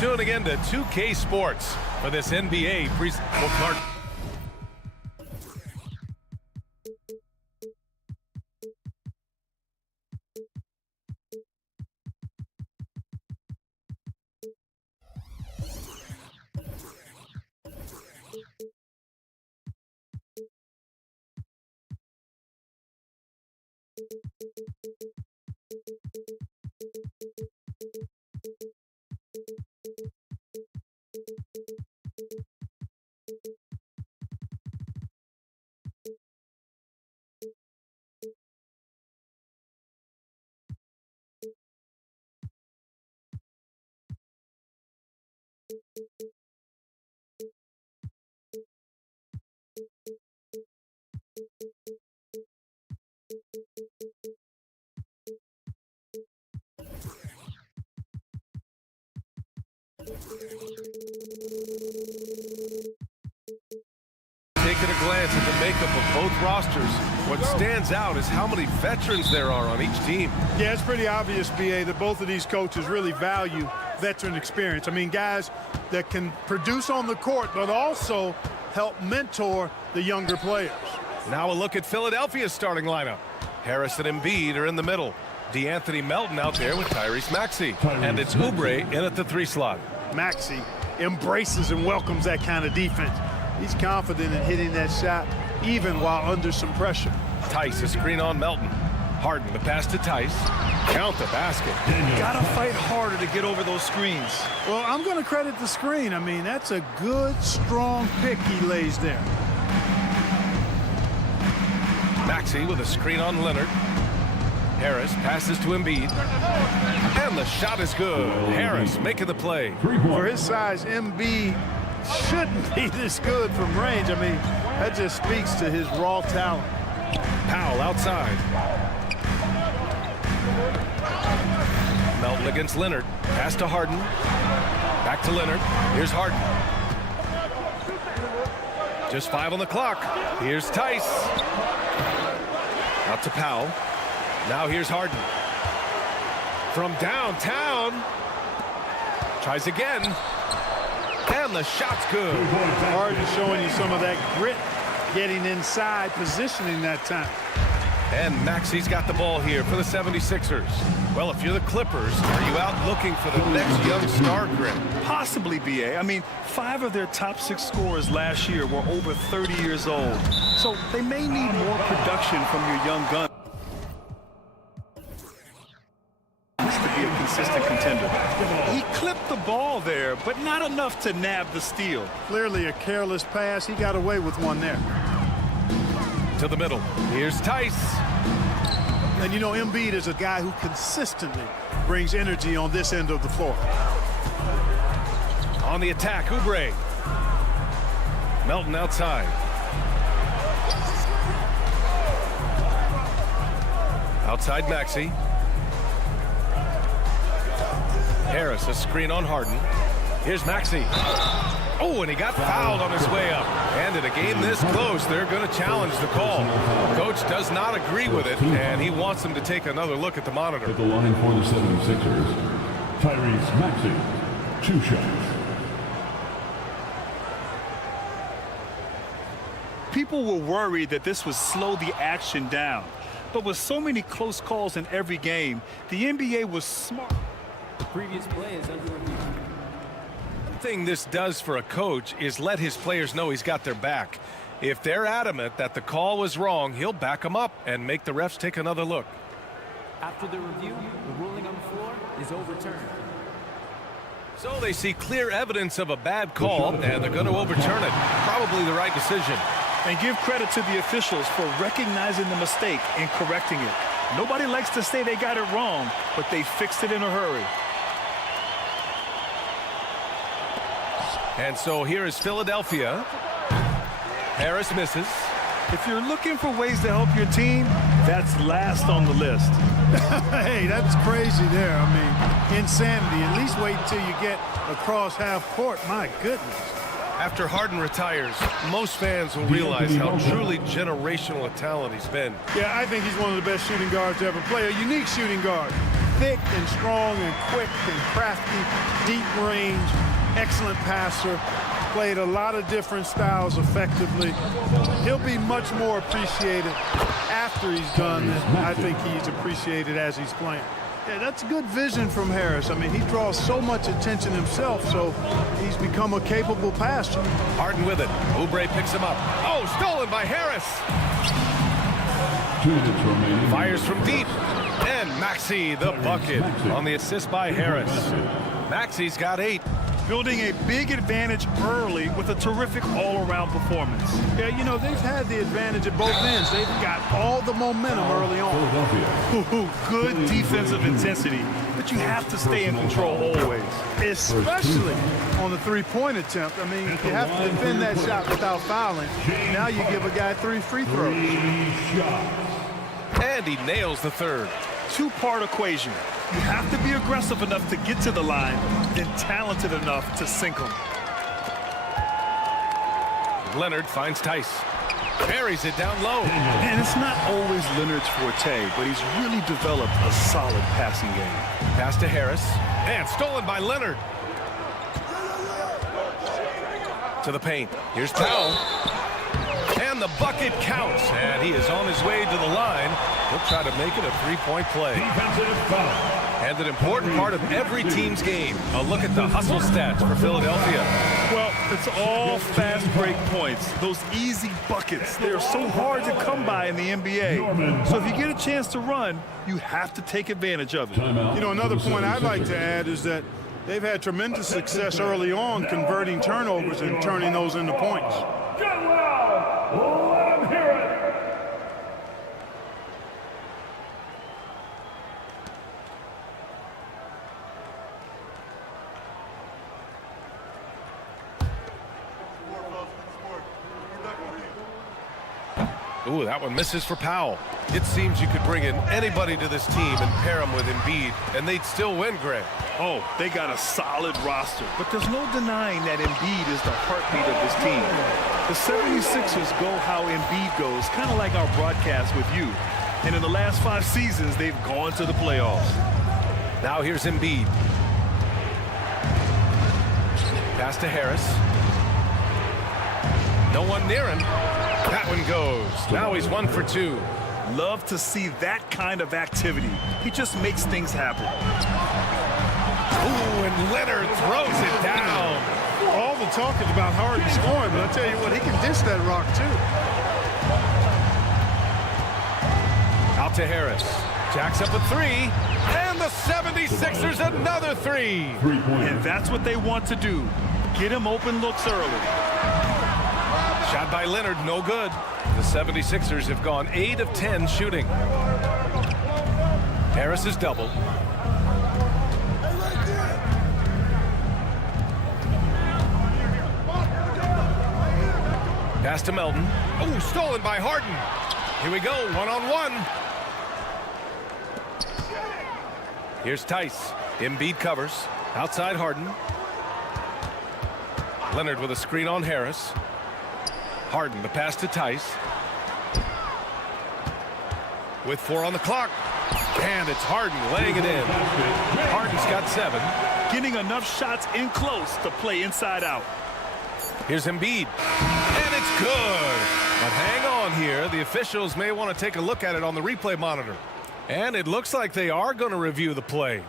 tuning in to 2K Sports for this NBA Clark. Taking a glance at the makeup of both rosters, what stands out is how many veterans there are on each team. Yeah, it's pretty obvious, BA, that both of these coaches really value veteran experience. I mean, guys that can produce on the court, but also help mentor the younger players. Now a look at Philadelphia's starting lineup. Harris and Embiid are in the middle. DeAnthony Melton out there with Tyrese Maxey. And it's Oubre in at the 3 slot. Maxey embraces and welcomes that kind of defense. He's confident in hitting that shot even while under some pressure. Tice, a screen on Melton. Harden, the pass to Tice. Count the basket. Gotta fight harder to get over those screens. Well, I'm going to credit the screen. I mean, that's a good, strong pick he lays there. Maxey with a screen on Leonard. Harris passes to Embiid. And the shot is good. Harris making the play. For his size, Embiid shouldn't be this good from range. I mean, that just speaks to his raw talent. Powell outside. Melton against Leonard. Pass to Harden. Back to Leonard. Here's Harden. Just 5 on the clock. Here's Tice. Out to Powell. Now here's Harden. From downtown. Tries again. And the shot's good. Harden showing you some of that grit, getting inside, positioning that time. And Maxey's got the ball here for the 76ers. Well, if you're the Clippers, are you out looking for the next young star grit? Possibly, BA. I mean, 5 of their top 6 scorers last year were over 30 years old. So they may need more production from your young gun to be a consistent contender. He clipped the ball there, but not enough to nab the steal. Clearly a careless pass. He got away with one there. To the middle. Here's Tice. And you know, Embiid is a guy who consistently brings energy on this end of the floor. On the attack, Oubre. Melton outside. Outside Maxey. Harris, a screen on Harden. Here's Maxey. Oh, and he got fouled on his way up. And in a game this close, they're going to challenge the call. Coach does not agree with it, and he wants them to take another look at the monitor. At the line for the 76ers, Tyrese Maxey, 2 shots. People were worried that this would slow the action down. But with so many close calls in every game, the NBA was smart. The previous play is under review. One thing this does for a coach is let his players know he's got their back. If they're adamant that the call was wrong, he'll back them up and make the refs take another look. After the review, the ruling on the floor is overturned. So they see clear evidence of a bad call, and they're going to overturn it. Probably the right decision. And give credit to the officials for recognizing the mistake and correcting it. Nobody likes to say they got it wrong, but they fixed it in a hurry. And so here is Philadelphia. Harris misses. If you're looking for ways to help your team, that's last on the list. Hey, that's crazy there. I mean, insanity. At least wait until you get across half court. My goodness. After Harden retires, most fans will realize how truly generational a talent he's been. Yeah, I think he's one of the best shooting guards to ever play. A unique shooting guard. thick and strong and quick and crafty, deep range, excellent passer. Played a lot of different styles effectively. He'll be much more appreciated after he's done than I think he's appreciated as he's playing. Yeah, that's good vision from Harris. I mean, he draws so much attention himself, so he's become a capable passer. Harden with it. Oubre picks him up. Oh, stolen by Harris. 2 minutes remaining. Fires from deep. And Maxey the bucket on the assist by Harris. Maxey's got 8. Building a big advantage early with a terrific all-around performance. Yeah, you know, they've had the advantage at both ends. They've got all the momentum early on. Philadelphia. Good defensive intensity, but you have to stay in control always. Especially on the three-point attempt. I mean, you have to defend that shot without fouling. Now you give a guy 3 free throws. And he nails the third. Two-part equation. You have to be aggressive enough to get to the line, then talented enough to sink them. Leonard finds Tice. Buries it down low. And it's not always Leonard's forte, but he's really developed a solid passing game. Pass to Harris. And stolen by Leonard. To the paint. Here's Powell. And the bucket counts. And he is on his way to the line. He'll try to make it a 3-point play. Defensive foul. And an important part of every team's game. A look at the hustle stats for Philadelphia. Well, it's all fast break points. Those easy buckets. They're so hard to come by in the NBA. So if you get a chance to run, you have to take advantage of it. Timeout. You know, another point I'd like to add is that they've had tremendous success early on converting turnovers and turning those into points. Get loud. Let 'em hear it. Ooh, that one misses for Powell. It seems you could bring in anybody to this team and pair them with Embiid, and they'd still win, Greg. Oh, they got a solid roster, but there's no denying that Embiid is the heartbeat of this team. The 76ers go how Embiid goes, kind of like our broadcast with you. And in the last 5 seasons, they've gone to the playoffs. Now here's Embiid. Pass to Harris. No one near him. That one goes. Now he's 1 for 2. Love to see that kind of activity. He just makes things happen. Ooh, and Leonard throws it down. All the talk is about Harden scoring, but I tell you what, he can dish that rock too. Out to Harris. Jacks up a 3. And the 76ers another 3. 3-pointer. And that's what they want to do. Get him open looks early. Shot by Leonard, no good. The 76ers have gone 8 of 10 shooting. Harris is doubled. Pass to Melton. Oh, stolen by Harden. Here we go, 1-on-1. Here's Tice. Embiid covers. Outside Harden. Leonard with a screen on Harris. Harden, the pass to Tice. With 4 on the clock. And it's Harden laying it in. Harden's got 7. Getting enough shots in close to play inside out. Here's Embiid. And it's good. But hang on here. The officials may want to take a look at it on the replay monitor. And it looks like they are going to review the play.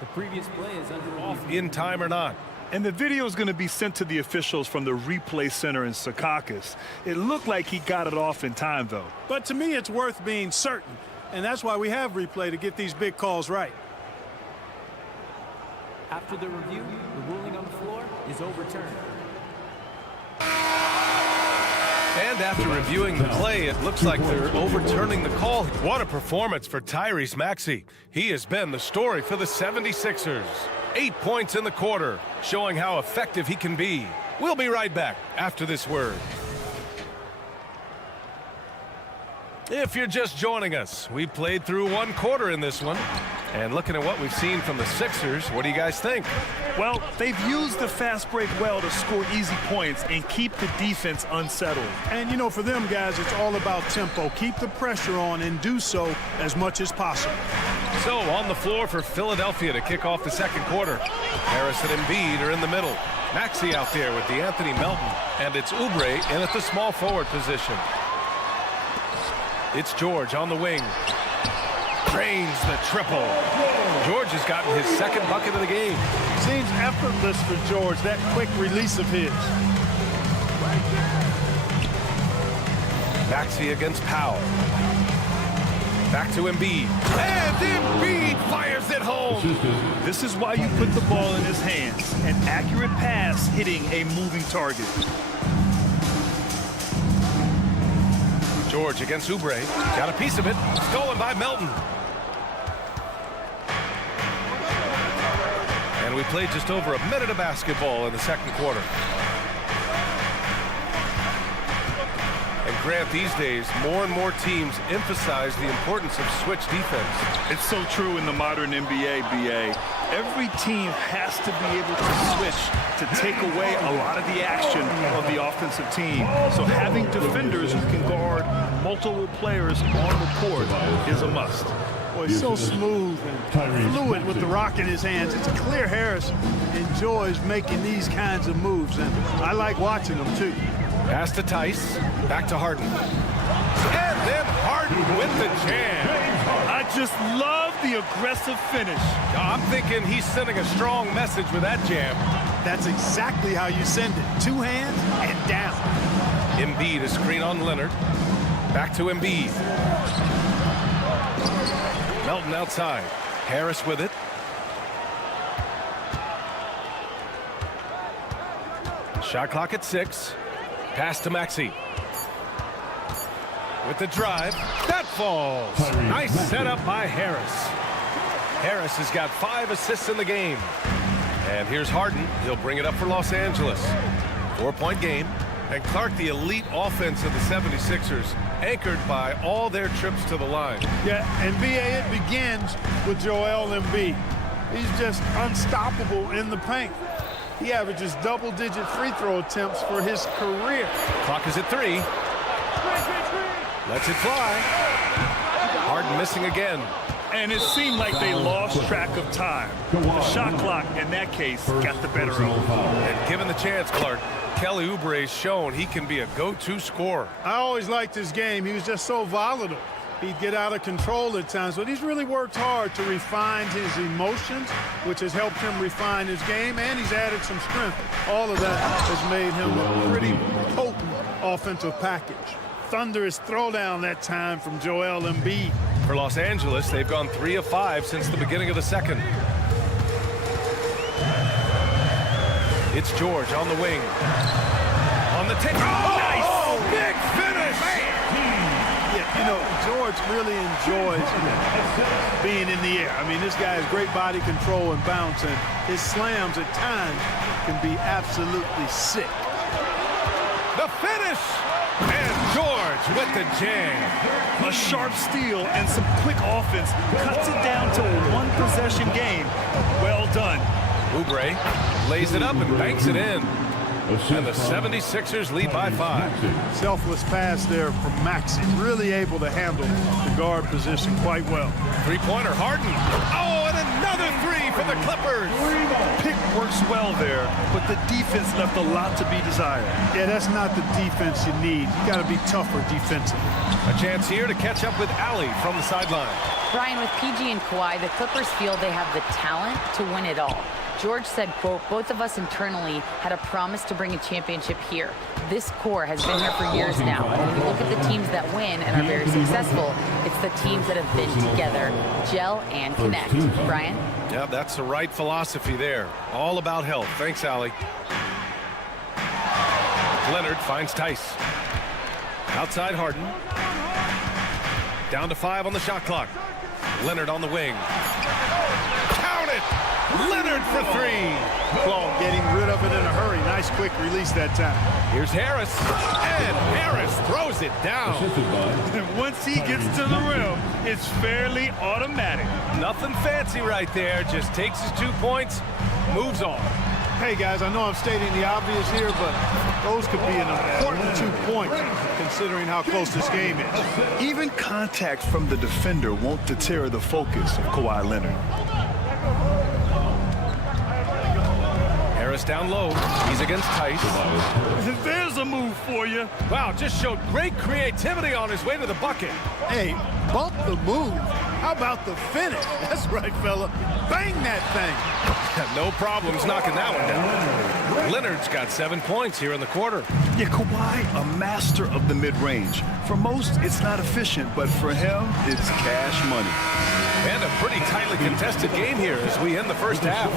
The previous play is under review. In time or not. And the video is going to be sent to the officials from the replay center in Secaucus. It looked like he got it off in time, though. But to me, it's worth being certain, and that's why we have replay to get these big calls right. After the review, the ruling on the floor is overturned. And after reviewing the play, it looks like they're overturning the call. What a performance for Tyrese Maxey. He has been the story for the 76ers. 8 points in the quarter, showing how effective he can be. We'll be right back after this word. If you're just joining us, we played through 1 quarter in this one. And looking at what we've seen from the Sixers, what do you guys think? Well, they've used the fast break well to score easy points and keep the defense unsettled. And, you know, for them guys, it's all about tempo. Keep the pressure on and do so as much as possible. So on the floor for Philadelphia to kick off the second quarter. Harris and Embiid are in the middle. Maxey out there with DeAnthony Melton. And it's Oubre in at the small forward position. It's George on the wing. Drains the triple. George has gotten his second bucket of the game. Seems effortless for George, that quick release of his. Maxey against Powell. Back to Embiid. And Embiid fires it home. This is why you put the ball in his hands. An accurate pass hitting a moving target. George against Oubre. Got a piece of it. Stolen by Melton. And we played just over a minute of basketball in the second quarter. And Grant, these days, more and more teams emphasize the importance of switch defense. It's so true in the modern NBA, BA. Every team has to be able to switch to take away a lot of the action of the offensive team. So having defenders who can guard multiple players on the court is a must. Boy, he's so smooth and fluid with the rock in his hands. It's clear Harris enjoys making these kinds of moves, and I like watching them too. Pass to Tice. Back to Harden. And then Harden with the jam. I just love the aggressive finish. I'm thinking he's sending a strong message with that jam. That's exactly how you send it. Two hands and down. Embiid a screen on Leonard. Back to Embiid. Melton outside. Harris with it. Shot clock at 6. Pass to Maxey. With the drive. That falls. Nice setup by Harris. Harris has got 5 assists in the game. And here's Harden. He'll bring it up for Los Angeles. 4-point game. And Clark, the elite offense of the 76ers, anchored by all their trips to the line. Yeah, and BA, it begins with Joel Embiid. He's just unstoppable in the paint. He averages double-digit free throw attempts for his career. Clock is at 3. Lets it fly. Harden missing again. And it seemed like they lost track of time. The shot clock, in that case, got the better of them. And given the chance, Clark, Kelly Oubre's shown he can be a go-to scorer. I always liked his game. He was just so volatile. He'd get out of control at times, but he's really worked hard to refine his emotions, which has helped him refine his game, and he's added some strength. All of that has made him a pretty potent offensive package. Thunderous throwdown that time from Joel Embiid. For Los Angeles, they've gone 3 of 5 since the beginning of the second. It's George on the wing. On the take. Oh, nice! Big finish! Yeah, you know, George really enjoys being in the air. I mean, this guy has great body control and bounce, and his slams at times can be absolutely sick. The finish! And George with the jam. A sharp steal and some quick offense cuts it down to a one-possession game. Well done. Oubre lays it up and banks it in. And the 76ers lead by 5. Selfless pass there from Maxey. Really able to handle the guard position quite well. Three-pointer, Harden. Oh, and another 3 for the Clippers. Pick works well there, but the defense left a lot to be desired. Yeah, that's not the defense you need. You got to be tougher defensively. A chance here to catch up with Allie from the sideline. Brian, with PG and Kawhi, the Clippers feel they have the talent to win it all. George said, quote, both of us internally had a promise to bring a championship here. This core has been here for years now. And when you look at the teams that win and are very successful, it's the teams that have been together, gel and connect. Brian? Yeah, that's the right philosophy there. All about health. Thanks, Allie. Leonard finds Tice. Outside Harden. Down to 5 on the shot clock. Leonard on the wing. Count it! Leonard for 3. Ball getting rid of it in a hurry. Nice quick release that time. Here's Harris. And Harris throws it down. And once he gets to the rim, it's fairly automatic. Nothing fancy right there. Just takes his 2 points, moves on. Hey, guys, I know I'm stating the obvious here, but those could be an important 2 points considering how close this game is. Even contact from the defender won't deter the focus of Kawhi Leonard. Harris down low. He's against Tice. There's a move for you. Wow, just showed great creativity on his way to the bucket. Hey, bump the move. How about the finish? That's right, fella. Bang that thing. No problems knocking that one down. Leonard's got 7 points here in the quarter. Yeah, Kawhi, a master of the mid-range. For most, it's not efficient, but for him, it's cash money. And a pretty tightly contested game here as we end the first half.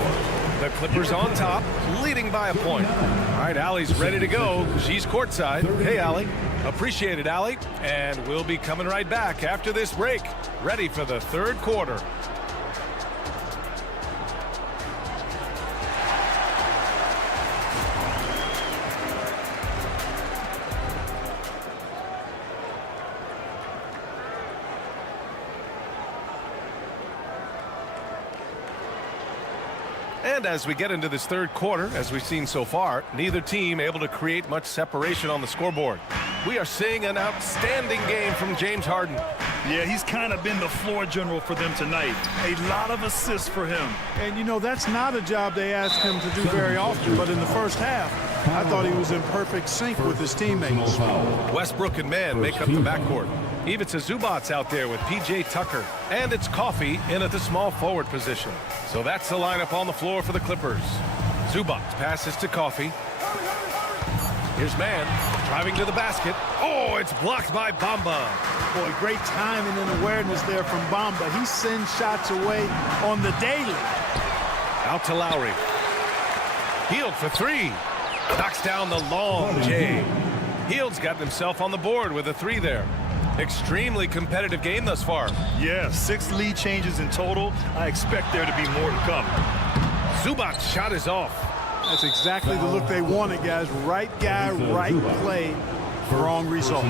The Clippers on top, leading by a point. All right, Allie's ready to go. She's courtside. Hey, Allie. Appreciate it, Allie. And we'll be coming right back after this break. Ready for the third quarter. And as we get into this third quarter, as we've seen so far, neither team able to create much separation on the scoreboard. We are seeing an outstanding game from James Harden. Yeah, he's kind of been the floor general for them tonight. A lot of assists for him. And, you know, that's not a job they ask him to do very often, but in the first half, I thought he was in perfect sync with his teammates. Westbrook and Mann make up the backcourt. Ivica Zubac's out there with P.J. Tucker. And it's Coffey in at the small forward position. So that's the lineup on the floor for the Clippers. Zubac passes to Coffey. Here's Mann driving to the basket. Oh, it's blocked by Bamba. Boy, great timing and awareness there from Bamba. He sends shots away on the daily. Out to Lowry. Hield for three. Knocks down the long J. Hield's gotten himself on the board with a three there. Extremely competitive game thus far. Yeah, 6 lead changes in total. I expect there to be more to come. Zubac's shot is off. That's exactly the look they wanted, guys. Right guy, right play, wrong result.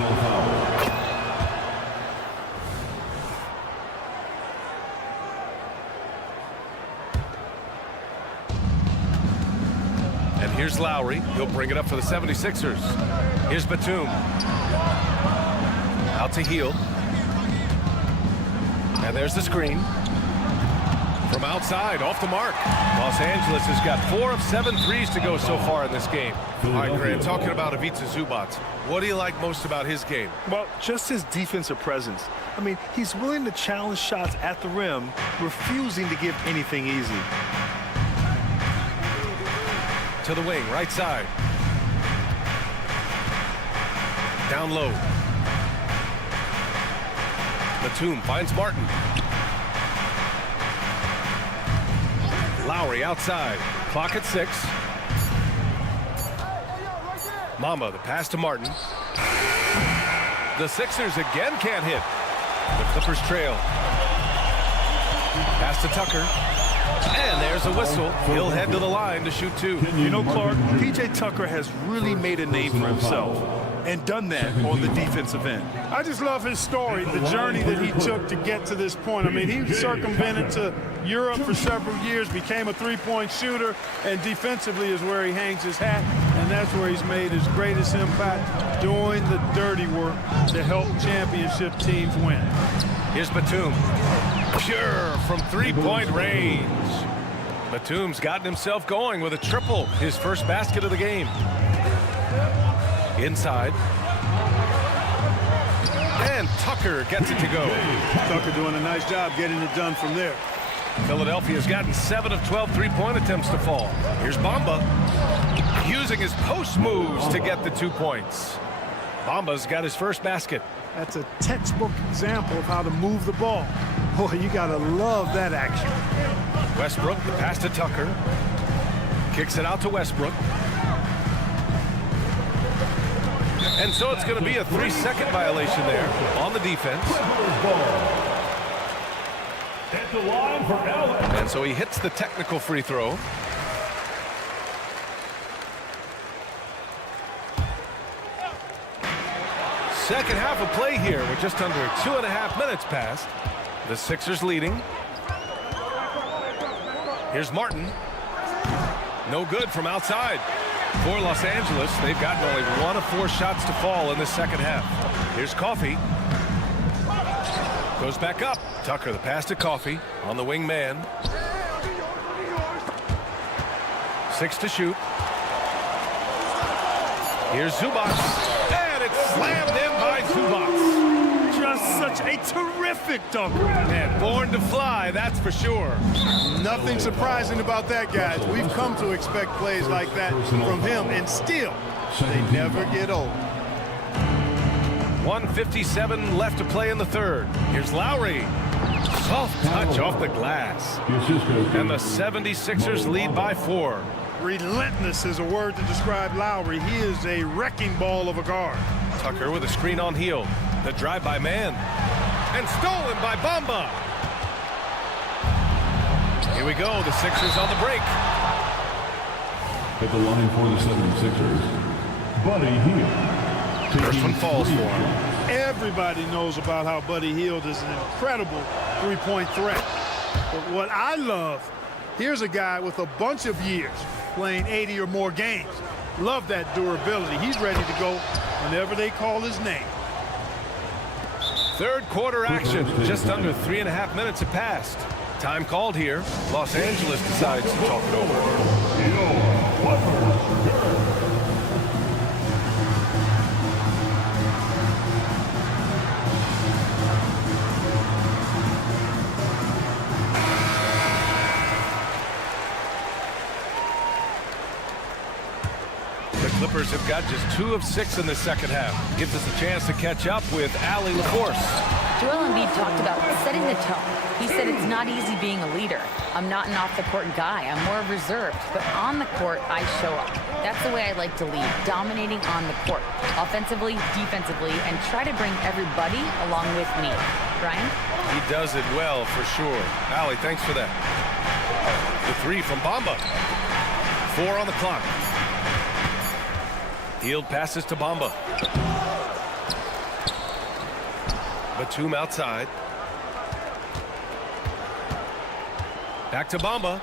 And here's Lowry. He'll bring it up for the 76ers. Here's Batum. Out to Hield. And there's the screen. From outside, off the mark. Los Angeles has got 4 of 7 threes to go so far in this game. All right, Grant, talking about Ivica Zubac, what do you like most about his game? Well, just his defensive presence. I mean, he's willing to challenge shots at the rim, refusing to give anything easy. To the wing, right side. Down low. Batum finds Martin. Lowry outside. Clock at 6. Mamba, the pass to Martin. The Sixers again can't hit. The Clippers trail. Pass to Tucker. And there's a whistle. He'll head to the line to shoot 2. You know, Clark, P.J. Tucker has really made a name for himself and done that on the defensive end. I just love his story, the journey that he took to get to this point. I mean, he circumvented to Europe for several years, became a three-point shooter, and defensively is where he hangs his hat, and that's where he's made his greatest impact, doing the dirty work to help championship teams win. Here's Batum. Pure from three-point range. Batum's gotten himself going with a triple, his first basket of the game. Inside. And Tucker gets it to go. Tucker doing a nice job getting it done from there. Philadelphia's gotten 7 of 12 three-point attempts to fall. Here's Bamba using his post moves to get the 2 points. Bamba's got his first basket. That's a textbook example of how to move the ball. Boy, you gotta love that action. Westbrook, the pass to Tucker. Kicks it out to Westbrook. And so it's going to be a 3-second violation there on the defense. And so he hits the technical free throw. Second half of play here with just under 2.5 minutes passed. The Sixers leading. Here's Martin. No good from outside. For Los Angeles, they've gotten only 1 of 4 shots to fall in the second half. Here's Coffey. Goes back up. Tucker, the pass to Coffey on the wing man. 6 to shoot. Here's Zubac. And it's slammed in by Zubac. Just such a terrific dunker. And born to fly, that's for sure. Nothing surprising about that, guys. We've come to expect plays like that from him, and still, they never get old. 1:57 left to play in the third. Here's Lowry. Soft touch off the glass. And the 76ers lead by 4. Relentless is a word to describe Lowry. He is a wrecking ball of a guard. Tucker with a screen on heel. The drive by man. And stolen by Bamba. Here we go. The Sixers on the break. At the line for the 76ers, Buddy Hield. First one falls for him. Everybody knows about how Buddy Hield is an incredible three-point threat. But what I love, here's a guy with a bunch of years playing 80 or more games. Love that durability. He's ready to go whenever they call his name. Third quarter action. Just under 3.5 minutes have passed. Time called here. Los Angeles decides to talk it over. Clippers have got just 2 of 6 in the second half. Gives us a chance to catch up with Allie LaForce. Joel Embiid talked about setting the tone. He said it's not easy being a leader. I'm not an off-the-court guy. I'm more reserved. But on the court, I show up. That's the way I like to lead, dominating on the court, offensively, defensively, and try to bring everybody along with me. Brian? He does it well, for sure. Allie, thanks for that. The 3 from Bamba. 4 on the clock. Hield passes to Bamba. Batum outside. Back to Bamba.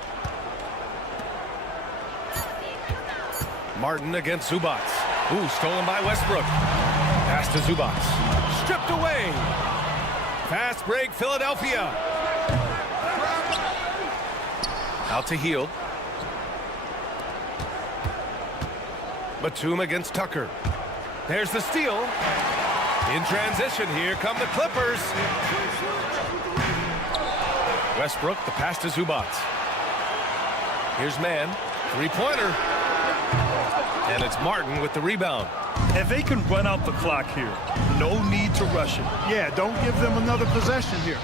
Martin against Zubac. Ooh, stolen by Westbrook. Pass to Zubac. Stripped away. Fast break, Philadelphia. Out to Hield. Batum against Tucker. There's the steal. In transition, here come the Clippers. Westbrook, the pass to Zubac. Here's man, 3-pointer. And it's Martin with the rebound. And they can run out the clock here. No need to rush it. Yeah, don't give them another possession here.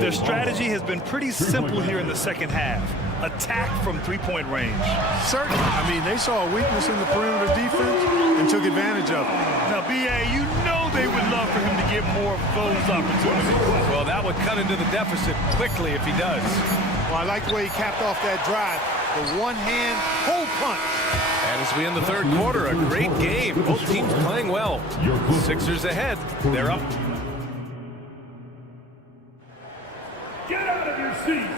Their strategy has been pretty simple here in the second half. Attack from 3-point range. Certainly. I mean, they saw a weakness in the perimeter defense and took advantage of it. Now, B.A., you know they would love for him to get more of those opportunities. Well, that would cut into the deficit quickly if he does. Well, I like the way he capped off that drive. The one-hand hole punch. And as we end the third quarter, a great game. Both teams playing well. Sixers ahead. They're up.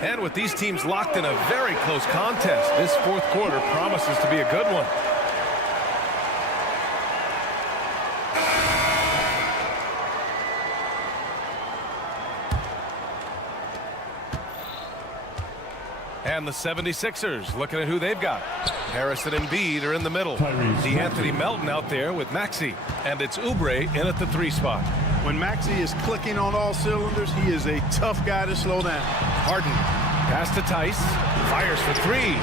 And with these teams locked in a very close contest, this fourth quarter promises to be a good one. And the 76ers looking at who they've got. Harris and Embiid are in the middle. DeAnthony Melton out there with Maxey. And it's Oubre in at the 3 spot. When Maxey is clicking on all cylinders, he is a tough guy to slow down. Harden, pass to Tice, fires for 3.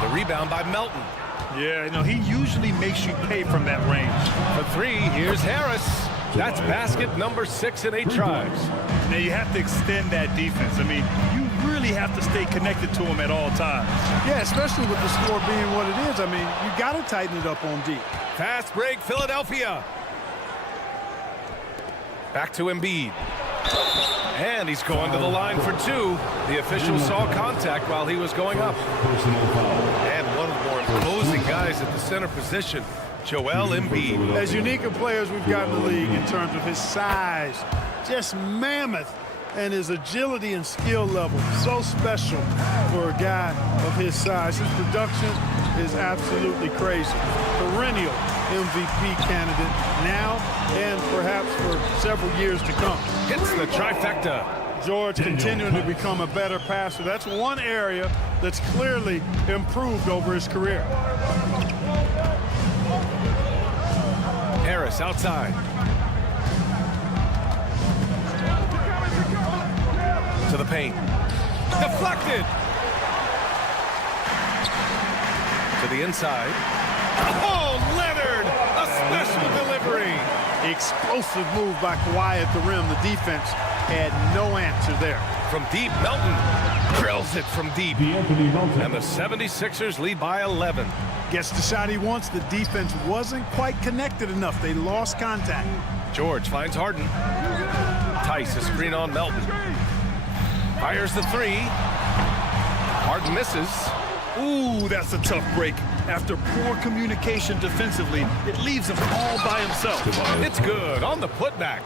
The rebound by Melton. Yeah, you know, he usually makes you pay from that range. For 3, here's Harris. That's basket number 6 in 8 tries. Now you have to extend that defense. I mean, you really have to stay connected to him at all times. Yeah, especially with the score being what it is. I mean, you got to tighten it up on D. Fast break, Philadelphia. Back to Embiid. And he's going to the line for 2. The official saw contact while he was going up. And one of the more imposing guys at the center position, Joel Embiid. As unique a player as we've got in the league in terms of his size, just mammoth and his agility and skill level, so special for a guy of his size. His production is absolutely crazy. Perennial MVP candidate now and perhaps for several years to come. Hits the trifecta. George continuing to become a better passer. That's one area that's clearly improved over his career. Harris outside. To the paint. Deflected. To the inside. Oh, Leonard! A special delivery. Explosive move by Kawhi at the rim. The defense had no answer there. From deep, Melton drills it from deep. And the 76ers lead by 11. Gets the shot he wants. The defense wasn't quite connected enough. They lost contact. George finds Harden. Tice a screen on Melton. Fires the three. Harden misses. Ooh, that's a tough break. After poor communication defensively, it leaves him all by himself. It's good on the putback.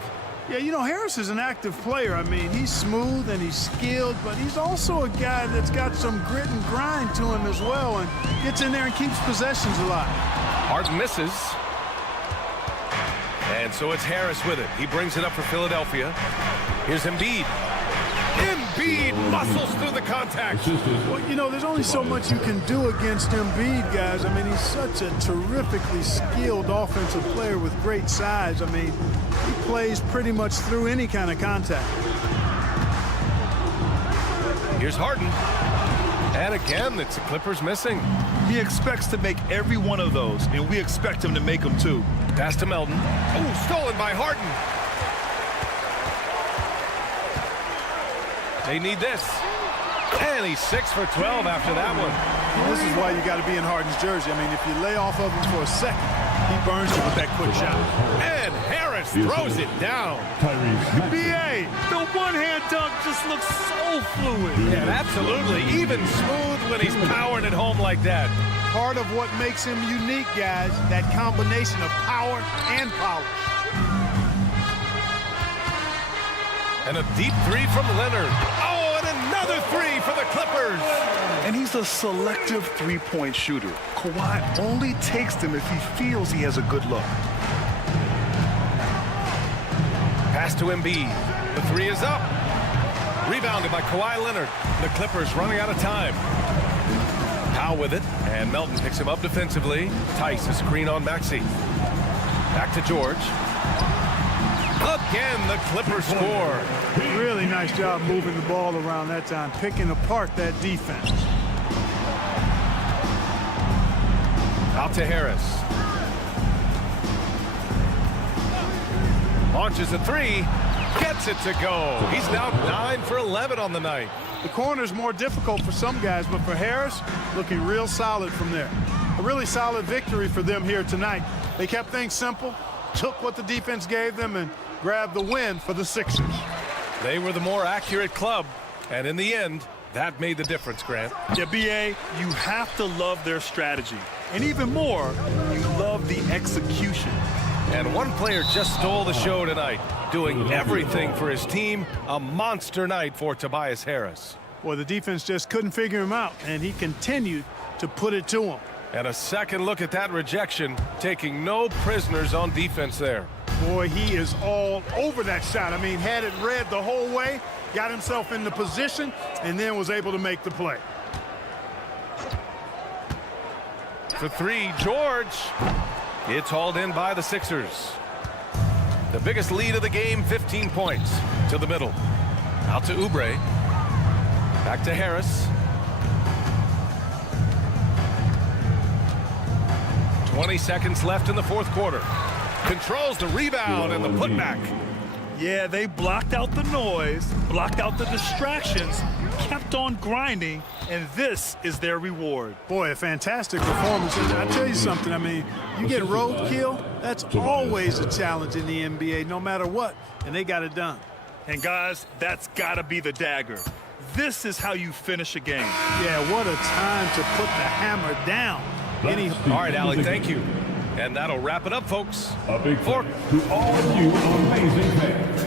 Yeah, you know, Harris is an active player. I mean, he's smooth and he's skilled, but he's also a guy that's got some grit and grind to him as well and gets in there and keeps possessions alive. Harden misses. And so it's Harris with it. He brings it up for Philadelphia. Here's Embiid. Embiid muscles through the contact. Well, you know, there's only so much you can do against Embiid, guys. I mean, he's such a terrifically skilled offensive player with great size. I mean, he plays pretty much through any kind of contact. Here's Harden. And again, it's the Clippers missing. He expects to make every one of those, and we expect him to make them too. Pass to Melton. Oh, stolen by Harden. They need this. And he's 6 for 12 after that one. This is why you got to be in Harden's jersey. I mean, if you lay off of him for a second, he burns you with that quick shot. And Harris throws it down. B.A., the one-hand dunk just looks so fluid. Yeah, absolutely. Even smooth when he's powering it home like that. Part of what makes him unique, guys, that combination of power and polish. And a deep three from Leonard. Oh, and another three for the Clippers. And he's a selective three-point shooter. Kawhi only takes them if he feels he has a good look. Pass to Embiid. The three is up. Rebounded by Kawhi Leonard. The Clippers running out of time. Powell with it, and Melton picks him up defensively. Tice a screen on Maxey. Back to George. Again, the Clippers score. Really nice job moving the ball around that time, picking apart that defense. Out to Harris. Launches a three. Gets it to go. He's now 9 for 11 on the night. The corner's more difficult for some guys, but for Harris, looking real solid from there. A really solid victory for them here tonight. They kept things simple, took what the defense gave them, and grabbed the win for the Sixers. They were the more accurate club, and in the end, that made the difference, Grant. Yeah, B.A., you have to love their strategy. And even more, you love the execution. And one player just stole the show tonight, doing everything for his team. A monster night for Tobias Harris. Well, the defense just couldn't figure him out, and he continued to put it to him. And a second look at that rejection, taking no prisoners on defense there. Boy, he is all over that shot. I mean, had it read the whole way, got himself in the position, and then was able to make the play. For three, George. It's hauled in by the Sixers. The biggest lead of the game, 15 points. To the middle. Out to Oubre. Back to Harris. 20 seconds left in the fourth quarter. Controls the rebound and the putback. Yeah, they blocked out the noise, blocked out the distractions, kept on grinding, and this is their reward. Boy, a fantastic performance. And I'll tell you something, I mean, you get roadkill, that's always a challenge in the NBA, no matter what, and they got it done. And guys, that's got to be the dagger. This is how you finish a game. Yeah, what a time to put the hammer down. All right, Alec, thank you. And that'll wrap it up, folks. A big thanks to all of you amazing fans.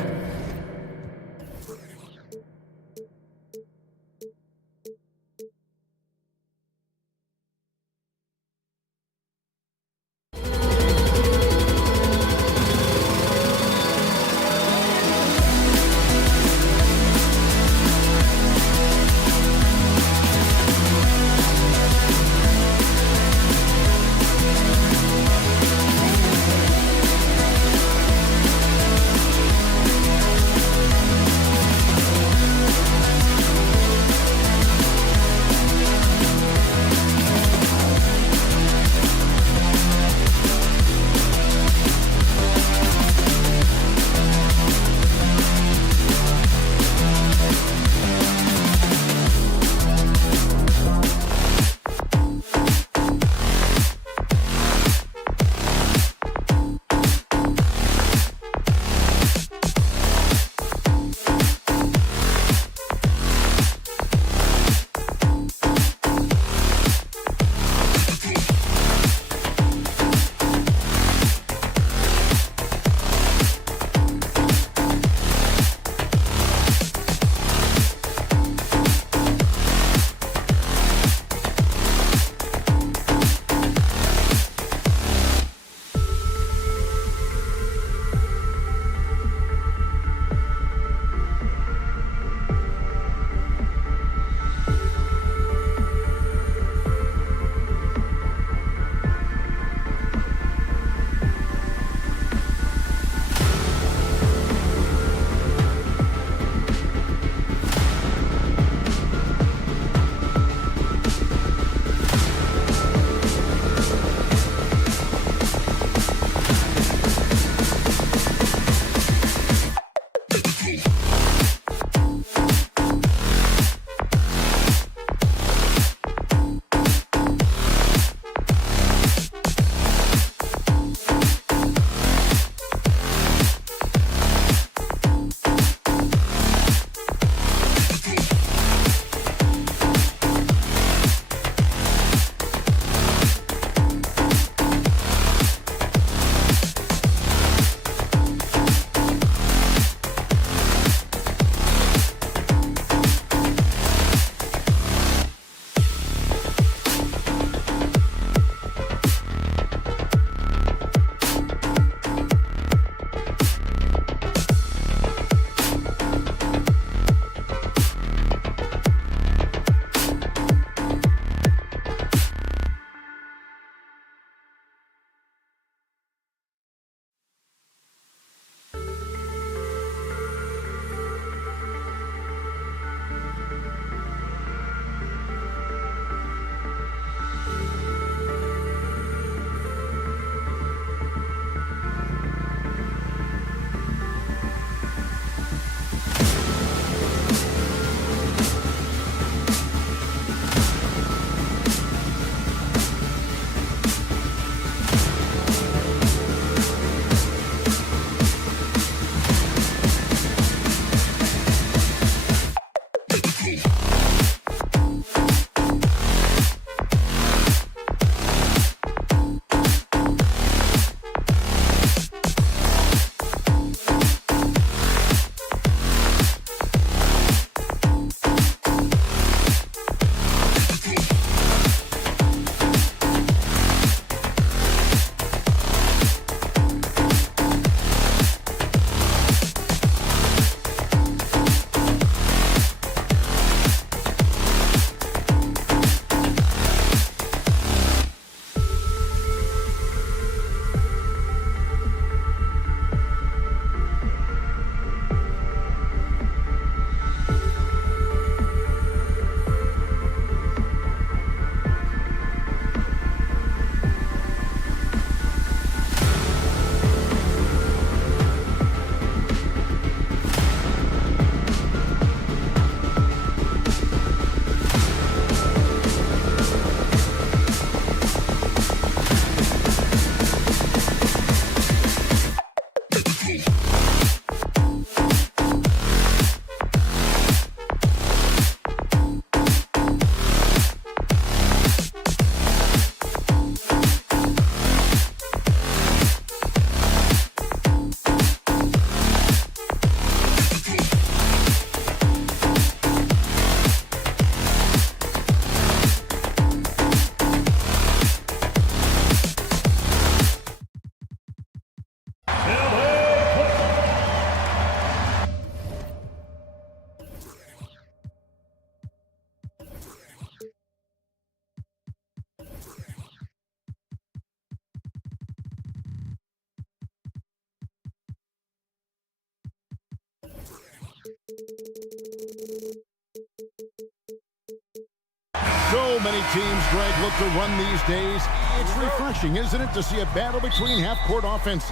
So many teams, Greg, look to run these days. It's refreshing, isn't it, to see a battle between half-court offenses?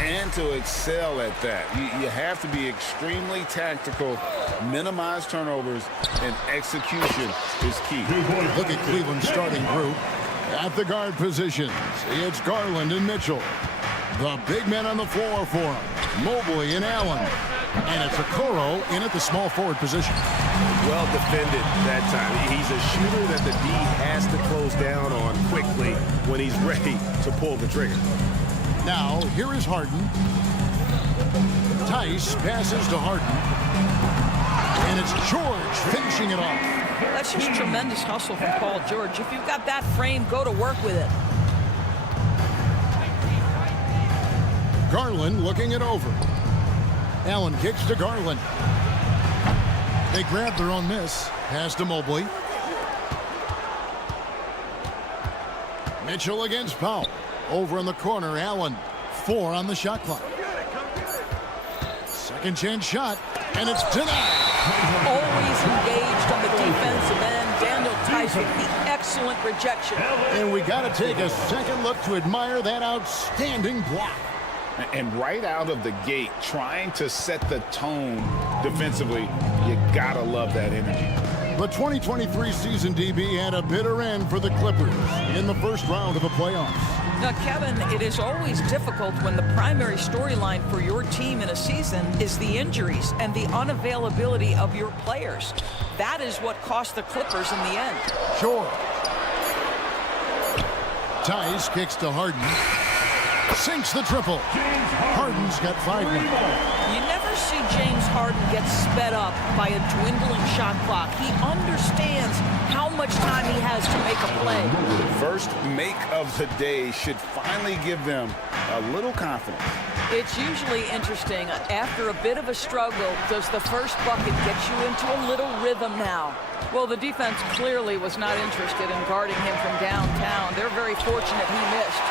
And to excel at that. You have to be extremely tactical, minimize turnovers, and execution is key. Look at Cleveland's starting group. At the guard positions, it's Garland and Mitchell. The big men on the floor for him, Mobley and Allen. And it's Okoro in at the small forward position. Well defended that time. He's a shooter that the D has to close down on quickly when he's ready to pull the trigger. Now, here is Harden. Tice passes to Harden. And it's George finishing it off. That's just tremendous hustle from Paul George. If you've got that frame, go to work with it. Garland looking it over. Allen kicks to Garland. They grab their own miss. Pass to Mobley. Mitchell against Powell. Over in the corner, Allen. 4 on the shot clock. Second chance shot, and it's denied. Always engaged on the defensive end. Daniel Tice with the excellent rejection. And we got to take a second look to admire that outstanding block. And right out of the gate, trying to set the tone defensively, you gotta love that energy. The 2023 season, DB, had a bitter end for the Clippers in the first round of the playoffs. Now, Kevin, it is always difficult when the primary storyline for your team in a season is the injuries and the unavailability of your players. That is what cost the Clippers in the end. Sure. Tice kicks to Harden. Sinks the triple. Harden's got 5 now. You never see James Harden get sped up by a dwindling shot clock. He understands how much time he has to make a play. First make of the day should finally give them a little confidence. It's usually interesting. After a bit of a struggle, does the first bucket get you into a little rhythm now? Well, the defense clearly was not interested in guarding him from downtown. They're very fortunate he missed.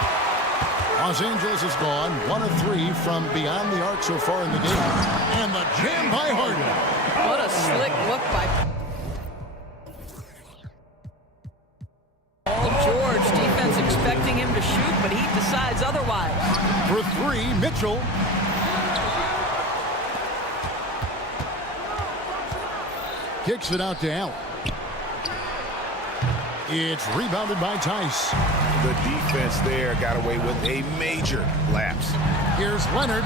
Los Angeles is gone 1 of 3 from beyond the arc so far in the game. And the jam by Harden. What a slick look by Paul George. Defense expecting him to shoot, but he decides otherwise. For 3, Mitchell. Kicks it out to Allen. It's rebounded by Tice. The defense there got away with a major lapse. Here's Leonard.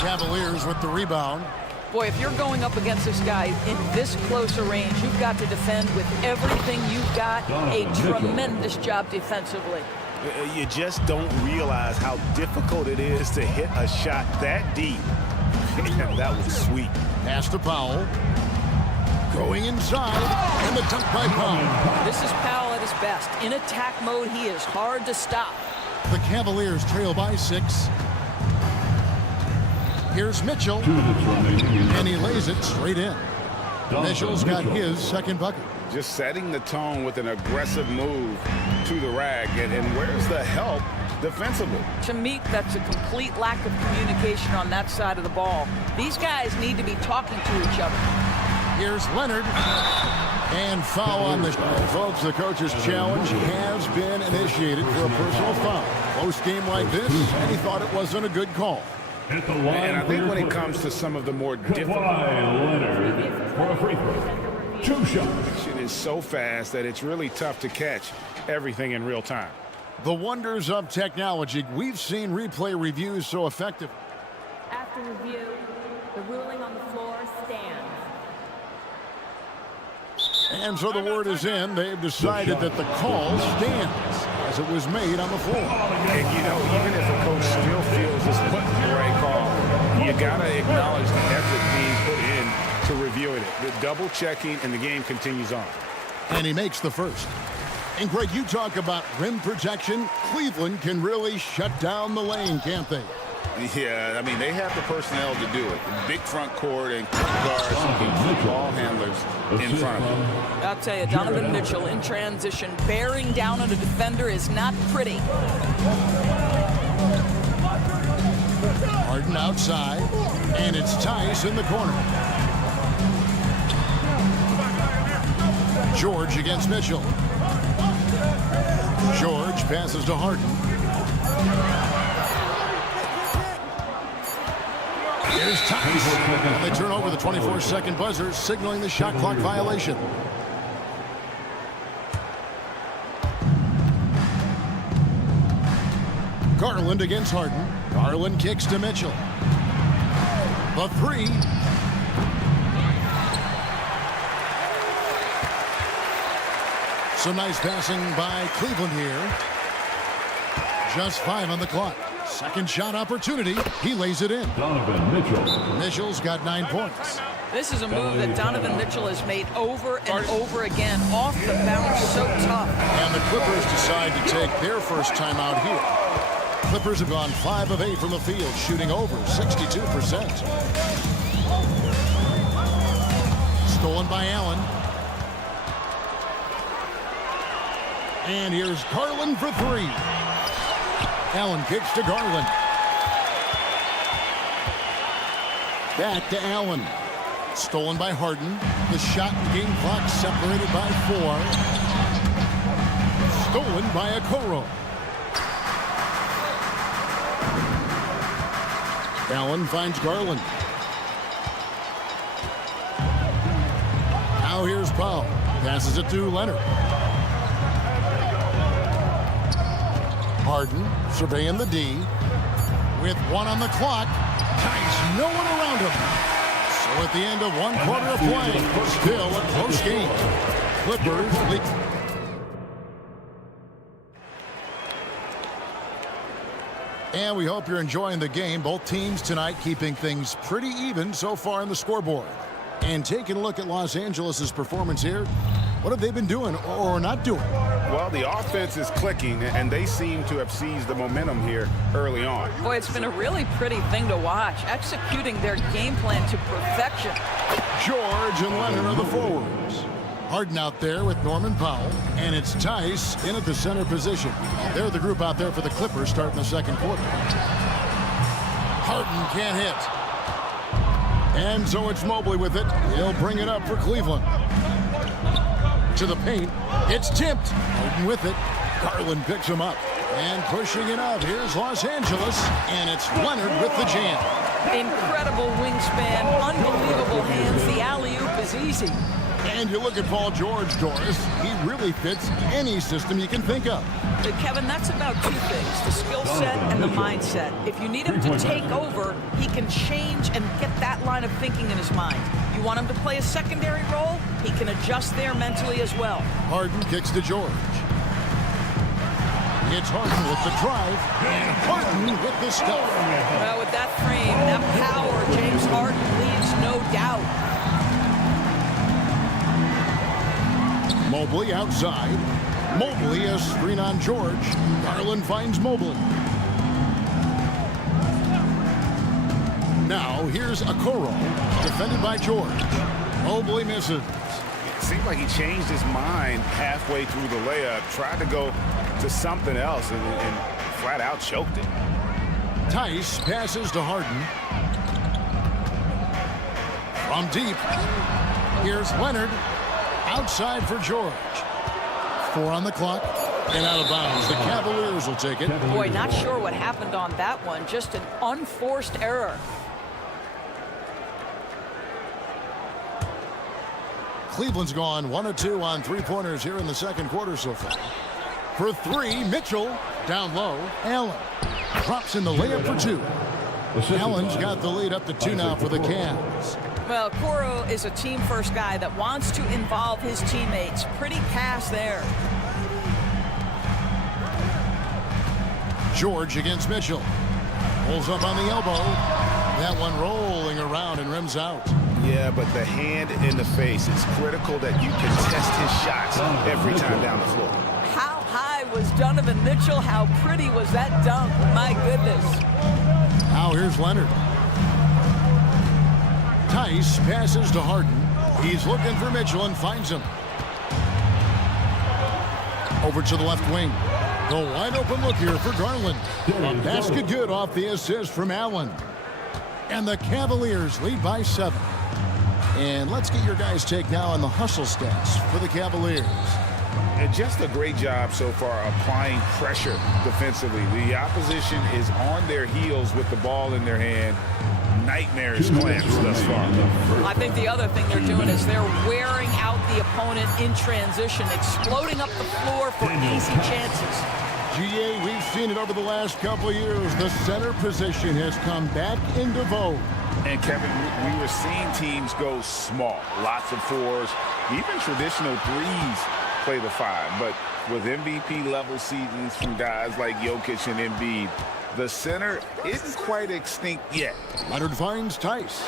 Cavaliers with the rebound. Boy, if you're going up against this guy in this close a range, you've got to defend with everything you've got. A tremendous job defensively. You just don't realize how difficult it is to hit a shot that deep. And that was sweet. Pass to Powell. Going inside, and the dunk by Powell. This is Powell at his best. In attack mode, he is hard to stop. The Cavaliers trail by 6. Here's Mitchell, and he lays it straight in. Mitchell's got his second bucket. Just setting the tone with an aggressive move to the rack, and where's the help defensively? To me, that's a complete lack of communication on that side of the ball. These guys need to be talking to each other. Here's Leonard, and foul on the folks. The coach's challenge has been initiated for a personal foul. Close game like this, and he thought it wasn't a good call. And I think when it comes to some of the more difficult, Leonard for a free throw. 2 shots. it is so fast that it's really tough to catch everything in real time. The wonders of technology. We've seen replay reviews so effective. After review, the ruling on the floor stands. And so the word is in. They've decided that the call stands as it was made on the floor. And, you know, even if a coach still feels this wasn't the right call, you got to acknowledge the effort being put in to reviewing it. The double checking, and the game continues on. And he makes the first. And, Greg, you talk about rim protection. Cleveland can really shut down the lane, can't they? Yeah, I mean, they have the personnel to do it. Big front court and guards who can keep ball handlers in front of them. I'll tell you, Donovan Mitchell in transition, bearing down on a defender is not pretty. Harden outside, and it's Tice in the corner. George against Mitchell. George passes to Harden. Here's Tice. And they turn over the 24-second buzzer, signaling the shot clock violation. Garland against Harden. Garland kicks to Mitchell. The three. Some nice passing by Cleveland here. Just 5 on the clock. Second shot opportunity. He lays it in. Donovan Mitchell. Mitchell's got 9 points. This is a move that Donovan Mitchell has made over and over again. Off the bounce, so tough. And the Clippers decide to take their first time out here. Clippers have gone 5 of 8 from the field, shooting over 62%. Stolen by Allen. And here's Garland for 3. Allen kicks to Garland. Back to Allen. Stolen by Harden. The shot and game clock separated by 4. Stolen by Okoro. Allen finds Garland. Now here's Powell. Passes it to Leonard. Harden surveying the D. With 1 on the clock. Tice, no one around him. So at the end of 1 quarter of play, still a close game. Clippers lead. And we hope you're enjoying the game. Both teams tonight keeping things pretty even so far on the scoreboard. And taking a look at Los Angeles' performance here, what have they been doing or not doing? Well, the offense is clicking, and they seem to have seized the momentum here early on. Boy, it's been a really pretty thing to watch, executing their game plan to perfection. George and Leonard are the forwards. Harden out there with Norman Powell, and it's Tice in at the center position. They're the group out there for the Clippers starting the second quarter. Harden can't hit. And so it's Mobley with it. He'll bring it up for Cleveland. To the paint. It's tipped. Harden with it. Garland picks him up. And pushing it out. Here's Los Angeles. And it's Leonard with the jam. Incredible wingspan. Unbelievable hands. The alley-oop is easy. And you look at Paul George, Doris. He really fits any system you can think of. Kevin, that's about 2 things, the skill set and the mindset. If you need him to take over, he can change and get that line of thinking in his mind. You want him to play a secondary role, he can adjust there mentally as well. Harden kicks to George. It's Harden with the drive, and Harden with the stuff. Well, with that frame, that power, James Harden leaves no doubt. Mobley outside. Mobley a screen on George. Garland finds Mobley. Now here's Okoro, defended by George. Mobley misses. It seemed like he changed his mind halfway through the layup, tried to go to something else, and flat out choked it. Tice passes to Harden. From deep. Here's Leonard. Outside for George. 4 on the clock. And out of bounds. The Cavaliers will take it. Boy, not sure what happened on that one. Just an unforced error. Cleveland's gone 1 of 2 on 3-pointers here in the second quarter so far. For 3, Mitchell down low. Allen drops in the layup for 2. Allen's got the lead up to 2 now for the Cavs. Well, Okoro is a team-first guy that wants to involve his teammates. Pretty pass there. George against Mitchell. Pulls up on the elbow. That one rolling around and rims out. Yeah, but the hand in the face, it's critical that you can test his shots every time down the floor. How high was Donovan Mitchell? How pretty was that dunk? My goodness. Now here's Leonard. Tice passes to Harden. He's looking for Mitchell and finds him. Over to the left wing. The wide open look here for Garland. A basket good off the assist from Allen. And the Cavaliers lead by 7. And let's get your guys' take now on the hustle stats for the Cavaliers. And just a great job so far applying pressure defensively. The opposition is on their heels with the ball in their hand. Nightmarish clamps thus far. I think the other thing they're doing is they're wearing out the opponent in transition, exploding up the floor for easy chances. GA, we've seen it over the last couple of years. The center position has come back into vogue. And Kevin, we were seeing teams go small, lots of fours, even traditional threes play the five. But with MVP level seasons from guys like Jokic and Embiid, the center isn't quite extinct yet. Leonard finds Tice.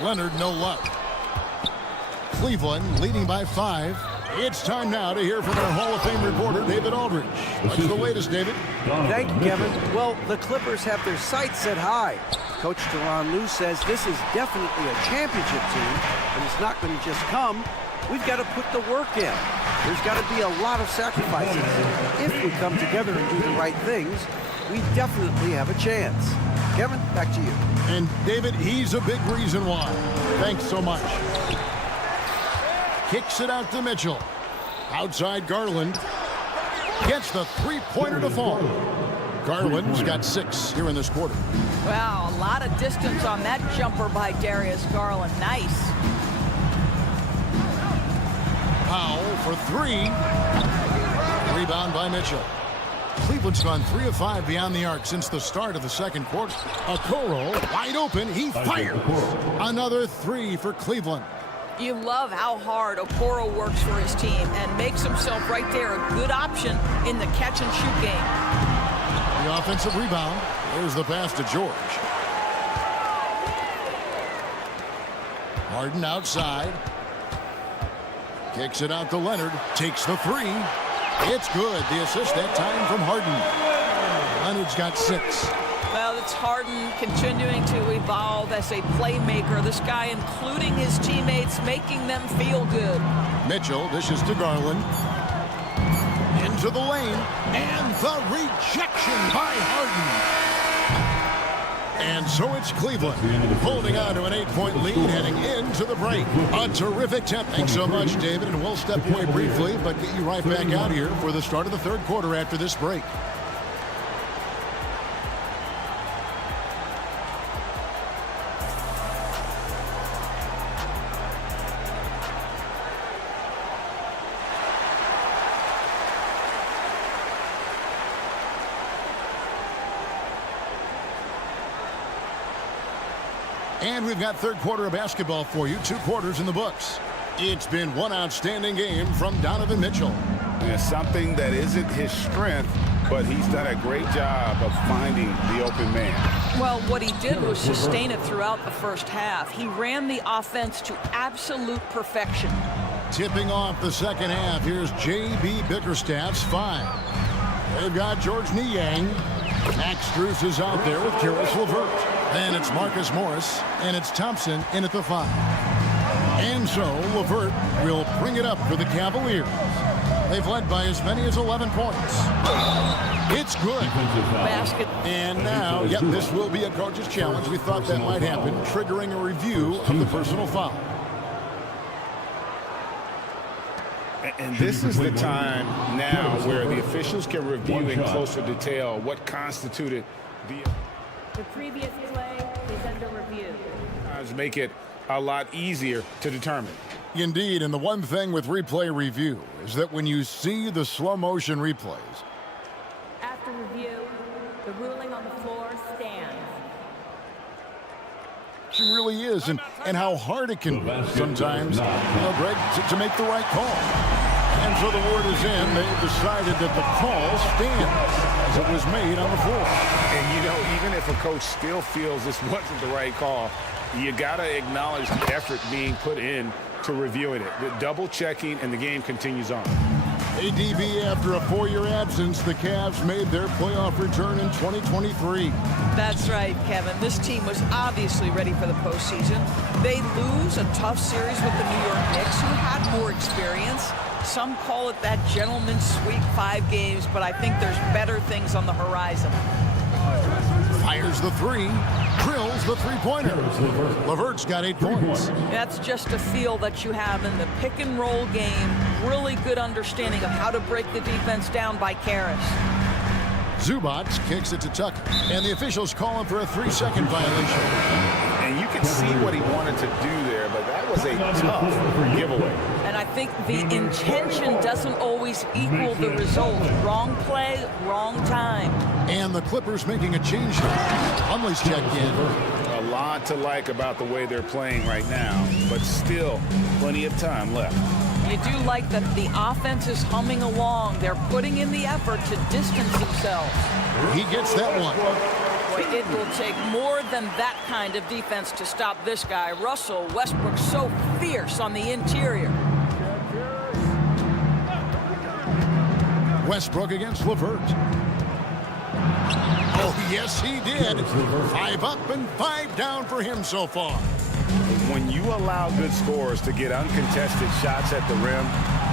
Leonard, no luck. Cleveland leading by 5. It's time now to hear from our Hall of Fame reporter, David Aldridge. What's the latest, David? Thank you, Kevin. Well, the Clippers have their sights set high. Coach Tyronn Lue says this is definitely a championship team, and it's not going to just come. We've got to put the work in. There's got to be a lot of sacrifices. If we come together and do the right things, we definitely have a chance. Kevin, back to you. And David, he's a big reason why. Thanks so much. Kicks it out to Mitchell. Outside Garland. Gets the three-pointer to fall. Garland's got 6 here in this quarter. Wow, a lot of distance on that jumper by Darius Garland. Nice. Powell for 3. Rebound by Mitchell. Cleveland's gone 3 of 5 beyond the arc since the start of the second quarter. Okoro wide open. He fires. Another 3 for Cleveland. You love how hard Okoro works for his team and makes himself right there a good option in the catch-and-shoot game. The offensive rebound. There's the pass to George. Harden outside. Kicks it out to Leonard. Takes the 3. It's good. The assist that time from Harden. Leonard's got 6. Well, it's Harden continuing to evolve as a playmaker. This guy, including his teammates, making them feel good. Mitchell dishes to Garland. Into the lane. And the rejection by Harden. And so it's Cleveland holding on to an 8-point lead heading into the break. A terrific tip. Thanks so much, David. And we'll step away briefly, but get you right back out here for the start of the third quarter after this break. And we've got third quarter of basketball for you. 2 quarters in the books. It's been one outstanding game from Donovan Mitchell. And something that isn't his strength, but he's done a great job of finding the open man. Well, what he did was sustain it throughout the first half. He ran the offense to absolute perfection. Tipping off the second half, here's J.B. Bickerstaff's 5. They've got George Niang. Max Strus is out there with Karis LeVert. Then it's Marcus Morris, and it's Thompson in at the 5. And so LeVert will bring it up for the Cavaliers. They've led by as many as 11 points. It's good. Basket. And now, yep, this will be a coach's challenge. We thought that might happen, triggering a review of the personal foul. And this is the time now where the officials can review in closer detail what constituted The previous play is under review. Make it a lot easier to determine. Indeed, and the one thing with replay review is that when you see the slow motion replays, After review, the ruling on the floor stands. she really is, and how hard it can be sometimes, Greg, to make the right call. And so the word is in. They've decided that the call stands as it was made on the floor. And, even if a coach still feels this wasn't the right call, you got to acknowledge the effort being put in to reviewing it. The double checking, and the game continues on. ADB, after a 4-year absence, the Cavs made their playoff return in 2023. That's right, Kevin. This team was obviously ready for the postseason. They lose a tough series with the New York Knicks, who had more experience. Some call it that gentleman's sweep, 5 games, but I think there's better things on the horizon. Fires the three. Drills the three-pointer. LeVert's got 8 points. That's just a feel that you have in the pick-and-roll game. Really good understanding of how to break the defense down by Karras. Zubac kicks it to Tucker, and the officials call him for a 3-second violation. And you can see what he wanted to do there, but that was a tough giveaway. And I think the intention doesn't always equal the result. Wrong play, wrong time. And the Clippers making a change. Plumlee's checked in. A lot to like about the way they're playing right now, but still plenty of time left. You do like that the offense is humming along. They're putting in the effort to distance themselves. He gets that one. Boy, it will take more than that kind of defense to stop this guy. Russell Westbrook so fierce on the interior. Westbrook against LeVert. Oh, yes, he did. 5 up and 5 down for him so far. When you allow good scorers to get uncontested shots at the rim,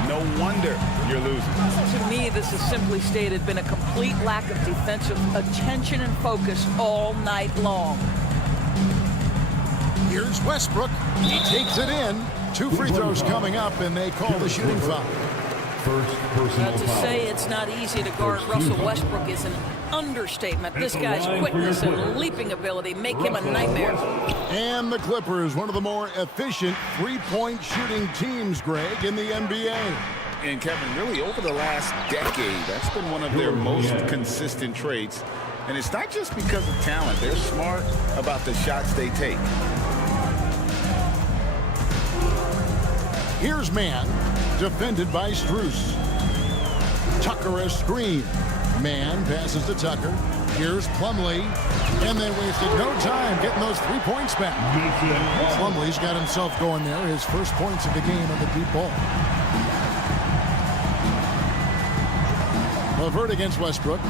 no wonder you're losing. To me, this has simply stated been a complete lack of defensive attention and focus all night long. Here's Westbrook. He takes it in. 2 free throws coming up, and they call the shooting foul. First personal To foul. say it's not easy to guard Russell Westbrook is an understatement. This guy's quickness and leaping ability make him a nightmare. And the Clippers, one of the more efficient three-point shooting teams, Greg, in the NBA. And Kevin, really over the last decade, that's been one of their most consistent traits. And it's not just because of talent. They're smart about the shots they take. Here's Man, defended by Strus. Tucker a screen. Man passes to Tucker. Here's Plumlee. And they wasted no time getting those 3 points back. Plumlee's got himself going there. His first points of the game on the deep ball. LeVert against Westbrook.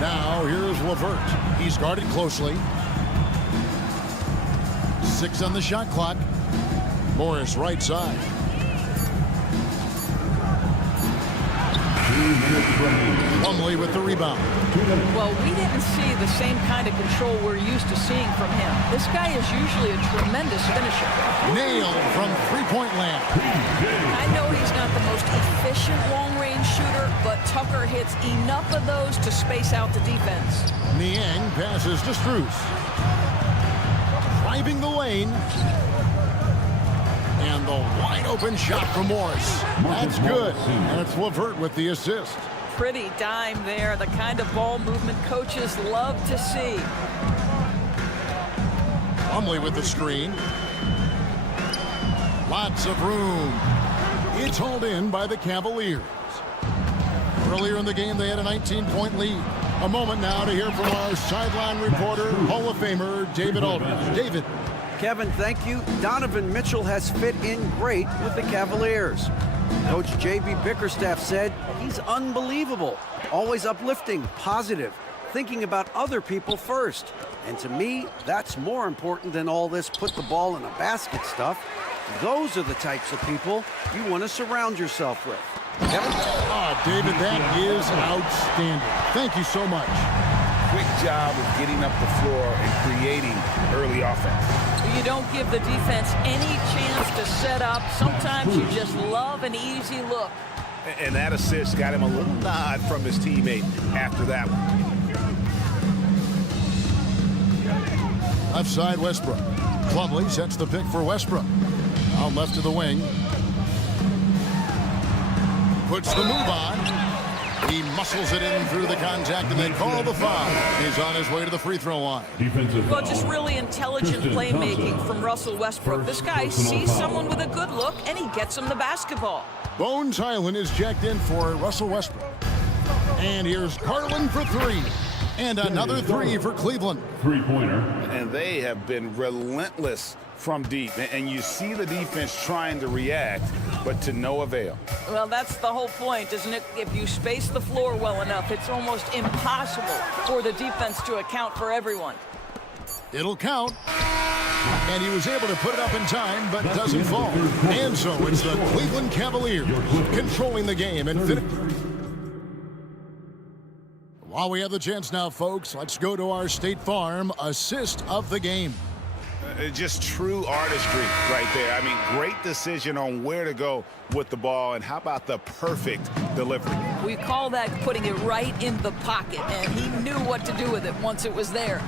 Now here's LeVert. He's guarded closely. 6 on the shot clock. Morris right side. Plumlee with the rebound. Well, we didn't see the same kind of control we're used to seeing from him. This guy is usually a tremendous finisher. Nailed from three-point land. I know he's not the most efficient long-range shooter, but Tucker hits enough of those to space out the defense. Niang passes to Strus. Driving the lane. And the wide-open shot from Morris. That's good. And it's LeVert with the assist. Pretty dime there, the kind of ball movement coaches love to see. Plumlee with the screen. Lots of room. It's hauled in by the Cavaliers. Earlier in the game, they had a 19-point lead. A moment now to hear from our sideline reporter, Hall of Famer David Aldridge. David. Kevin, thank you. Donovan Mitchell has fit in great with the Cavaliers. Coach J.B. Bickerstaff said he's unbelievable, always uplifting, positive, thinking about other people first. And to me, that's more important than all this put the ball in a basket stuff. Those are the types of people you want to surround yourself with. Kevin? David, that is outstanding. Thank you so much. Quick job of getting up the floor and creating early offense. You don't give the defense any chance to set up. Sometimes you just love an easy look. And that assist got him a little nod from his teammate after that one. Left side, Westbrook. Plumlee sets the pick for Westbrook. Out left to the wing. Puts the move on. He muscles it in through the contact, and they call the foul. He's on his way to the free throw line. Well, just really intelligent playmaking from Russell Westbrook. This guy sees someone with a good look, and he gets him the basketball. Bones Highland is checked in for Russell Westbrook. And here's Garland for 3. And another 3 for Cleveland. Three-pointer. And they have been relentless from deep. And you see the defense trying to react, but to no avail. Well, that's the whole point, isn't it? If you space the floor well enough, it's almost impossible for the defense to account for everyone. It'll count. And he was able to put it up in time, but doesn't fall. And so it's the Cleveland Cavaliers controlling the game and While we have the chance now, folks, let's go to our State Farm assist of the game. Just true artistry right there. I mean, great decision on where to go with the ball, and how about the perfect delivery? We call that putting it right in the pocket, and he knew what to do with it once it was there.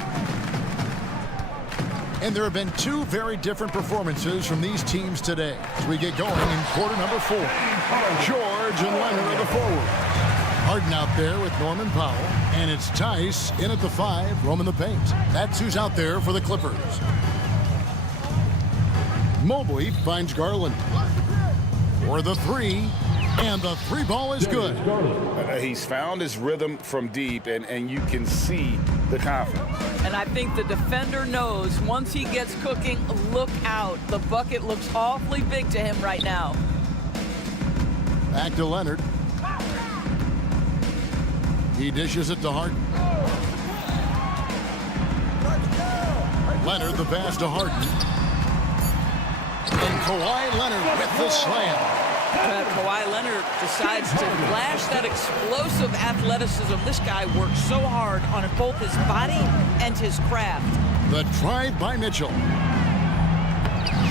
And there have been two very different performances from these teams today as we get going in quarter number 4. George and Leonard are the forward. Harden out there with Norman Powell, and it's Tice in at the 5, roaming the paint. That's who's out there for the Clippers. Mobley finds Garland for the 3, and the 3 ball is good. He's found his rhythm from deep, and you can see the confidence. And I think the defender knows once he gets cooking, look out. The bucket looks awfully big to him right now. Back to Leonard. He dishes it to Harden. Leonard the pass to Harden. And Kawhi Leonard with the slam. Kawhi Leonard decides to flash that explosive athleticism. This guy works so hard on both his body and his craft. The drive by Mitchell.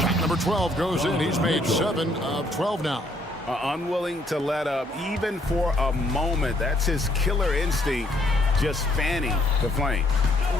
Shot number 12 goes in. He's made 7 of 12 now. Unwilling to let up even for a moment. That's his killer instinct, just fanning the flame.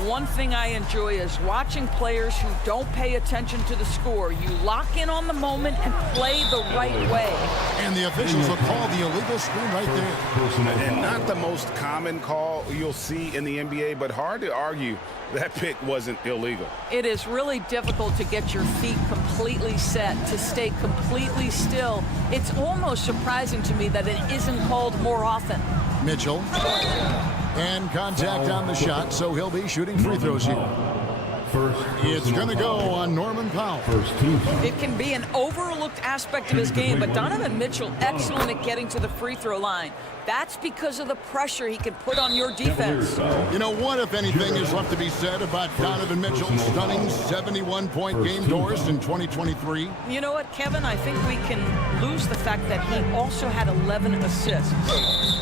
One thing I enjoy is watching players who don't pay attention to the score. You lock in on the moment and play the right way. And the officials will call the illegal screen right there. And not the most common call you'll see in the NBA, but hard to argue that pick wasn't illegal. It is really difficult to get your feet completely set, to stay completely still. It's almost surprising to me that it isn't called more often. Mitchell. And contact on the shot, so he'll be shooting free throws here. It's going to go on Norman Powell. It can be an overlooked aspect of his game, but Donovan Mitchell excellent at getting to the free throw line. That's because of the pressure he can put on your defense. You know what, if anything, is left to be said about Donovan Mitchell's stunning 71-point game tours in 2023? You know what, Kevin? I think we can lose the fact that he also had 11 assists.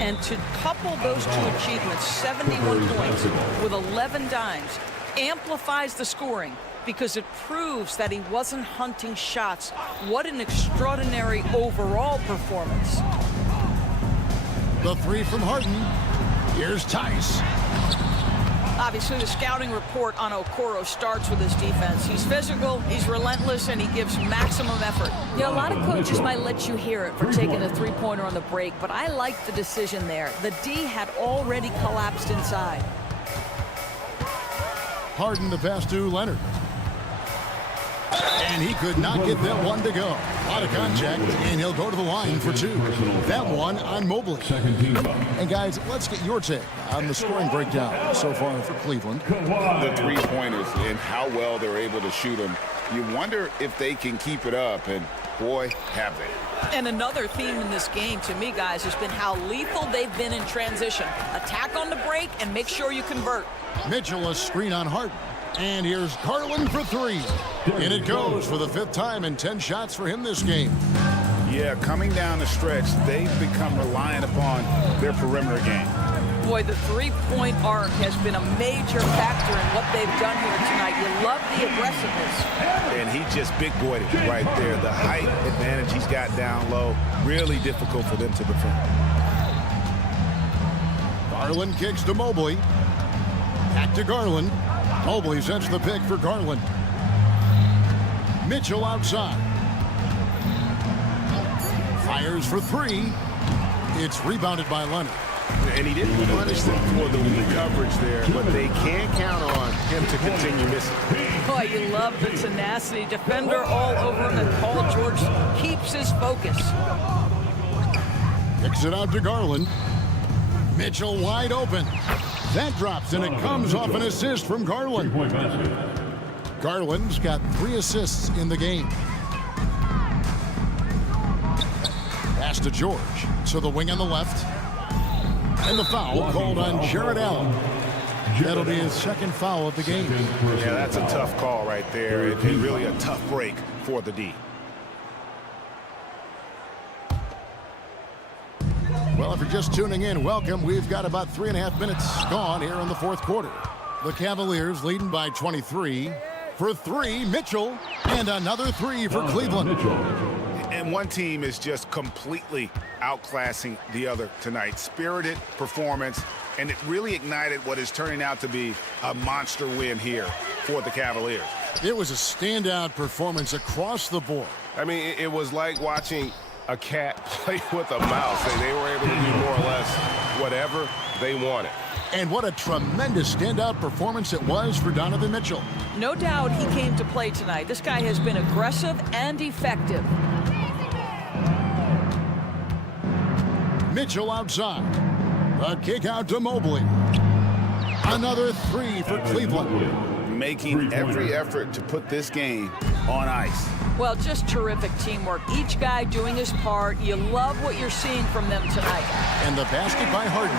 And to couple those two achievements, 71 points with 11 dimes, amplifies the scoring because it proves that he wasn't hunting shots. What an extraordinary overall performance. The 3 from Harden. Here's Tice. Obviously, the scouting report on Okoro starts with his defense. He's physical, he's relentless, and he gives maximum effort. You know, a lot of coaches might let you hear it for taking a three-pointer on the break, but I like the decision there. The D had already collapsed inside. Harden the pass to Leonard. And he could not get that one to go. A lot of contact, and he'll go to the line for 2. That one on Mobley. And guys, let's get your take on the scoring breakdown so far for Cleveland. The three-pointers and how well they're able to shoot them. You wonder if they can keep it up, and boy, have they. And another theme in this game, to me, guys, has been how lethal they've been in transition. Attack on the break and make sure you convert. Mitchell a screen on Harden. And here's Garland for 3. And it goes for the 5th time, and 10 shots for him this game. Yeah, coming down the stretch, they've become reliant upon their perimeter game. Boy, the three-point arc has been a major factor in what they've done here tonight. You love the aggressiveness. And he just big-boyed it right there. The height advantage he's got down low, really difficult for them to defend. Garland kicks to Mobley. Back to Garland. Mobley sets the pick for Garland. Mitchell outside. Fires for 3. It's rebounded by Leonard. And he didn't punish them for the weak coverage there, but they can't count on him to continue missing. Boy, you love the tenacity. Defender all over him, and Paul George keeps his focus. Kicks it out to Garland. Mitchell wide open. That drops, and it comes off an assist from Garland. Garland's got 3 assists in the game. Pass to George. To the wing on the left. And the foul called on Jared Allen. That'll be his 2nd foul of the game. Yeah, that's a tough call right there, and really a tough break for the D. Well, if you're just tuning in, welcome. We've got about 3.5 minutes gone here in the fourth quarter. The Cavaliers leading by 23. For three, Mitchell. And another three for Cleveland. And one team is just completely outclassing the other tonight. Spirited performance, and it really ignited what is turning out to be a monster win here for the Cavaliers. It was a standout performance across the board. I mean, it was like watching a cat play with a mouse. They were able to do more or less whatever they wanted. And what a tremendous standout performance it was for Donovan Mitchell. No doubt he came to play tonight. This guy has been aggressive and effective. Mitchell outside. A kick out to Mobley. Another three for Cleveland. Making every effort to put this game on ice. Well, just terrific teamwork. Each guy doing his part. You love what you're seeing from them tonight. And the basket by Harden.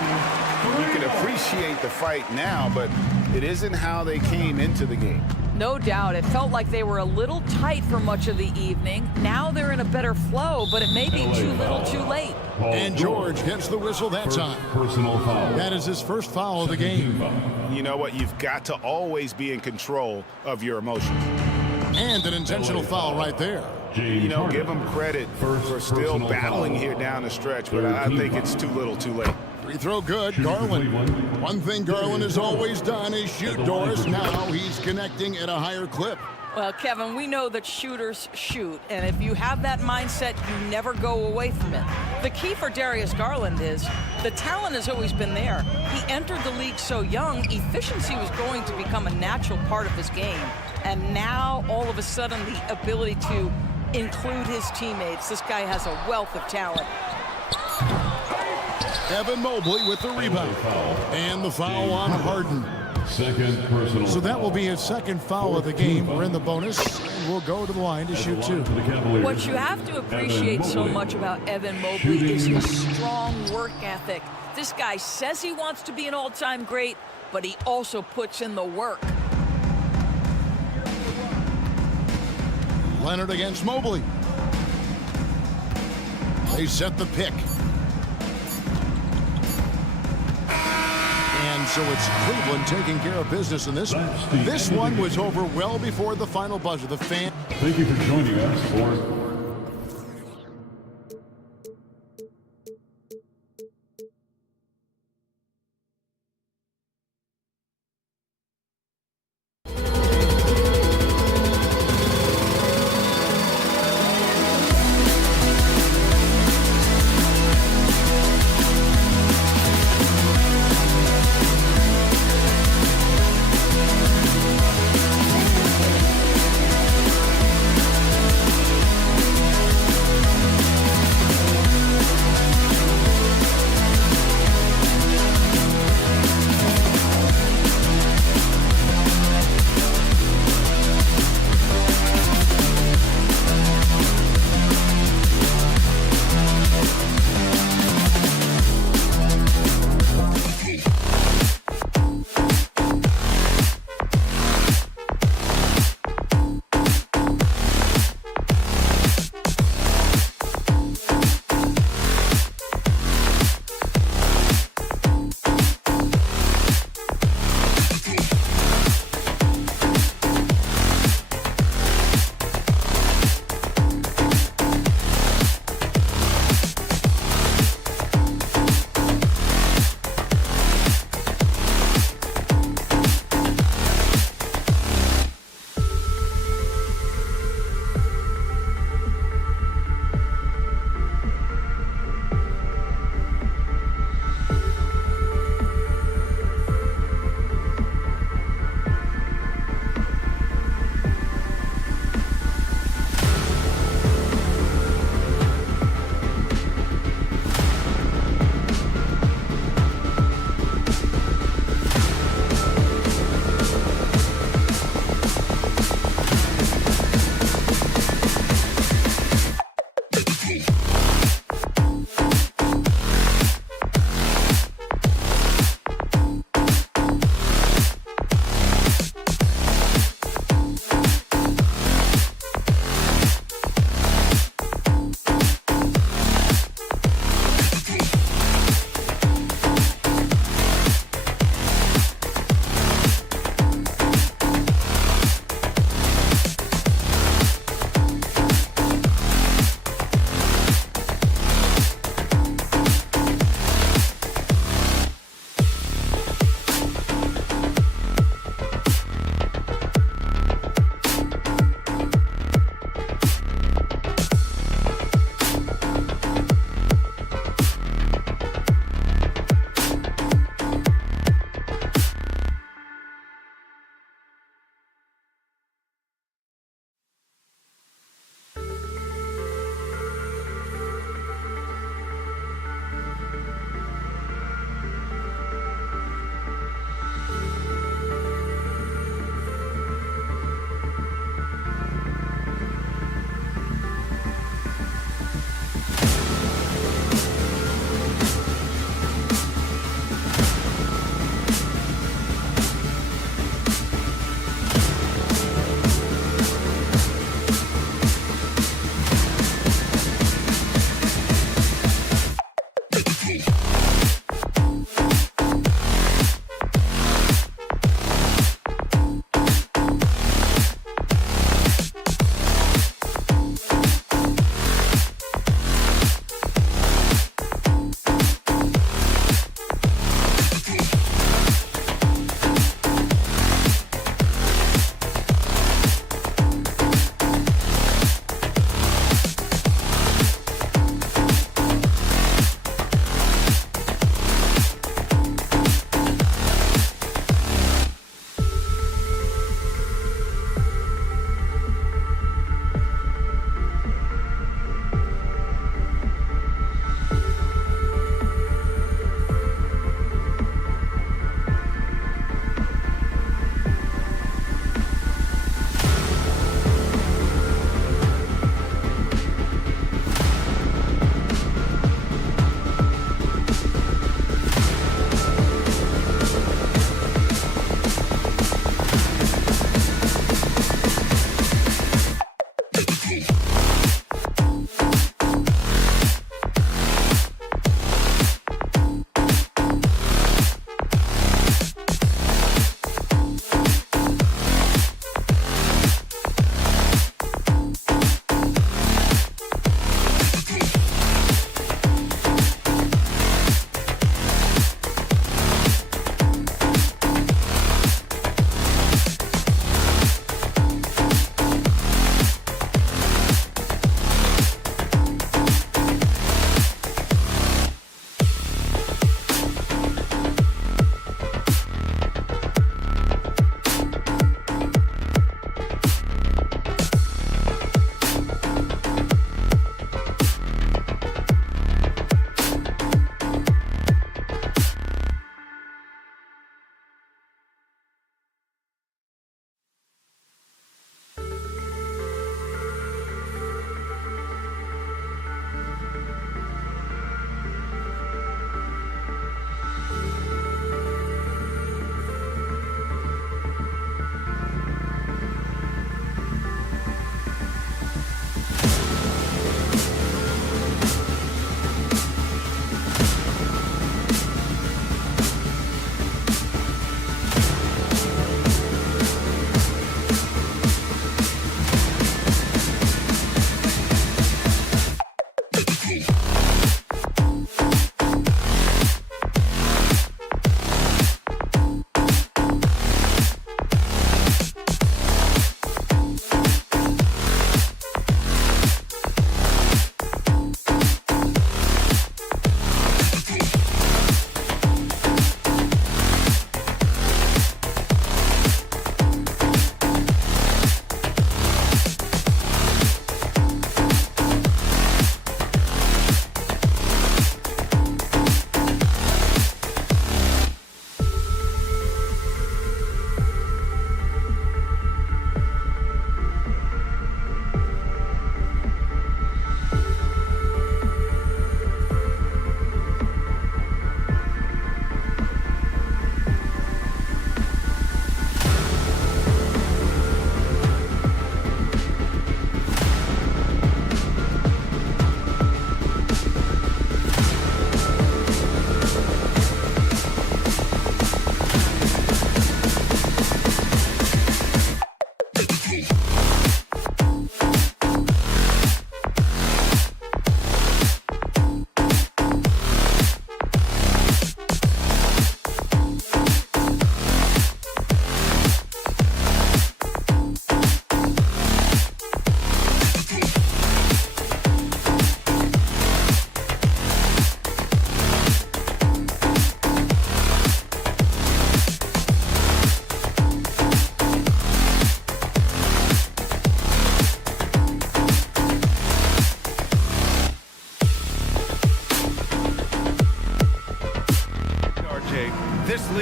You can appreciate the fight now, but it isn't how they came into the game. No doubt. It felt like they were a little tight for much of the evening. Now they're in a better flow, but it may be too little too late. And George gets the whistle that time. Personal foul. That is his first foul of the game. You know what? You've got to always be in control of your emotions. And an intentional foul right there. You know, give them credit for still battling here down the stretch, but I think it's too little too late. Free throw good, Garland. One thing Garland has always done is shoot, Doris. Now he's connecting at a higher clip. Well, Kevin, we know that shooters shoot, and if you have that mindset, you never go away from it. The key for Darius Garland is the talent has always been there. He entered the league so young, efficiency was going to become a natural part of his game. And now, all of a sudden, the ability to include his teammates. This guy has a wealth of talent. Evan Mobley with the rebound. And the foul on Harden. Second personal. So that will be his second foul of the game. We're in the bonus, and we'll go to the line to shoot two. What you have to appreciate so much about Evan Mobley is his strong work ethic. This guy says he wants to be an all-time great, but he also puts in the work. Leonard against Mobley. They set the pick. And so it's Cleveland taking care of business in this one. This one was over well before the final buzzer. The fan. Thank you for joining us for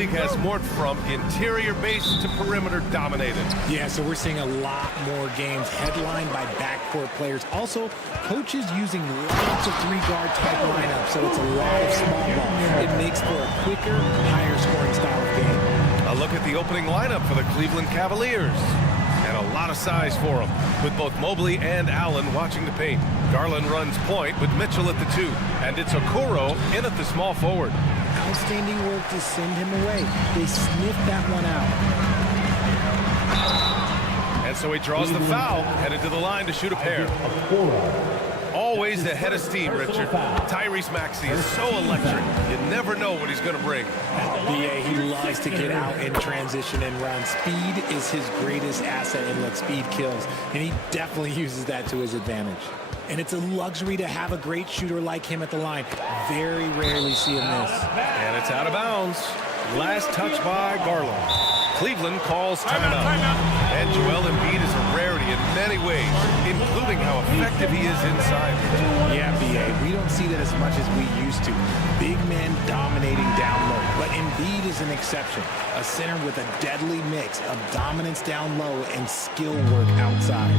league has morphed from interior base to perimeter dominated. Yeah, so we're seeing a lot more games headlined by backcourt players. Also, coaches using lots of three-guard type lineups, so it's a lot of small ball. It makes for a quicker, higher-scoring style of game. A look at the opening lineup for the Cleveland Cavaliers. And a lot of size for them, with both Mobley and Allen watching the paint. Garland runs point with Mitchell at the 2, and it's Okoro in at the small forward. Outstanding work to send him away. They sniffed that one out. And so he draws the foul, headed to the line to shoot a pair. Always the head of steam, Richard. Tyrese Maxey is so electric. You never know what he's going to bring. BA, he loves to get out in transition and run. Speed is his greatest asset, and look, speed kills. And he definitely uses that to his advantage. And it's a luxury to have a great shooter like him at the line. Very rarely see him miss. And it's out of bounds. Last touch by Garland. Cleveland calls timeout. And Joel Embiid is a rarity in many ways, including how effective he is inside. Yeah, BA, we don't see that as much as we used to. Big men dominating down low. But Embiid is an exception. A center with a deadly mix of dominance down low and skill work outside.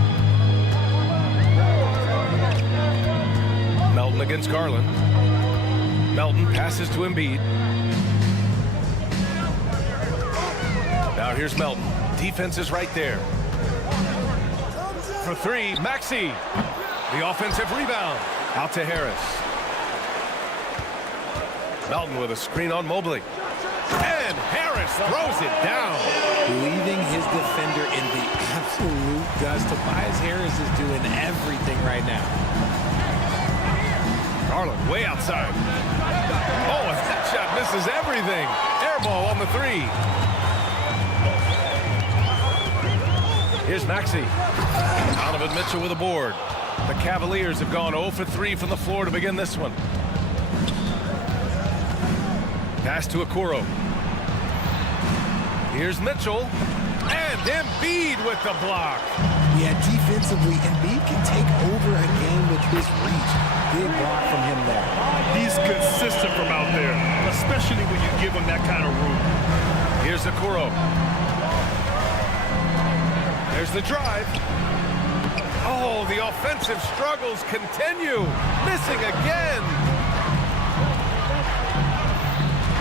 Melton against Garland. Melton passes to Embiid. Now here's Melton. Defense is right there. For 3, Maxey. The offensive rebound. Out to Harris. Melton with a screen on Mobley. And Harris throws it down. Leaving his defender in the absolute dust. Tobias Harris is doing everything right now. Garland way outside. Oh, and that shot misses everything. Air ball on the 3. Here's Maxey. Donovan Mitchell with a board. The Cavaliers have gone 0 for 3 from the floor to begin this one. Pass to Okoro. Here's Mitchell. And Embiid with the block. Yeah, defensively, Embiid can take over a game with his reach. Big block from him there. He's consistent from out there, especially when you give him that kind of room. Here's Okoro. There's the drive. Oh, the offensive struggles continue. Missing again.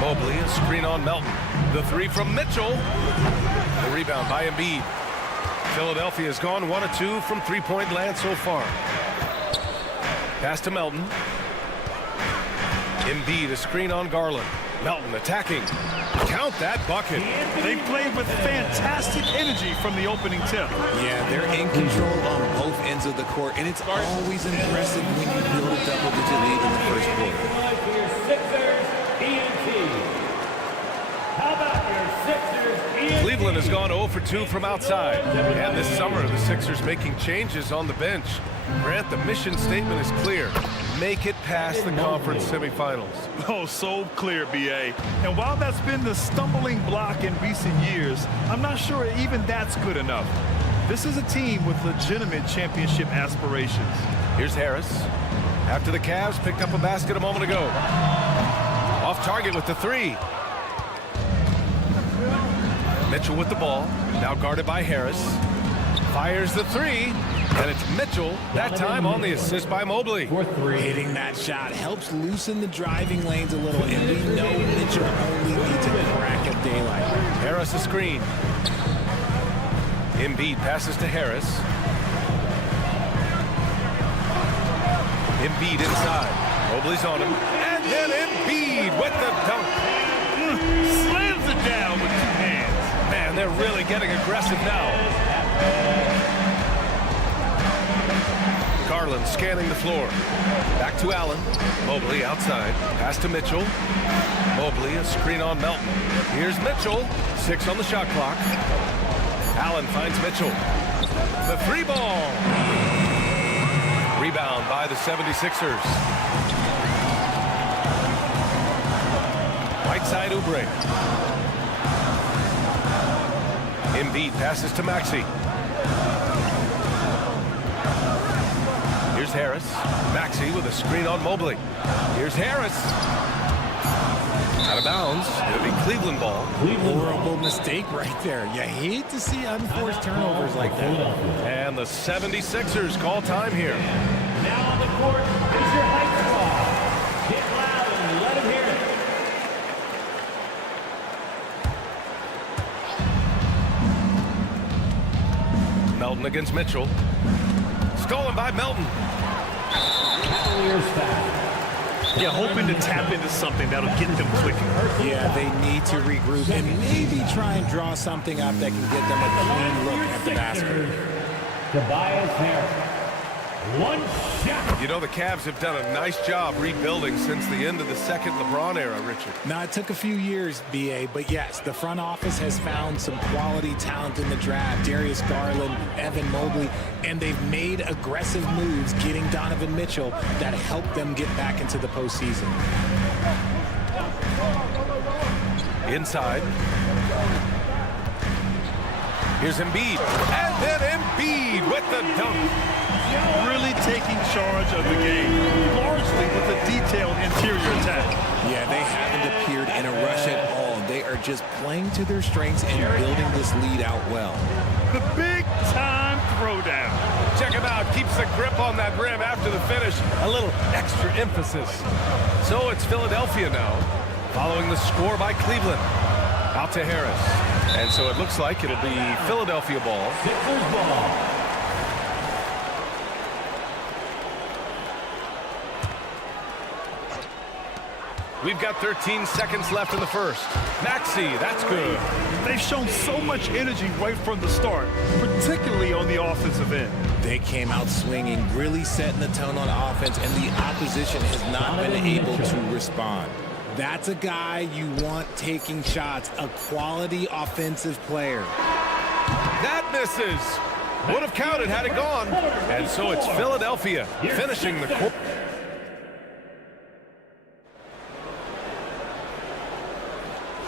Mobley, a screen on Melton. The 3 from Mitchell. The rebound by Embiid. Philadelphia has gone 1 of 2 from three-point land so far. Pass to Melton. Embiid, a screen on Garland. Melton attacking. Count that bucket. They played with fantastic energy from the opening tip. Yeah, they're in control on both ends of the court, and it's always impressive when you build a double-digit lead in the first quarter. Cleveland has gone 0 for 2 from outside. And this summer, the Sixers making changes on the bench. Grant, the mission statement is clear. Make it past the conference semifinals. Oh, so clear, BA. And while that's been the stumbling block in recent years, I'm not sure even that's good enough. This is a team with legitimate championship aspirations. Here's Harris. After the Cavs picked up a basket a moment ago. Off target with the 3. Mitchell with the ball. Now guarded by Harris. Fires the 3. And it's Mitchell, that time on the assist by Mobley. Hitting that shot helps loosen the driving lanes a little, and we know Mitchell only needs a crack at daylight. Harris a screen. Embiid passes to Harris. Embiid inside. Mobley's on him. And then Embiid with the dunk. Slams it down with 2 hands. Man, they're really getting aggressive now. Garland scanning the floor. Back to Allen. Mobley outside. Pass to Mitchell. Mobley, a screen on Melton. Here's Mitchell. 6 on the shot clock. Allen finds Mitchell. The 3 ball. Rebound by the 76ers. Right side Oubre. Embiid passes to Maxey. Here's Harris. Maxey with a screen on Mobley. Here's Harris. Out of bounds. It'll be Cleveland ball. Horrible mistake right there. You hate to see unforced turnovers like that. And the 76ers call time here. Now on the court is your high squad. Get loud and let him hear it. Melton against Mitchell. Stolen by Melton. Cavaliers foul. Yeah, hoping to tap into something that'll get them clicking. Yeah, they need to regroup and maybe try and draw something up that can get them a clean look at the basket. Tobias Harris. One shot. You know, the Cavs have done a nice job rebuilding since the end of the second LeBron era, Richard. Now, it took a few years, B.A., but yes, the front office has found some quality talent in the draft. Darius Garland, Evan Mobley, and they've made aggressive moves getting Donovan Mitchell that helped them get back into the postseason. Inside. Here's Embiid. And then Embiid with the dunk. Really taking charge of the game, largely with a detailed interior attack. Yeah, they haven't appeared in a rush at all. They are just playing to their strengths and building this lead out well. The big-time throwdown. Check him out. Keeps the grip on that rim after the finish. A little extra emphasis. So it's Philadelphia now, following the score by Cleveland. Out to Harris. And so it looks like it'll be Philadelphia ball. Sixers ball. We've got 13 seconds left in the first. Maxey, that's good. They've shown so much energy right from the start, particularly on the offensive end. They came out swinging, really setting the tone on offense, and the opposition has not been able to respond. That's a guy you want taking shots, a quality offensive player. That misses. Would have counted had it gone. And so it's Philadelphia finishing the quarter.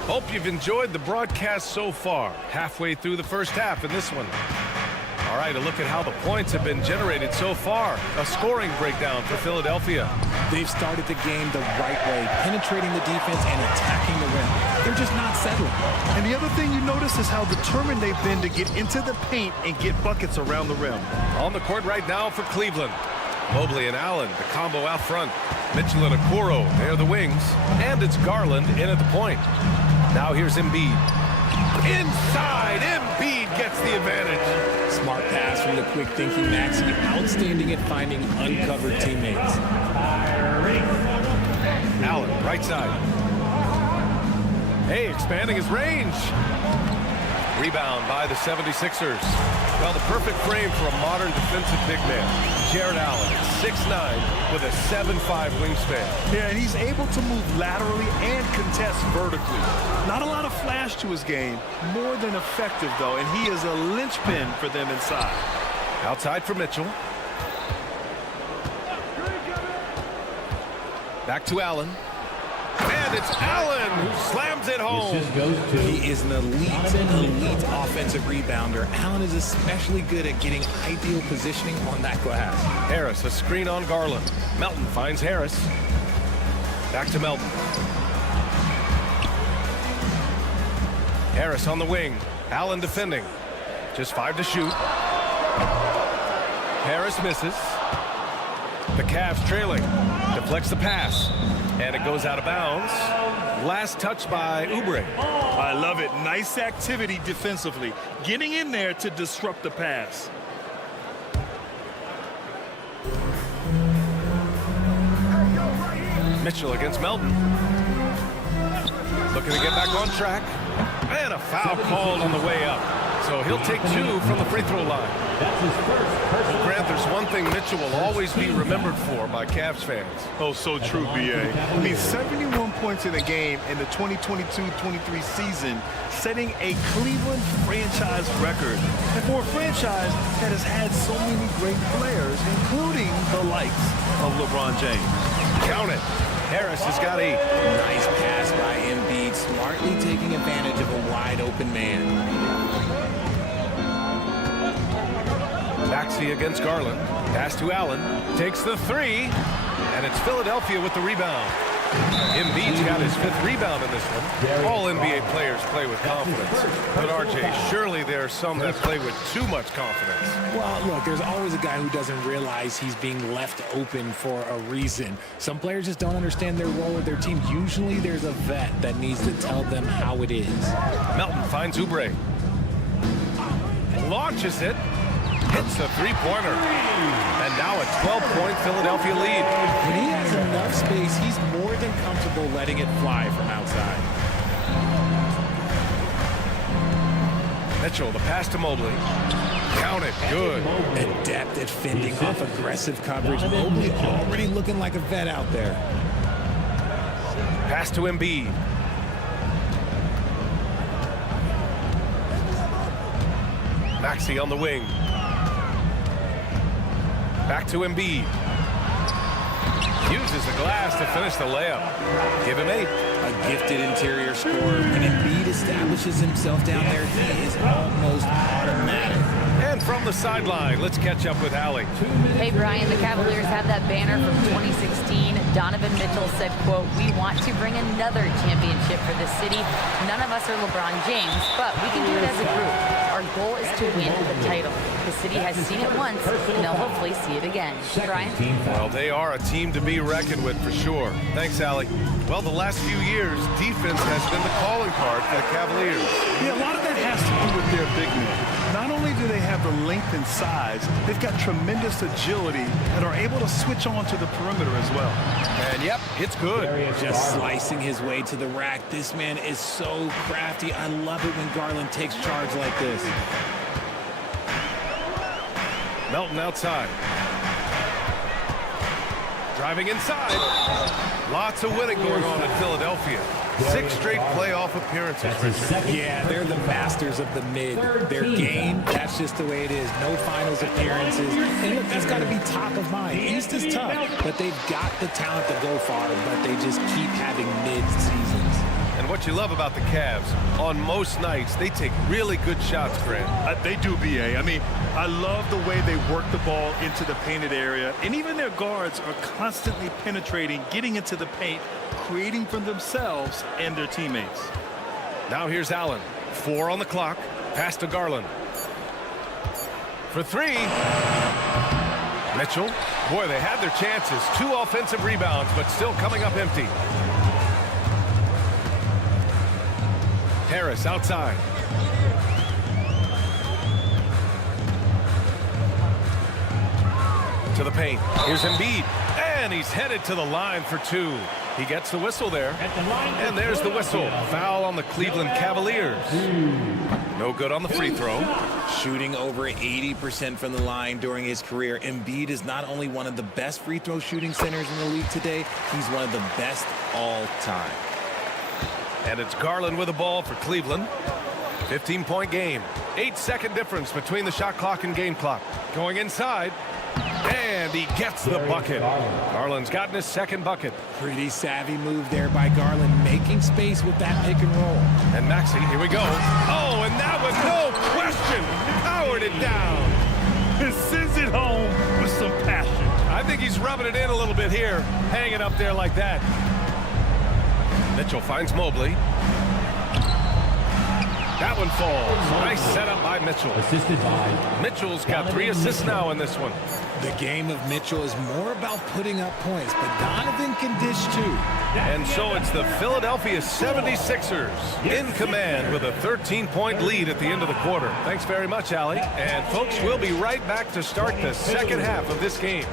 Hope you've enjoyed the broadcast so far. Halfway through the first half in this one. All right, a look at how the points have been generated so far. A scoring breakdown for Philadelphia. They've started the game the right way, penetrating the defense and attacking the rim. They're just not settling. And the other thing you notice is how determined they've been to get into the paint and get buckets around the rim. On the court right now for Cleveland. Mobley and Allen, the combo out front. Mitchell and Okoro, they're the wings. And it's Garland in at the point. Now here's Embiid. Inside, Embiid gets the advantage. Smart pass from the quick thinking Maxey. Outstanding at finding uncovered teammates. Allen, right side. Hey, expanding his range. Rebound by the 76ers. Well, the perfect frame for a modern defensive big man. Jared Allen, 6'9", with a 7'5" wingspan. Yeah, and he's able to move laterally and contest vertically. Not a lot of flash to his game. More than effective, though, and he is a linchpin for them inside. Outside for Mitchell. Back to Allen. And it's Allen who slams it home. He is an elite offensive rebounder. Allen is especially good at getting ideal positioning on that glass. Harris, a screen on Garland. Melton finds Harris. Back to Melton. Harris on the wing. Allen defending. Just 5 to shoot. Harris misses. The Cavs trailing. Deflects the pass. And it goes out of bounds. Last touch by Oubre. I love it. Nice activity defensively. Getting in there to disrupt the pass. Mitchell against Melton. Looking to get back on track. And a foul called on the way up. So he'll take 2 from the free throw line. That's his first personal. Well, Grant, there's one thing Mitchell will always be remembered for by Cavs fans. Oh, so true, B.A. I mean, 71 points in a game in the 2022-23 season, setting a Cleveland franchise record. And for a franchise that has had so many great players, including the likes of LeBron James. Count it. Harris has got a nice pass by Embiid, smartly taking advantage of a wide open man. Maxey against Garland. Pass to Allen. Takes the 3. And it's Philadelphia with the rebound. Embiid's got his 5th rebound in this one. All NBA players play with confidence. But RJ, surely there are some that play with too much confidence. Well, look, there's always a guy who doesn't realize he's being left open for a reason. Some players just don't understand their role with their team. Usually there's a vet that needs to tell them how it is. Melton finds Oubre. Launches it. Hits the three-pointer. And now a 12-point Philadelphia lead. When he has enough space, he's more than comfortable letting it fly from outside. Mitchell, the pass to Mobley. Count it, good. Adept at fending off aggressive coverage. Mobley already looking like a vet out there. Pass to Embiid. Maxey on the wing. Back to Embiid. Uses the glass to finish the layup. Give him 8. A gifted interior scorer. When Embiid establishes himself down there, he is almost automatic. And from the sideline, let's catch up with Allie. Hey, Brian, the Cavaliers have that banner from 2016. Donovan Mitchell said, quote, "We want to bring another championship for the city. None of us are LeBron James, but we can do it as a group. Our goal is to win the title. The city has seen it once, and they'll hopefully see it again." Brian? Well, they are a team to be reckoned with for sure. Thanks, Allie. Well, the last few years, defense has been the calling card for the Cavaliers. Yeah, a lot of that has to do with their big men. Not only do they have the length and size, they've got tremendous agility and are able to switch on to the perimeter as well. And yep, it's good. Just slicing his way to the rack. This man is so crafty. I love it when Garland takes charge like this. Melton outside. Driving inside. Lots of winning going on in Philadelphia. 6 straight playoff appearances. Yeah, they're the masters of the mid. Their game, that's just the way it is. No finals appearances. And look, that's got to be top of mind. East is tough, but they've got the talent to go far, but they just keep having mid-seasons. And what you love about the Cavs, on most nights, they take really good shots, Grant. They do, B.A. I mean, I love the way they work the ball into the painted area, and even their guards are constantly penetrating, getting into the paint, creating for themselves and their teammates. Now here's Allen. 4 on the clock. Pass to Garland. For 3. Mitchell. Boy, they had their chances. 2 offensive rebounds, but still coming up empty. Harris outside. To the paint. Here's Embiid. And he's headed to the line for 2. He gets the whistle there. And there's the whistle. Foul on the Cleveland Cavaliers. No good on the free throw. Shooting over 80% from the line during his career, Embiid is not only one of the best free throw shooting centers in the league today, he's one of the best all time. And it's Garland with the ball for Cleveland. 15-point game. 8-second difference between the shot clock and game clock. Going inside. And he gets the bucket. Garland's gotten his 2nd bucket. Pretty savvy move there by Garland, making space with that pick and roll. And Maxey, here we go. Oh, and that was no question. Powered it down. He sends it home with some passion. I think he's rubbing it in a little bit here. Hang it up there like that. Mitchell finds Mobley. That one falls. Nice setup by Mitchell. Assisted by Mitchell's got 3 assists now in this one. The game of Mitchell is more about putting up points, but Donovan can dish too. And so it's the Philadelphia 76ers in command with a 13-point lead at the end of the quarter. Thanks very much, Allie. And folks, we'll be right back to start the second half of this game.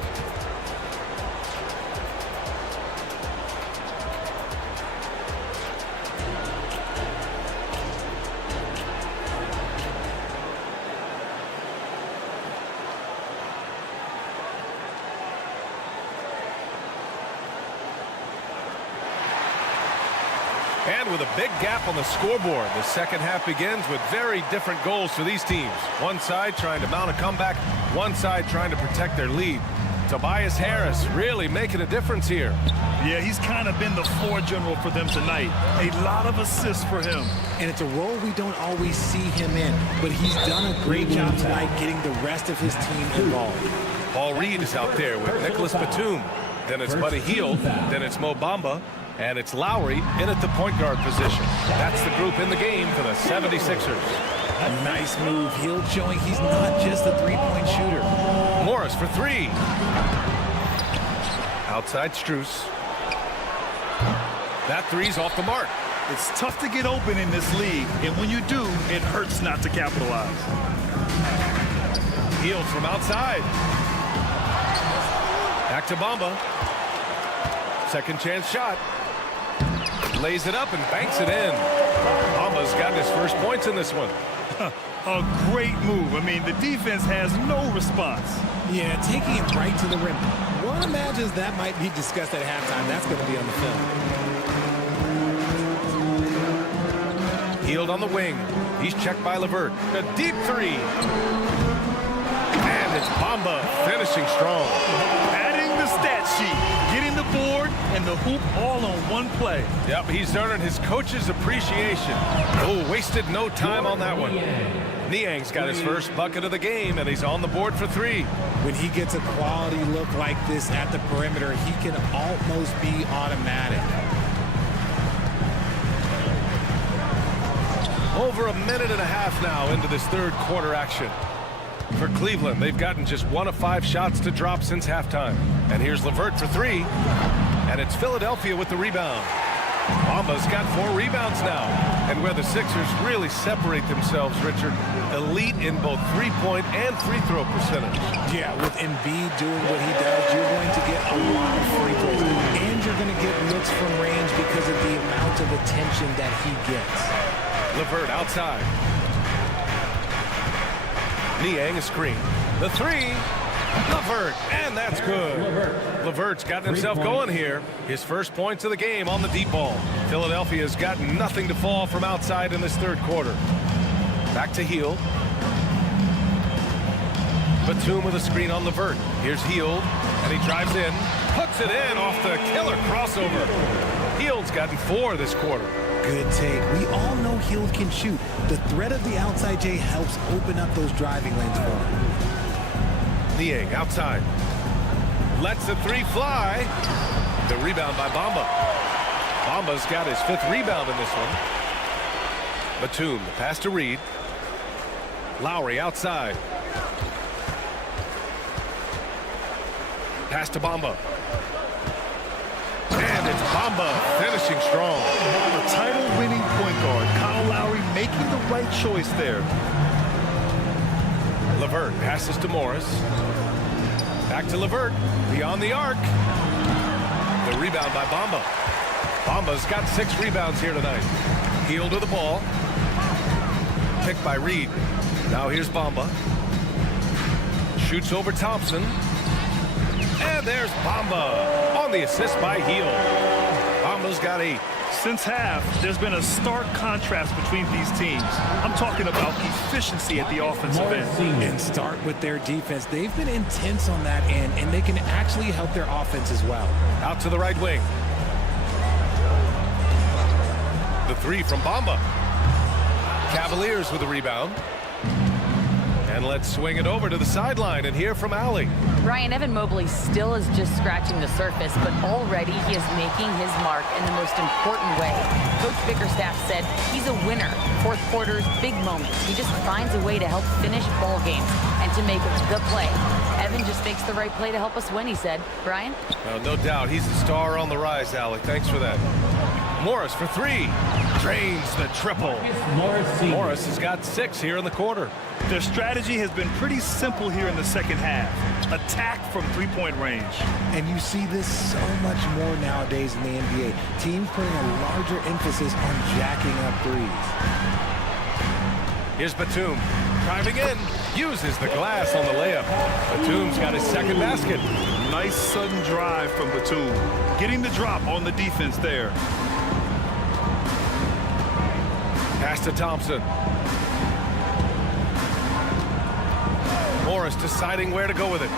And with a big gap on the scoreboard, the second half begins with very different goals for these teams. One side trying to mount a comeback, one side trying to protect their lead. Tobias Harris really making a difference here. Yeah, he's kind of been the floor general for them tonight. A lot of assists for him. And it's a role we don't always see him in, but he's done a great job tonight getting the rest of his team involved. Paul Reed is out there with Nicholas Batum. Then it's Buddy Hield. Then it's Mo Bamba. And it's Lowry in at the point guard position. That's the group in the game for the 76ers. A nice move. Hield showing he's not just a three-point shooter. Morris for three. Outside Strus. That three's off the mark. It's tough to get open in this league, and when you do, it hurts not to capitalize. Hield from outside. Back to Bamba. Second chance shot. Lays it up and banks it in. Bamba's gotten his first points in this one. A great move. I mean, the defense has no response. Yeah, taking it right to the rim. One imagines that might be discussed at halftime. That's going to be on the film. Hield on the wing. He's checked by LeVert. A deep three. And it's Bamba finishing strong. Adding the stat sheet, getting the board, and the hoop all on one play. Yep, he's earning his coach's appreciation. Oh, wasted no time on that one. Niang's got his first bucket of the game, and he's on the board for three. When he gets a quality look like this at the perimeter, he can almost be automatic. Over a minute and a half now into this third quarter action. For Cleveland, they've gotten just 1 of 5 shots to drop since halftime. And here's LeVert for three. And it's Philadelphia with the rebound. Bamba's got 4 rebounds now. And where the Sixers really separate themselves, Richard, elite in both three-point and free throw percentage. Yeah, with Embiid doing what he does, you're going to get a lot of free throws. And you're going to get looks from range because of the amount of attention that he gets. LeVert outside. Niang a screen. The three. LeVert, and that's good. LeVert's gotten himself going here. His first points of the game on the deep ball. Philadelphia's got nothing to fall from outside in this third quarter. Back to Hield. Batum with a screen on LeVert. Here's Hield, and he drives in. Puts it in off the killer crossover. Hield's gotten 4 this quarter. Good take. We all know Hield can shoot. The threat of the outside J helps open up those driving lanes for him. Niang outside. Lets the three fly. The rebound by Bamba. Bamba's got his 5th rebound in this one. Batum, the pass to Reed. Lowry outside. Pass to Bamba. And it's Bamba finishing strong. A title-winning point guard, Kyle Lowry making the right choice there. LeVert passes to Morris. Back to LeVert. Beyond the arc. The rebound by Bamba. Bamba's got 6 rebounds here tonight. Hield with the ball. Picked by Reed. Now here's Bamba. Shoots over Thompson. And there's Bamba on the assist by Hield. Bamba's got 8. Since half, there's been a stark contrast between these teams. I'm talking about efficiency at the offensive end. And start with their defense. They've been intense on that end, and they can actually help their offense as well. Out to the right wing. The three from Bamba. Cavaliers with the rebound. And let's swing it over to the sideline and hear from Allie. Brian, Evan Mobley still is just scratching the surface, but already he is making his mark in the most important way. Coach Bickerstaff said he's a winner. Fourth quarters, big moments. He just finds a way to help finish ball games and to make the play. Evan just makes the right play to help us win, he said. Brian? No doubt. He's the star on the rise, Allie. Thanks for that. Morris for three. Drains the triple. Morris has got 6 here in the quarter. Their strategy has been pretty simple here in the second half. Attack from three-point range. And you see this so much more nowadays in the NBA. Teams putting a larger emphasis on jacking up threes. Here's Batum. Driving in. Uses the glass on the layup. Batum's got his 2nd basket. Nice sudden drive from Batum. Getting the drop on the defense there. Pass to Thompson. Morris deciding where to go with it.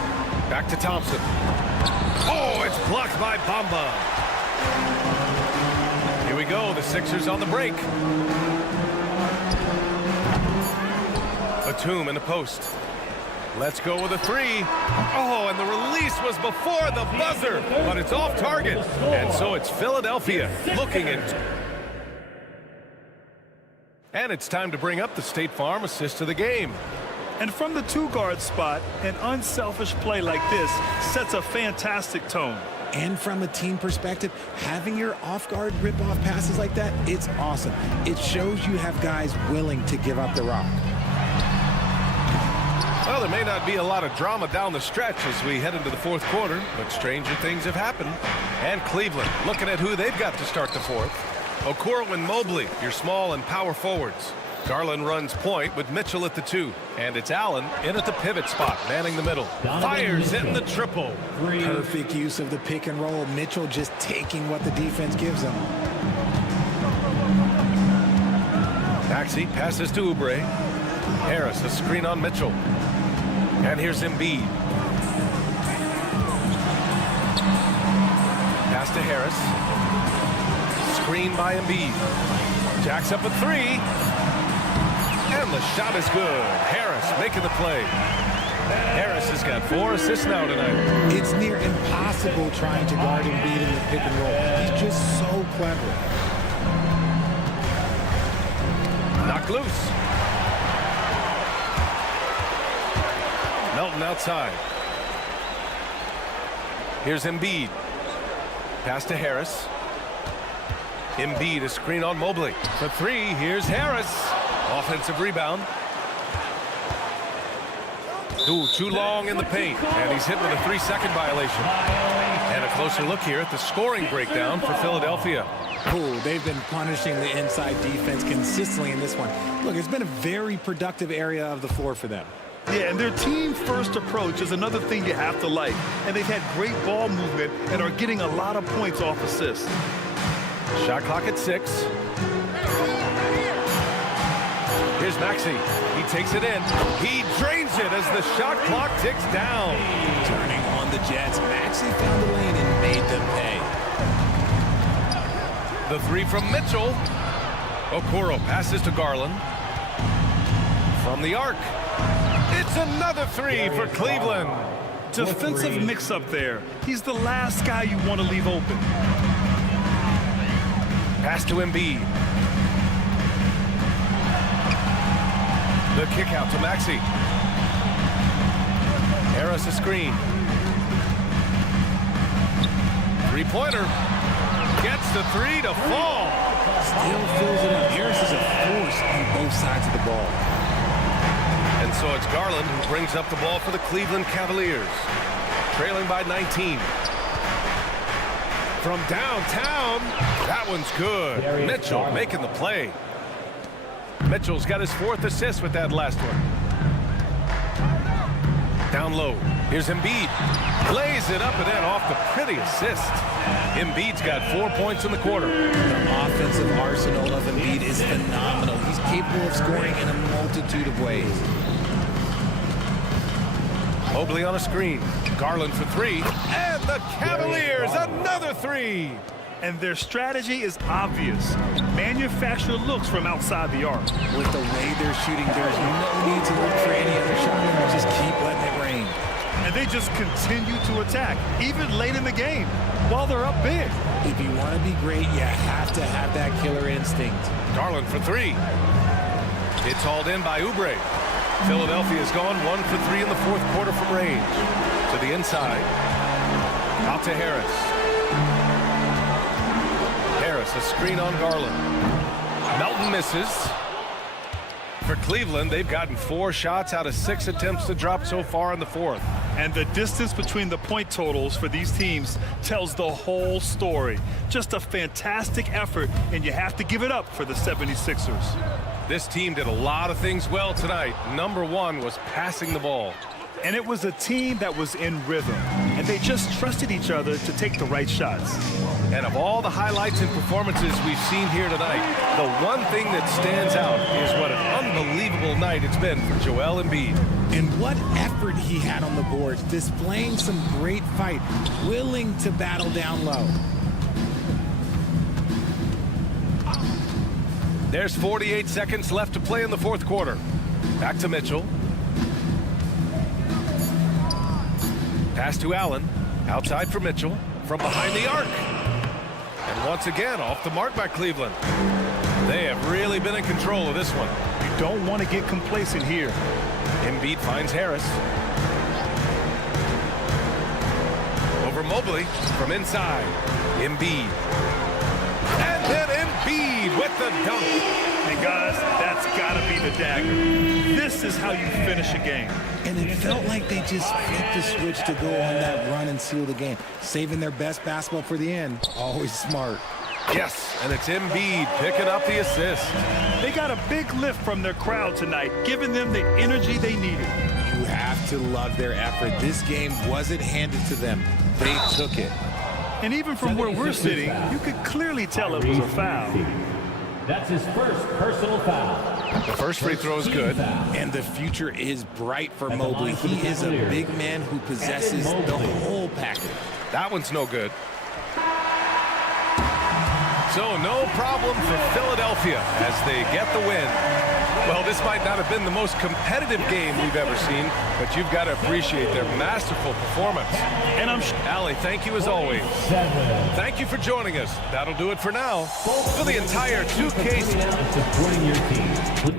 Back to Thompson. Oh, it's blocked by Bamba. Here we go. The Sixers on the break. Batum in the post. Let's go with a 3. Oh, and the release release was before the buzzer, but it's off target. And so it's Philadelphia looking in. And it's time to bring up the State Farm assist of the game. And from the two-guard spot, an unselfish play like this sets a fantastic tone. And from a team perspective, having your off-guard rip-off passes like that, it's awesome. It shows you have guys willing to give up the rock. Well, there may not be a lot of drama down the stretch as we head into the fourth quarter, but stranger things have happened. And Cleveland looking at who they've got to start the fourth. Okoro and Mobley, your small and power forwards. Garland runs point with Mitchell at the 2. And it's Allen in at the pivot spot, manning the middle. Fires in the triple. Perfect use of the pick and roll. Mitchell just taking what the defense gives him. Maxey passes to Oubre. Harris, a screen on Mitchell. And here's Embiid. Pass to Harris. Screen by Embiid. Jacks up a 3. And the shot is good. Harris making the play. Harris has got 4 assists now tonight. It's near impossible trying to guard Embiid in the pick and roll. He's just so clever. Knocked loose. Melton outside. Here's Embiid. Pass to Harris. Embiid, a screen on Mobley. For 3, here's Harris. Offensive rebound. Ooh, too long in the paint. And he's hit with a 3-second violation. And a closer look here at the scoring breakdown for Philadelphia. Cool. They've been punishing the inside defense consistently in this one. Look, it's been a very productive area of the floor for them. Yeah, and their team-first approach is another thing you have to like. And they've had great ball movement and are getting a lot of points off assists. Shot clock at 6. Here's Maxey. He takes it in. He drains it as the shot clock ticks down. Turning on the Jets. Maxey found the lane and made them pay. The 3 from Mitchell. Okoro passes to Garland. From the arc. It's another 3 for Cleveland. Defensive mix-up there. He's the last guy you want to leave open. Pass to Embiid. The kick out to Maxey. Harris a screen. 3-pointer. Gets the 3 to fall. Still fills it up. Harris is a force on both sides of the ball. And so it's Garland who brings up the ball for the Cleveland Cavaliers. Trailing by 19. From downtown, that one's good. Mitchell making the play. Mitchell's got his 4th assist with that last one. Down low. Here's Embiid. Lays it up and then off the pretty assist. Embiid's got 4 points in the quarter. The offensive arsenal of Embiid is phenomenal. He's capable of scoring in a multitude of ways. Mobley on a screen. Garland for 3. And the Cavaliers, another 3. And their strategy is obvious. Manufacture looks from outside the arc. With the way they're shooting, there's no need to look for any other shot. Just keep letting it rain. And they just continue to attack, even late in the game, while they're up big. If you want to be great, you have to have that killer instinct. Garland for 3. It's hauled in by Oubre. Philadelphia's gone 1 for 3 in the fourth quarter from range. To the inside. Out to Harris. Harris, a screen on Garland. Melton misses. For Cleveland, they've gotten 4 shots out of 6 attempts to drop so far in the fourth. And the distance between the point totals for these teams tells the whole story. Just a fantastic effort, and you have to give it up for the 76ers. This team did a lot of things well tonight. Number 1 was passing the ball. And it was a team that was in rhythm, and they just trusted each other to take the right shots. And of all the highlights and performances we've seen here tonight, the one thing that stands out is what an unbelievable night it's been for Joel Embiid. And what effort he had on the boards, displaying some great fight, willing to battle down low. There's 48 seconds left to play in the fourth quarter. Back to Mitchell. Pass to Allen. Outside for Mitchell. From behind the arc. And once again, off the mark by Cleveland. They have really been in control of this one. You don't want to get complacent here. Embiid finds Harris. Over Mobley from inside. Embiid. And then Embiid with the dunk. And guys, that's got to be the dagger. This is how you finish a game. And it felt like they just flipped the switch to go on that run and seal the game. Saving their best basketball for the end. Always smart. Yes, and it's Embiid picking up the assist. They got a big lift from their crowd tonight, giving them the energy they needed. You have to love their effort. This game wasn't handed to them. They took it. And even from where we're sitting, you could clearly tell it was a foul. That's his first personal foul. The first free throw is good. And the future is bright for Mobley. He is a big man who possesses the whole package. That one's no good. So no problem for Philadelphia as they get the win. Well, this might not have been the most competitive game we've ever seen, but you've got to appreciate their masterful performance. And Allie, thank you as always. Thank you for joining us. That'll do it for now. For the entire 2K supporting your team.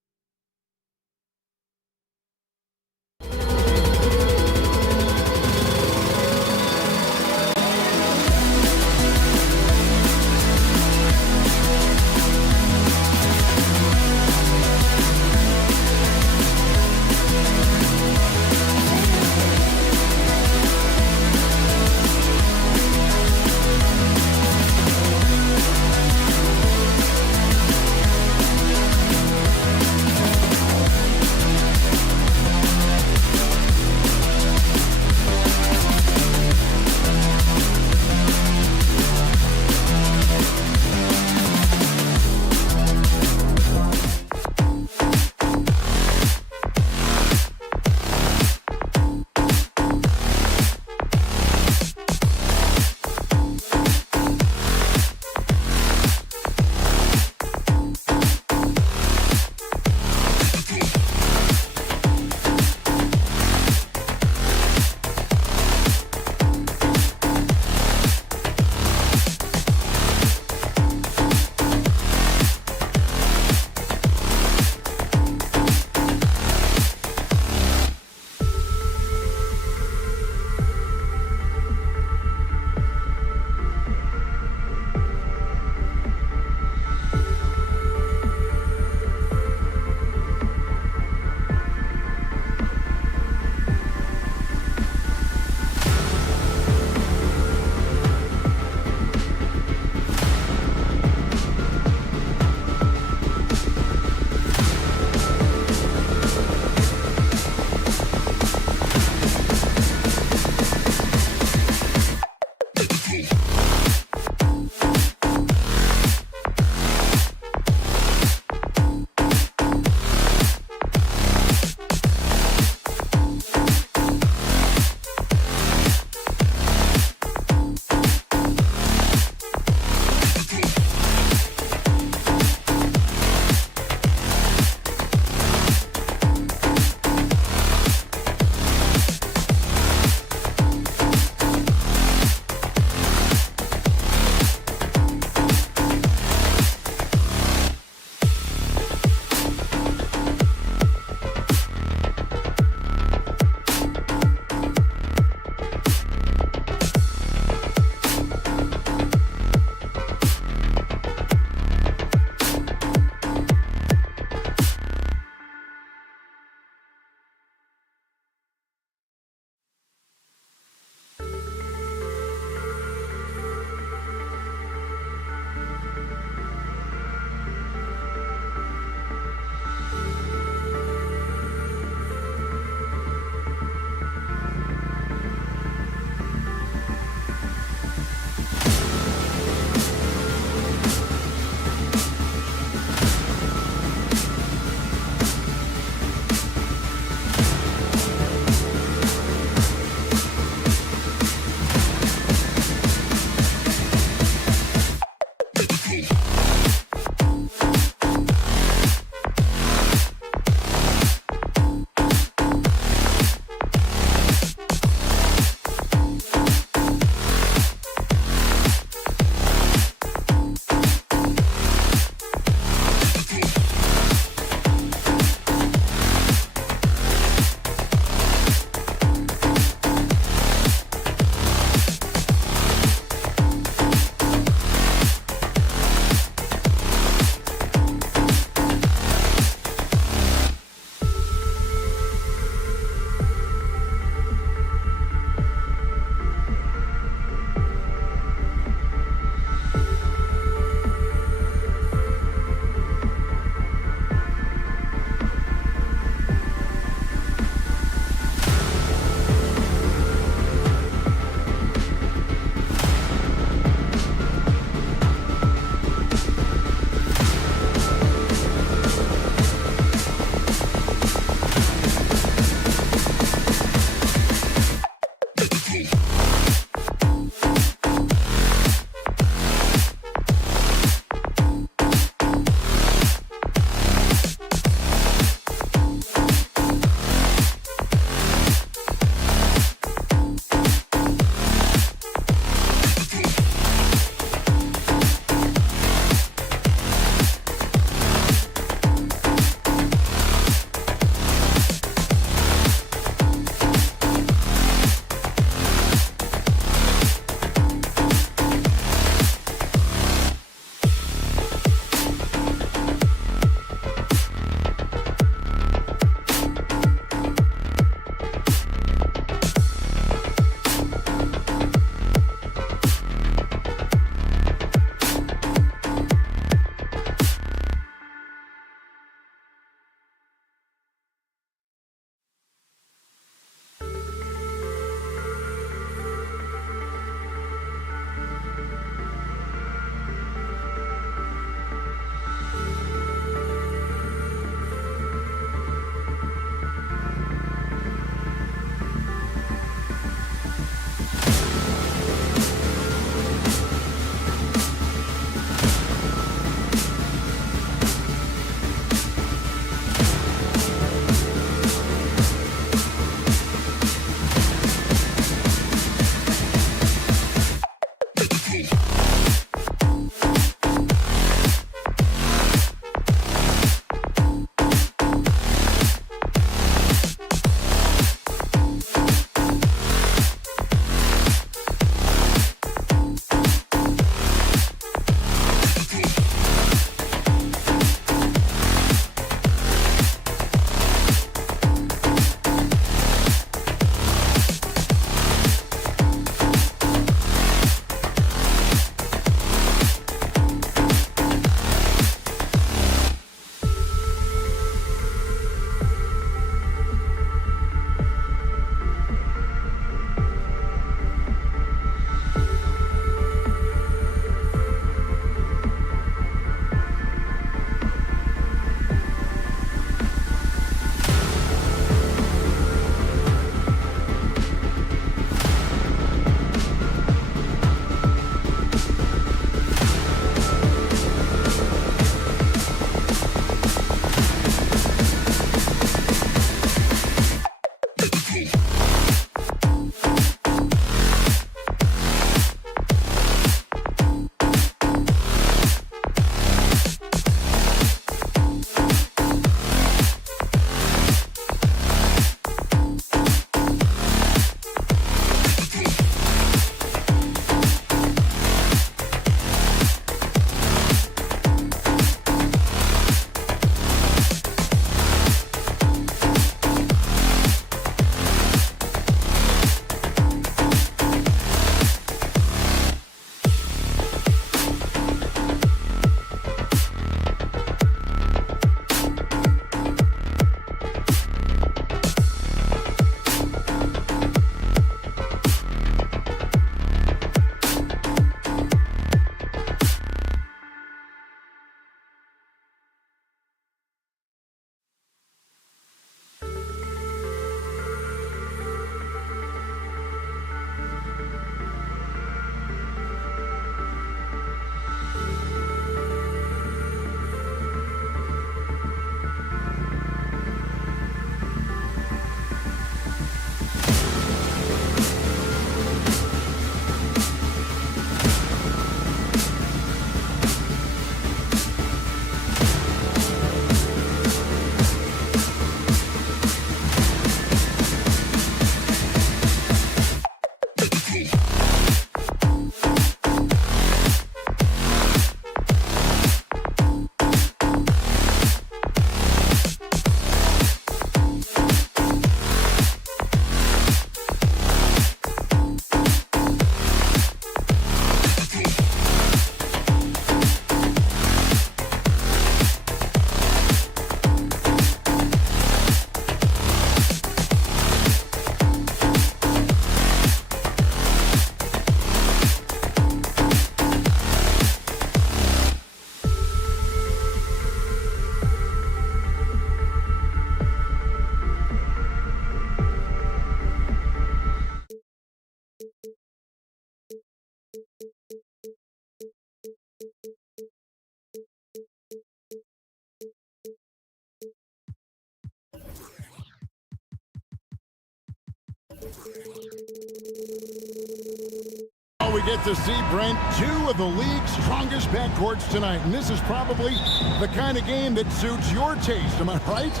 get to see, Brent, two of the league's strongest backcourts tonight. And this is probably the kind of game that suits your taste. Am I right?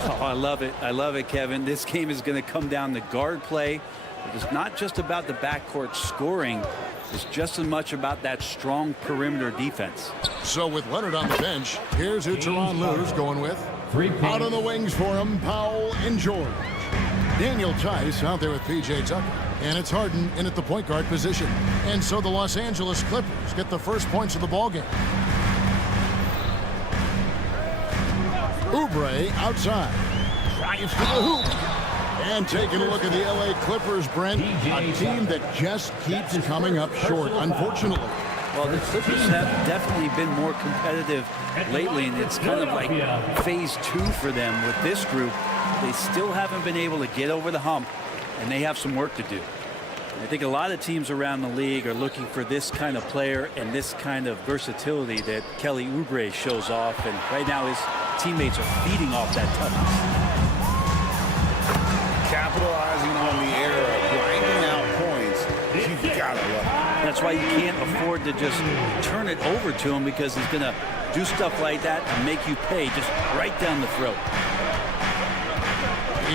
Oh, I love it. I love it, Kevin. This game is going to come down to guard play. It's not just about the backcourt scoring. It's just as much about that strong perimeter defense. So with Leonard on the bench, here's who Tyronn Lue's going with. Out on the wings for him, Powell and George. Daniel Tice out there with P.J. Tucker. And it's Harden in at the point guard position. And so the Los Angeles Clippers get the first points of the ballgame. Oubre outside. Drives to the hoop. And taking a look at the L.A. Clippers, Brent, a team that just keeps coming up short, unfortunately. Well, the Clippers have definitely been more competitive lately, and it's kind of like phase 2 for them with this group. They still haven't been able to get over the hump, and they have some work to do. I think a lot of teams around the league are looking for this kind of player and this kind of versatility that Kelly Oubre shows off, and right now his teammates are feeding off that toughness. Capitalizing on the era, grinding out points, you gotta love it. That's why you can't afford to just turn it over to him, because he's going to do stuff like that and make you pay just right down the throat.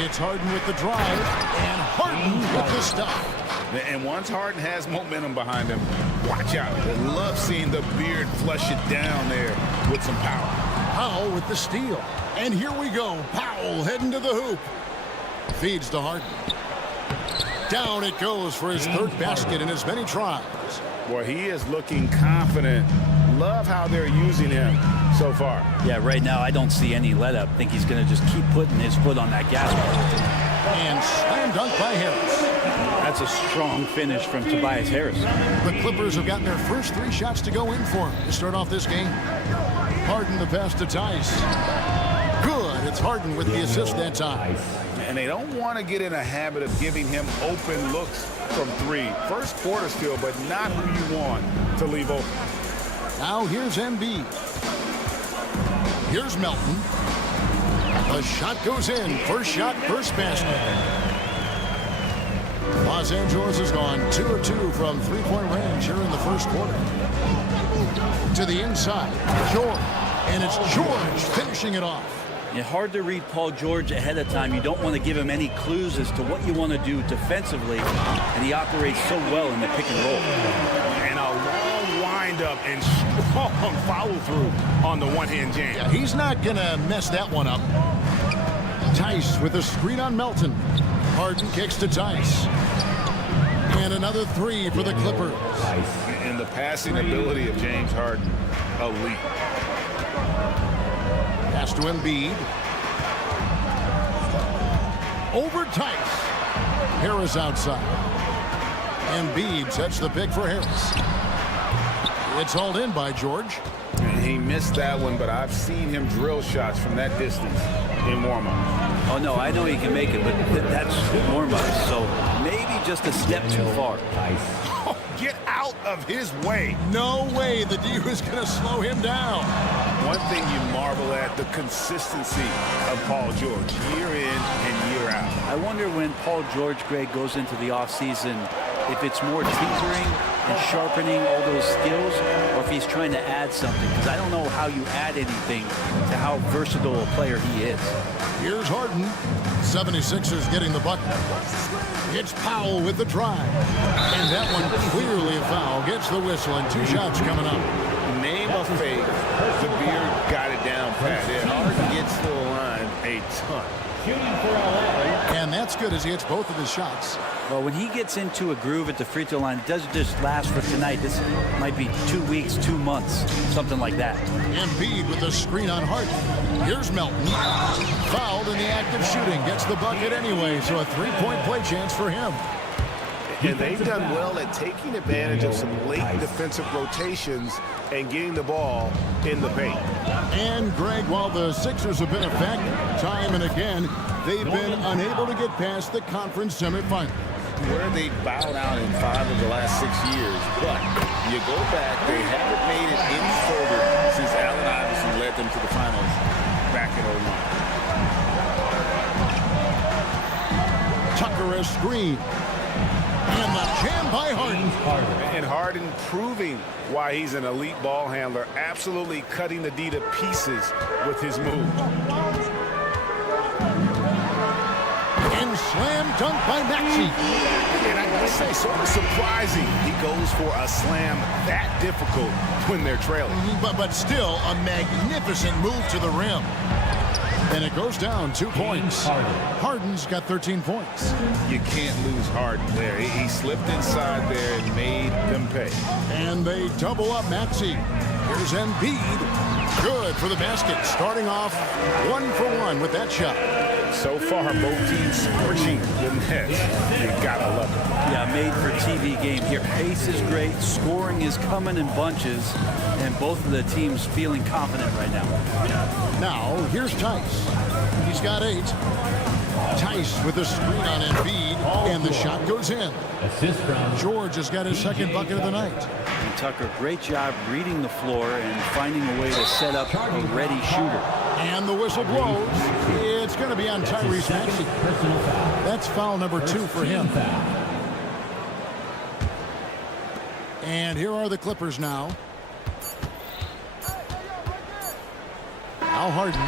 It's Harden with the drive, and Harden with the stop. And once Harden has momentum behind him, watch out. I love seeing the beard flush it down there with some power. Powell with the steal. And here we go. Powell heading to the hoop. Feeds to Harden. Down it goes for his third basket in as many tries. Boy, he is looking confident. Love how they're using him so far. Yeah, right now I don't see any let up. I think he's going to just keep putting his foot on that gas pedal. And slam dunk by Harris. That's a strong finish from Tobias Harris. The Clippers have gotten their first 3 shots to go in for him to start off this game. Harden the pass to Tice. Good. It's Harden with the assist that time. And they don't want to get in a habit of giving him open looks from 3. First quarter still, but not who you want to leave open. Now here's Embiid. Here's Melton. The shot goes in. First shot, first basket. Los Angeles has gone 2 of 2 from three-point range here in the first quarter. To the inside, George. And it's George finishing it off. It's hard to read Paul George ahead of time. You don't want to give him any clues as to what you want to do defensively, and he operates so well in the pick and roll. And a long wind-up and strong follow-through on the one-hand jam. Yeah, he's not going to mess that one up. Tice with a screen on Melton. Harden kicks to Tice. And another 3 for the Clippers. And the passing ability of James Harden, elite. Pass to Embiid. Over Tice. Harris outside. Embiid sets the pick for Harris. It's hauled in by George. He missed that one, but I've seen him drill shots from that distance in warm-up. Oh, no, I know he can make it, but that's warm-up, so maybe just a step too far. Oh, get out of his way. No way the D was going to slow him down. One thing you marvel at, the consistency of Paul George, year in and year out. I wonder when Paul George, Greg, goes into the offseason, if it's more tinkering and sharpening all those skills, or if he's trying to add something, because I don't know how you add anything to how versatile a player he is. Here's Harden. 76ers getting the bucket. It's Powell with the drive. And that one clearly a foul. Gets the whistle, and 2 shots coming up. Name of fake. The beard got it down pat. Harden gets to the line a ton. And that's good as he hits both of his shots. Well, when he gets into a groove at the free throw line, it doesn't just last for tonight. This might be 2 weeks, 2 months, something like that. Embiid with a screen on Harden. Here's Melton. Fouled in the act of shooting. Gets the bucket anyway, so a 3-point play chance for him. And they've done well at taking advantage of some late defensive rotations and getting the ball in the paint. And, Greg, while the Sixers have been a factor time and again, they've been unable to get past the conference semifinal. Where they bowed out in 5 of the last 6 years. But you go back, they haven't made it any further since Allen Iverson led them to the finals back in 01. Tucker a screen. And the jammed by Harden. And Harden proving why he's an elite ball handler, absolutely cutting the D to pieces with his move. And slam dunk by Maxey. And I gotta say, sort of surprising he goes for a slam that difficult when they're trailing. But still a magnificent move to the rim. And it goes down 2 points. Harden's got 13 points. You can't lose Harden there. He slipped inside there and made them pay. And they double up Maxey. Here's Embiid. Good for the basket. Starting off 1 for 1 with that shot. So far, both teams scorching the net. You gotta love it. Yeah, made for TV game here. Pace is great. Scoring is coming in bunches. And both of the teams feeling confident right now. Now, here's Tice. He's got 8. Tice with a screen on Embiid, and the shot goes in. George has got his second bucket of the night. And Tucker, great job reading the floor and finding a way to set up a ready shooter. And the whistle blows. It's going to be on Tyrese Maxey. That's foul number 2 for him. And here are the Clippers now. Al Harden.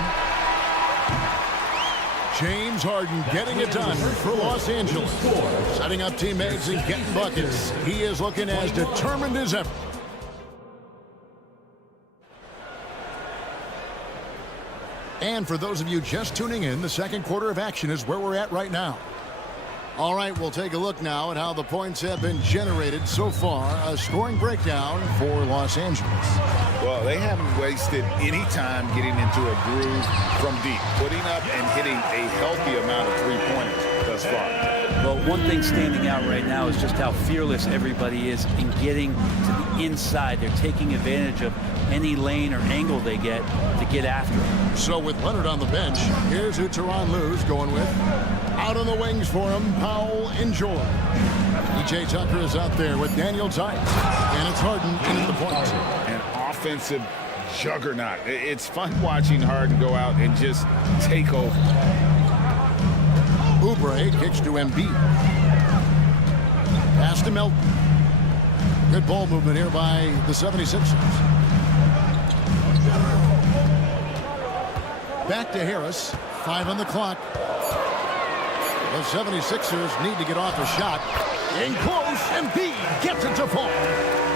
James Harden getting it done for Los Angeles. Setting up teammates and getting buckets. He is looking as determined as ever. And for those of you just tuning in, the second quarter of action is where we're at right now. All right, we'll take a look now at how the points have been generated so far. A scoring breakdown for Los Angeles. Well, they haven't wasted any time getting into a groove from deep, putting up and hitting a healthy amount of three-pointers thus far. Well, one thing standing out right now is just how fearless everybody is in getting to the inside. They're taking advantage of any lane or angle they get to get after it. So with Leonard on the bench, here's who Tyronn Lue's going with. Out on the wings for him, Powell and George. E.J. Tucker is out there with Daniel Tice. And it's Harden in at the point. An offensive juggernaut. It's fun watching Harden go out and just take over. Oubre kicks to Embiid. Pass to Melton. Good ball movement here by the 76ers. Back to Harris. 5 on the clock. The 76ers need to get off a shot. In close, Embiid gets it to fall.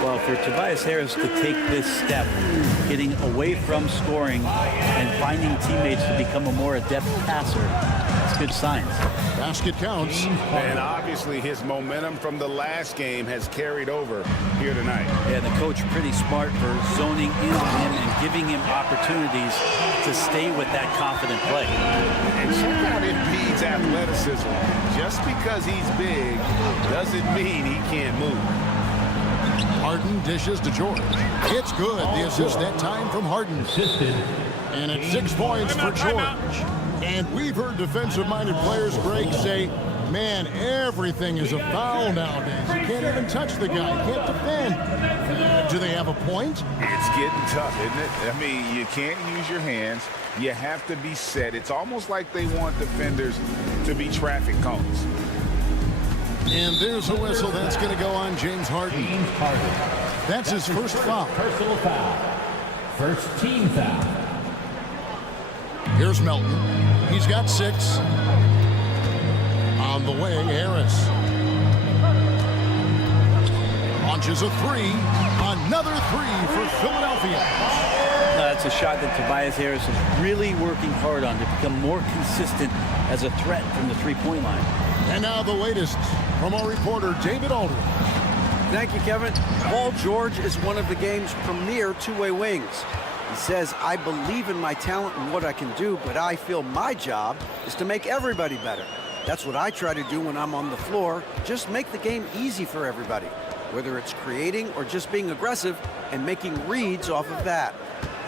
Well, for Tobias Harris to take this step, getting away from scoring and finding teammates to become a more adept passer, it's good signs. Basket counts. And obviously his momentum from the last game has carried over here tonight. Yeah, the coach pretty smart for zoning into him and giving him opportunities to stay with that confident play. And check out Embiid's athleticism. Just because he's big doesn't mean he can't move. Harden dishes to George. It's good. The assist that time from Harden. And it's 6 points for George. And we've heard defensive-minded players, Greg, say, man, everything is a foul nowadays. You can't even touch the guy. You can't defend. Do they have a point? It's getting tough, isn't it? I mean, you can't use your hands. You have to be set. It's almost like they want defenders to be traffic cones. And there's a whistle. That's going to go on James Harden. That's his first foul. Personal foul. First team foul. Here's Melton. He's got 6. On the wing, Harris. Launches a 3. Another 3 for Philadelphia. That's a shot that Tobias Harris is really working hard on to become more consistent as a threat from the three-point line. And now the latest from our reporter, David Aldridge. Thank you, Kevin. Paul George is one of the game's premier two-way wings. He says, I believe in my talent and what I can do, but I feel my job is to make everybody better. That's what I try to do when I'm on the floor. Just make the game easy for everybody, whether it's creating or just being aggressive and making reads off of that.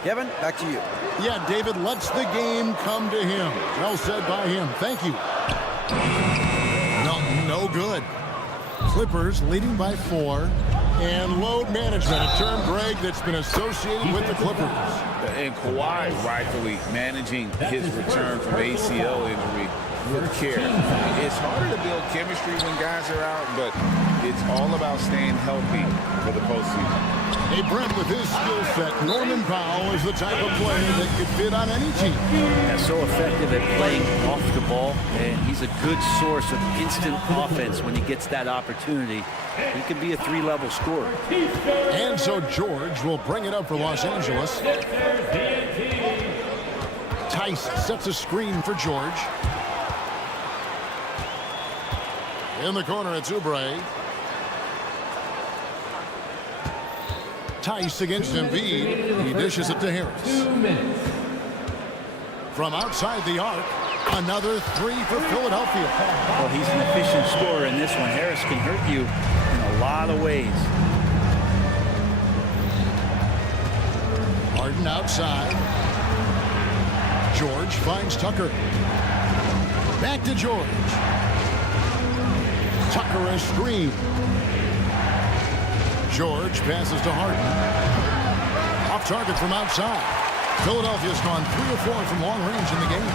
Kevin, back to you. Yeah, David lets the game come to him. Well said by him. Thank you. No good. Clippers leading by 4. And load management, a term, Greg, that's been associated with the Clippers. And Kawhi rightfully managing his return from ACL injury with care. It's harder to build chemistry when guys are out, but It's all about staying healthy for the postseason. Hey, Brent, with his skill set, Norman Powell is the type of player that could fit on any team. Yeah, so effective at playing off the ball, and he's a good source of instant offense when he gets that opportunity. He can be a three-level scorer. And so George will bring it up for Los Angeles. Tice sets a screen for George. In the corner, it's Oubre. Tice against Embiid. He dishes it to Harris. 2 minutes. From outside the arc, another three for Philadelphia. Well, he's an efficient scorer in this one. Harris can hurt you in a lot of ways. Harden outside. George finds Tucker. Back to George. Tucker a screen. George passes to Harden. Off target from outside. Philadelphia's gone 3 of 4 from long range in the game.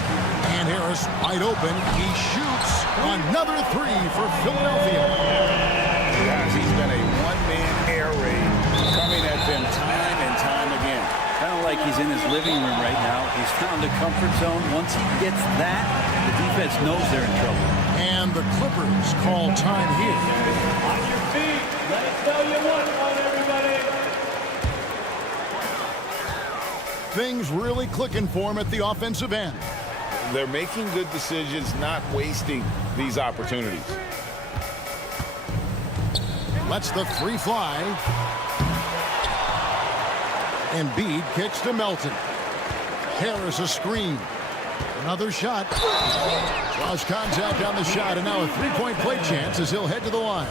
And Harris wide open. He shoots another three for Philadelphia. Guys, he's been a one-man air raid coming at them time and time again. Kind of like he's in his living room right now. He's found a comfort zone. Once he gets that, the defense knows they're in trouble. And the Clippers call time here. On your feet. Let us know you want one, everybody. Things really clicking for him at the offensive end. They're making good decisions, not wasting these opportunities. Lets the three fly. Embiid kicks to Melton. Harris a screen. Another shot. Draws contact on the shot, and now a three-point play chance as he'll head to the line.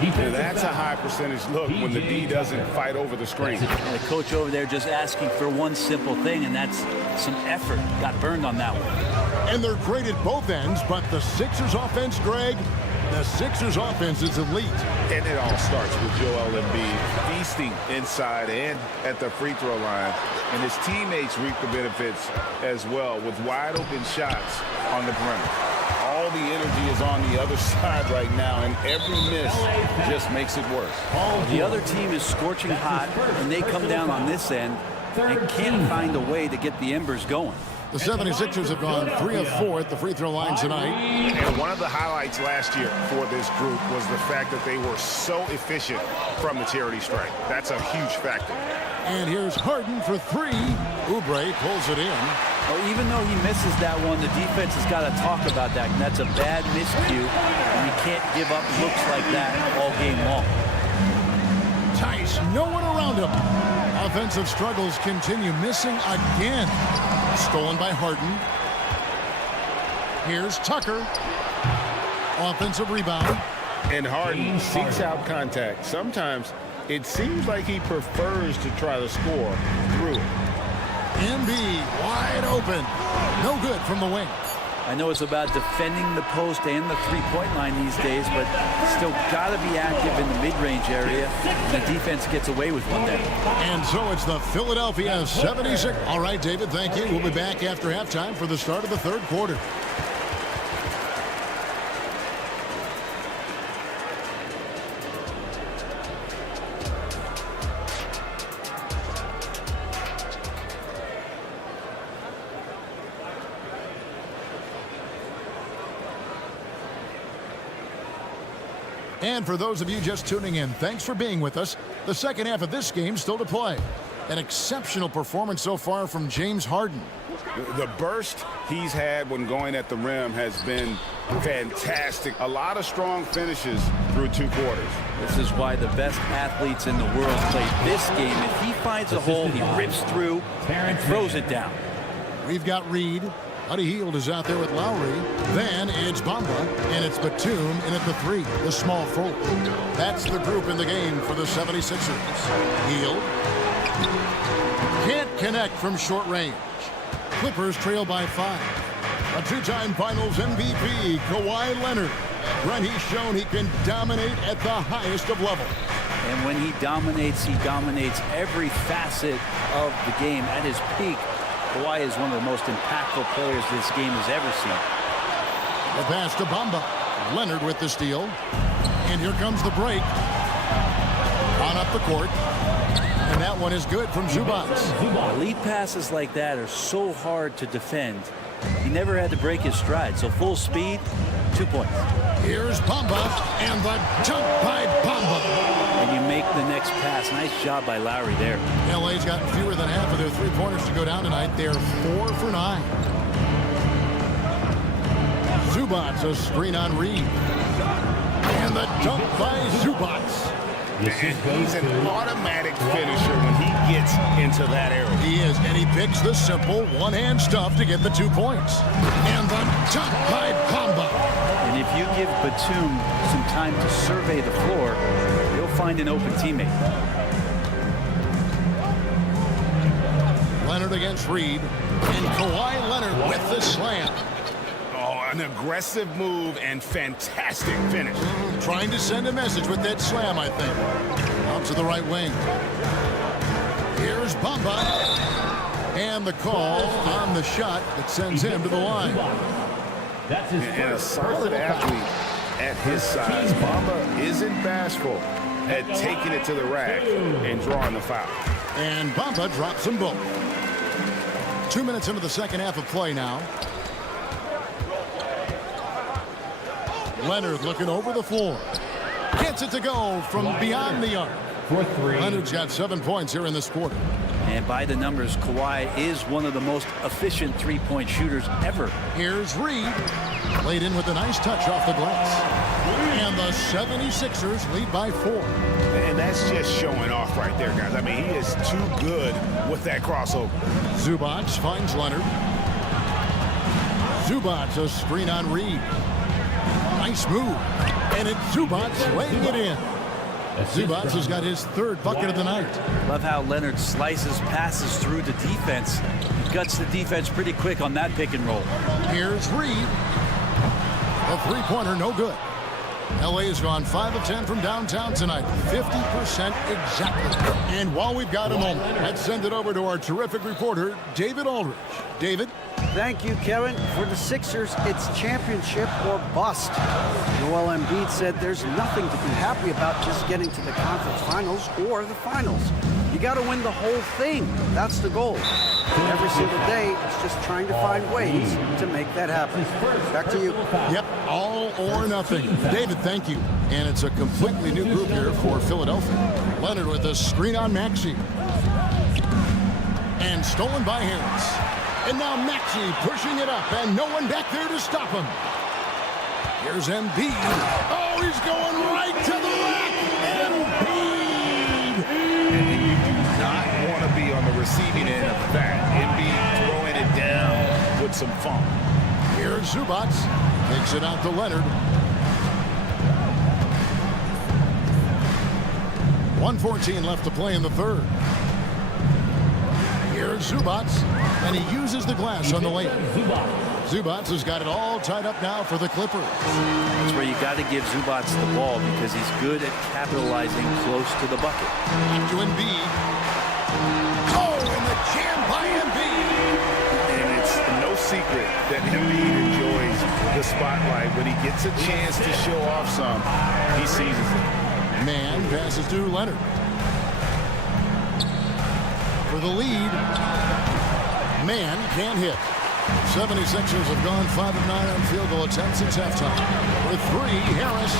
That's a high percentage look when the D doesn't fight over the screen. And the coach over there just asking for one simple thing, and that's some effort. Got burned on that one. And they're great at both ends, but the Sixers offense, Greg, the Sixers offense is elite. And it all starts with Joel Embiid feasting inside and at the free throw line. And his teammates reap the benefits as well with wide open shots on the perimeter. All the energy is on the other side right now, and every miss just makes it worse. The other team is scorching hot, and they come down on this end and can't find a way to get the embers going. The 76ers have gone 3 of 4 at the free throw line tonight. And one of the highlights last year for this group was the fact that they were so efficient from the charity stripe. That's a huge factor. And here's Harden for three. Oubre pulls it in. Well, even though he misses that one, the defense has got to talk about that. And that's a bad miscue. And you can't give up looks like that all game long. Tice, no one around him. Offensive struggles continue, missing again. Stolen by Harden. Here's Tucker. Offensive rebound. And Harden seeks out contact. Sometimes it seems like he prefers to try to score through it. Embiid wide open. No good from the wing. I know it's about defending the post and the three-point line these days, but still got to be active in the mid-range area. The defense gets away with one there. And so it's the Philadelphia 76. All right, David, thank you. We'll be back after halftime for the start of the third quarter. And for those of you just tuning in, thanks for being with us. The second half of this game still to play. An exceptional performance so far from James Harden. The burst he's had when going at the rim has been fantastic. A lot of strong finishes through 2 quarters. This is why the best athletes in the world play this game. If he finds a hole, he rips through and throws it down. We've got Reed. Buddy Hield is out there with Lowry. Then it's Bamba, and it's Batum in at the 3, the small forward. That's the group in the game for the 76ers. Hield can't connect from short range. Clippers trail by 5. A 2-time Finals MVP, Kawhi Leonard. When he's shown he can dominate at the highest of levels. And when he dominates every facet of the game at his peak. Kawhi is one of the most impactful players this game has ever seen. The pass to Bamba. Leonard with the steal. And here comes the break. On up the court. And that one is good from Zubac. Lead passes like that are so hard to defend. He never had to break his stride, so full speed, 2 points. Here's Bamba, and the dunk by Bamba. And you make the next pass. Nice job by Lowry there. LA's got fewer than half of their three-pointers to go down tonight. They're 4 for 9. Zubac, a screen on Reed. And the dunk by Zubac. And he's an automatic finisher when he gets into that area. He is, and he picks the simple one-hand stuff to get the 2 points. And the dunk by Bamba. And if you give Batum some time to survey the floor, he'll find an open teammate. Leonard against Reed. And Kawhi Leonard with the slam. Oh, an aggressive move and fantastic finish. Trying to send a message with that slam, I think. Out to the right wing. Here's Bamba. And the call on the shot that sends him to the line. And a solid athlete at his size. Bamba isn't bashful at taking it to the rack and drawing the foul. And Bamba drops them both. 2 minutes into the second half of play now. Leonard looking over the floor. Gets it to go from beyond the arc. Leonard's got 7 points here in this quarter. And by the numbers, Kawhi is one of the most efficient three-point shooters ever. Here's Reed. Laid in with a nice touch off the glass. And the 76ers lead by 4. And that's just showing off right there, guys. I mean, he is too good with that crossover. Zubac finds Leonard. Zubac, a screen on Reed. Nice move. And it's Zubac laying it in. Zubac has got his 3rd bucket of the night. Love how Leonard slices passes through the defense. He guts the defense pretty quick on that pick and roll. Here's Reed. A three-pointer, no good. LA has gone 5 of 10 from downtown tonight. 50% exactly. And while we've got a moment, let's send it over to our terrific reporter, David Aldridge. David? Thank you, Kevin. For the Sixers, it's championship or bust. Joel Embiid said there's nothing to be happy about just getting to the conference finals or the finals. You got to win the whole thing. That's the goal. Every single day, it's just trying to find ways to make that happen. Back to you. Yep, all or nothing. David, thank you. And it's a completely new group here for Philadelphia. Leonard with a screen on Maxey. And stolen by Harris. And now Maxey pushing it up, and no one back there to stop him. Here's Embiid. Oh, he's going right to the rack. Embiid! And you do not want to be on the receiving end of that. Embiid throwing it down with some funk. Here's Zubac. Takes it out to Leonard. 1:14 left to play in the 3rd. Here's Zubac, and he uses the glass on the layup. Zubac has got it all tied up now for the Clippers. That's where you got to give Zubac the ball because he's good at capitalizing close to the bucket. To Embiid. Oh, and the jam by Embiid. And it's no secret that Embiid enjoys the spotlight. When he gets a chance to show off some, he seizes it. Man passes to Leonard. For the lead. Man can't hit. 76ers have gone 5 of 9 on field goal attempts since halftime. For 3, Harris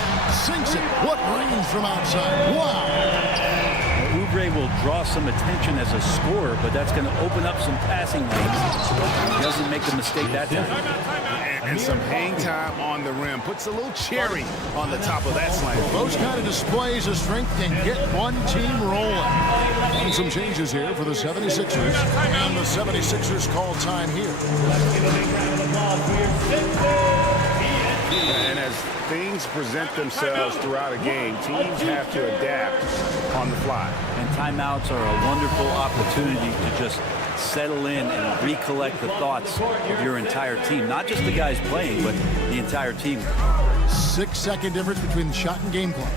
sinks it. What range from outside. Wow. Oubre will draw some attention as a scorer, but that's going to open up some passing lanes. He doesn't make the mistake that time. And some hang time on the rim. Puts a little cherry on the top of that slam. Those kind of displays of strength can get one team rolling. And some changes here for the 76ers. And the 76ers call time here. And as things present themselves throughout a game, teams have to adapt on the fly. And timeouts are a wonderful opportunity to just settle in and recollect the thoughts of your entire team. Not just the guys playing, but the entire team. 6-second difference between the shot and game clock.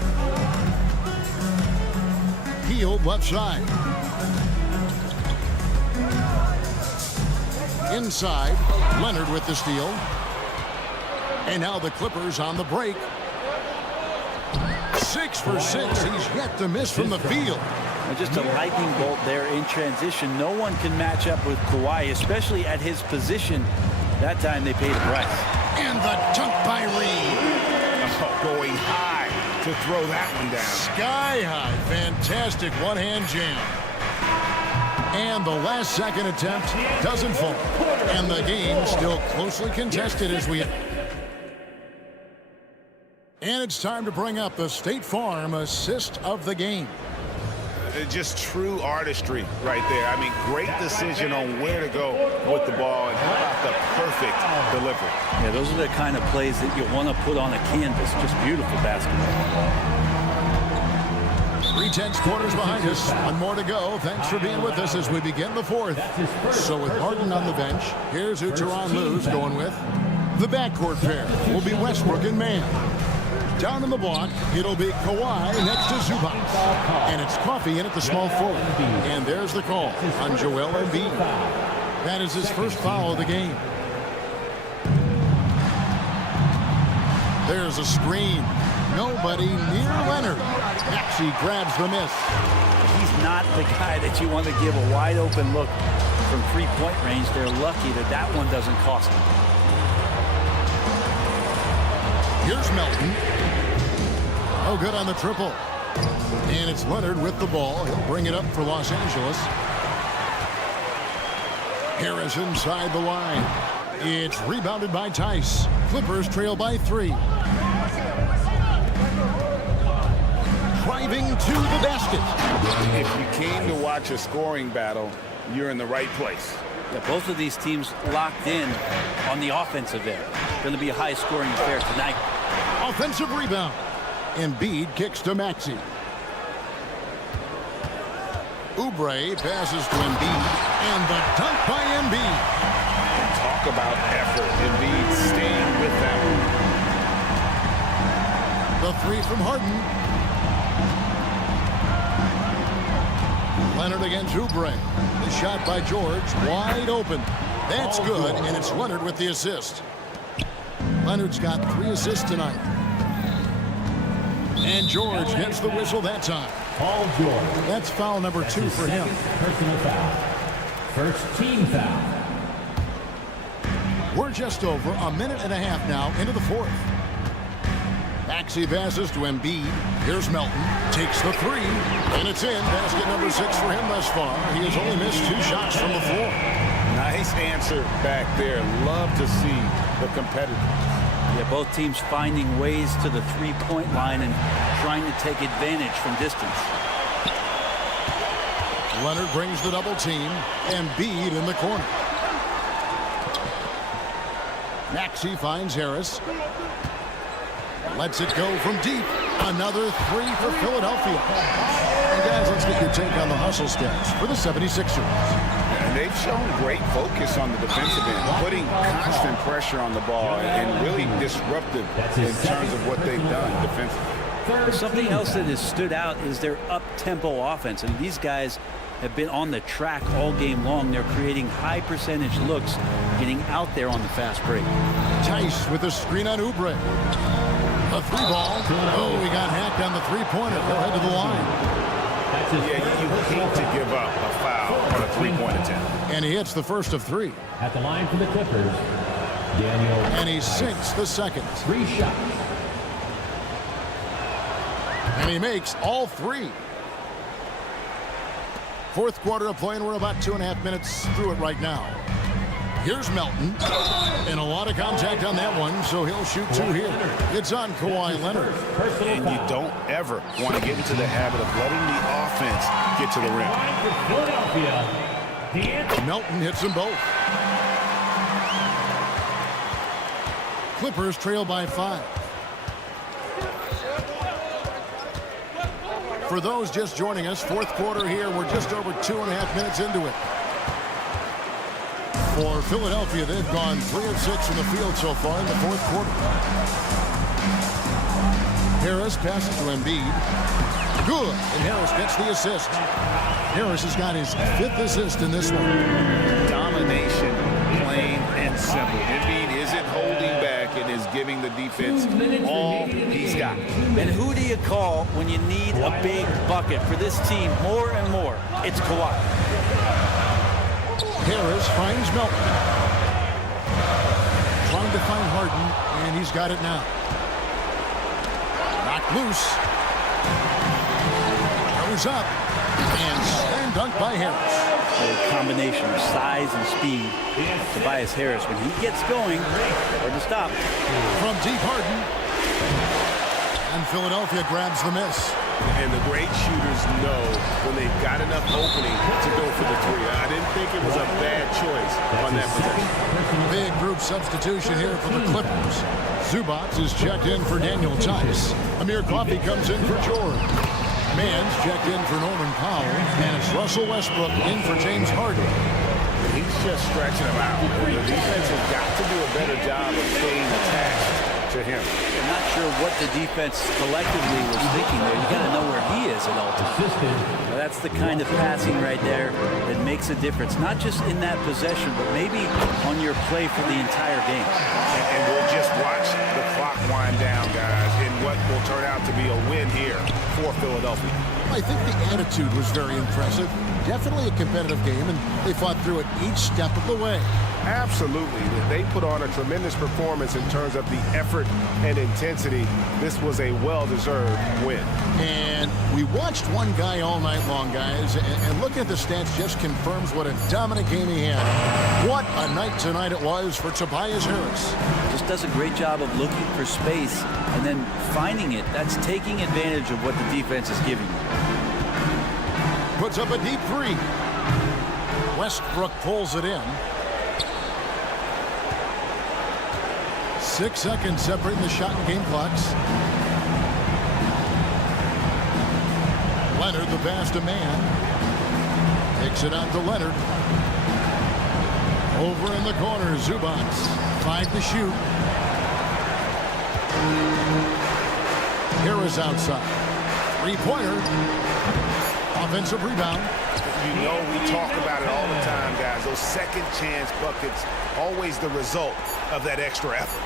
Heel left side. Inside, Leonard with the steal. And now the Clippers on the break. 6 for 6. He's yet to miss from the field. Just a lightning bolt there in transition. No one can match up with Kawhi, especially at his position. That time they paid a price. And the dunk by Reed. Going high to throw that one down. Sky high. Fantastic one-hand jam. And the last second attempt doesn't fall. And the game still closely contested as we... And it's time to bring up the State Farm assist of the game. Just true artistry right there. I mean, great decision on where to go with the ball, and how about the perfect delivery. Yeah, those are the kind of plays that you want to put on a canvas. Just beautiful basketball. 3/10 quarters behind us. One more to go. Thanks for being with us as we begin the fourth. So with Harden on the bench, here's who Tyronn Lue's going with. The backcourt pair will be Westbrook and Mann. Down in the block, it'll be Kawhi next to Zubac. And it's Coffey in at the small forward. And there's the call on Joel Embiid. That is his first foul of the game. There's a screen. Nobody near Leonard. Maxey grabs the miss. He's not the guy that you want to give a wide open look from three-point range. They're lucky that that one doesn't cost them. Here's Melton. Oh, good on the triple. And it's Leonard with the ball. He'll bring it up for Los Angeles. Harris inside the line. It's rebounded by Tice. Clippers trail by 3. Driving to the basket. If you came to watch a scoring battle, you're in the right place. Yeah, both of these teams locked in on the offensive end. Going to be a high-scoring affair tonight. Offensive rebound. Embiid kicks to Maxey. Oubre passes to Embiid. And the dunk by Embiid. Talk about effort. Embiid staying with that one. The 3 from Harden. Leonard against Oubre. The shot by George. Wide open. That's good, and it's Leonard with the assist. Leonard's got 3 assists tonight. And George gets the whistle that time. Paul George. That's foul number 2 for him. Personal foul. First team foul. We're just over a minute and a half now into the fourth. Maxey passes to Embiid. Here's Melton. Takes the 3. And it's in. Basket number 6 for him thus far. He has only missed 2 shots from the floor. Nice answer back there. Love to see the competitiveness. Yeah, both teams finding ways to the three-point line and trying to take advantage from distance. Leonard brings the double team. Embiid in the corner. Maxey finds Harris. Lets it go from deep. Another 3 for Philadelphia. And guys, let's get your take on the hustle stats for the 76ers. And they've shown great focus on the defensive end, putting constant pressure on the ball and really disruptive in terms of what they've done defensively. Something else that has stood out is their up-tempo offense. I mean, these guys have been on the track all game long. They're creating high percentage looks, getting out there on the fast break. Tice with a screen on Oubre. A 3 ball. Oh, he got hacked on the 3-pointer. He'll head to the line. Yeah, you hate to give up a foul on a 3-point attempt. And he hits the first of 3. At the line for the Clippers, Daniel. And he sinks the second. 3 shots. And he makes all 3. Fourth quarter of play, and we're about 2.5 minutes through it right now. Here's Melton. And a lot of contact on that one, so he'll shoot 2 here. It's on Kawhi Leonard. And you don't ever want to get into the habit of letting the offense get to the rim. Melton hits them both. Clippers trail by 5. For those just joining us, fourth quarter here. We're just over 2.5 minutes into it. For Philadelphia, they've gone 3 of 6 from the field so far in the fourth quarter. Harris passes to Embiid. Good, and Harris gets the assist. Harris has got his 5th assist in this one. Domination, plain and simple. Embiid isn't holding back and is giving giving the defense all he's got. And who do you call when you need a big bucket for this team more and more? It's Kawhi. Harris finds Melton. Trying to find Harden, and he's got it now. Knocked loose. Goes up. And slam dunk by Harris. A combination of size and speed. Tobias Harris, when he gets going, hard to stop. From deep, Harden. And Philadelphia grabs the miss. And the great shooters know when they've got enough opening to go for the three. I didn't think it was a bad choice on that possession. Big group substitution here for the Clippers. Zubac is checked in for Daniel Tice. Amir Coffey comes in for George. Mann's checked in for Norman Powell. And it's Russell Westbrook in for James Harden. He's just stretching him out. The defense has got to do a better job of staying attached to him. I'm not sure what the defense collectively was thinking there. You got to know where he is at all times. Now, that's the kind of passing right there that makes a difference. Not just in that possession, but maybe on your play for the entire game. And we'll just watch the clock wind down, guys, in what will turn out to be a win here for Philadelphia. I think the attitude was very impressive. Definitely a competitive game, and they fought through it each step of the way. Absolutely. They put on a tremendous performance in terms of the effort and intensity. This was a well-deserved win. And we watched one guy all night long, guys, and looking at the stats just confirms what a dominant game he had. What a night tonight it was for Tobias Harris. Just does a great job of looking for space and then finding it. That's taking advantage of what the defense is giving you. Puts up a deep three. Westbrook pulls it in. 6 seconds separating the shot and game clocks. Leonard, the pass to man. Takes it out to Leonard. Over in the corner, Zubac. 5 to shoot. Harris outside. Three-pointer. Offensive rebound. You know we talk about it all the time, guys. Those second chance buckets, always the result of that extra effort.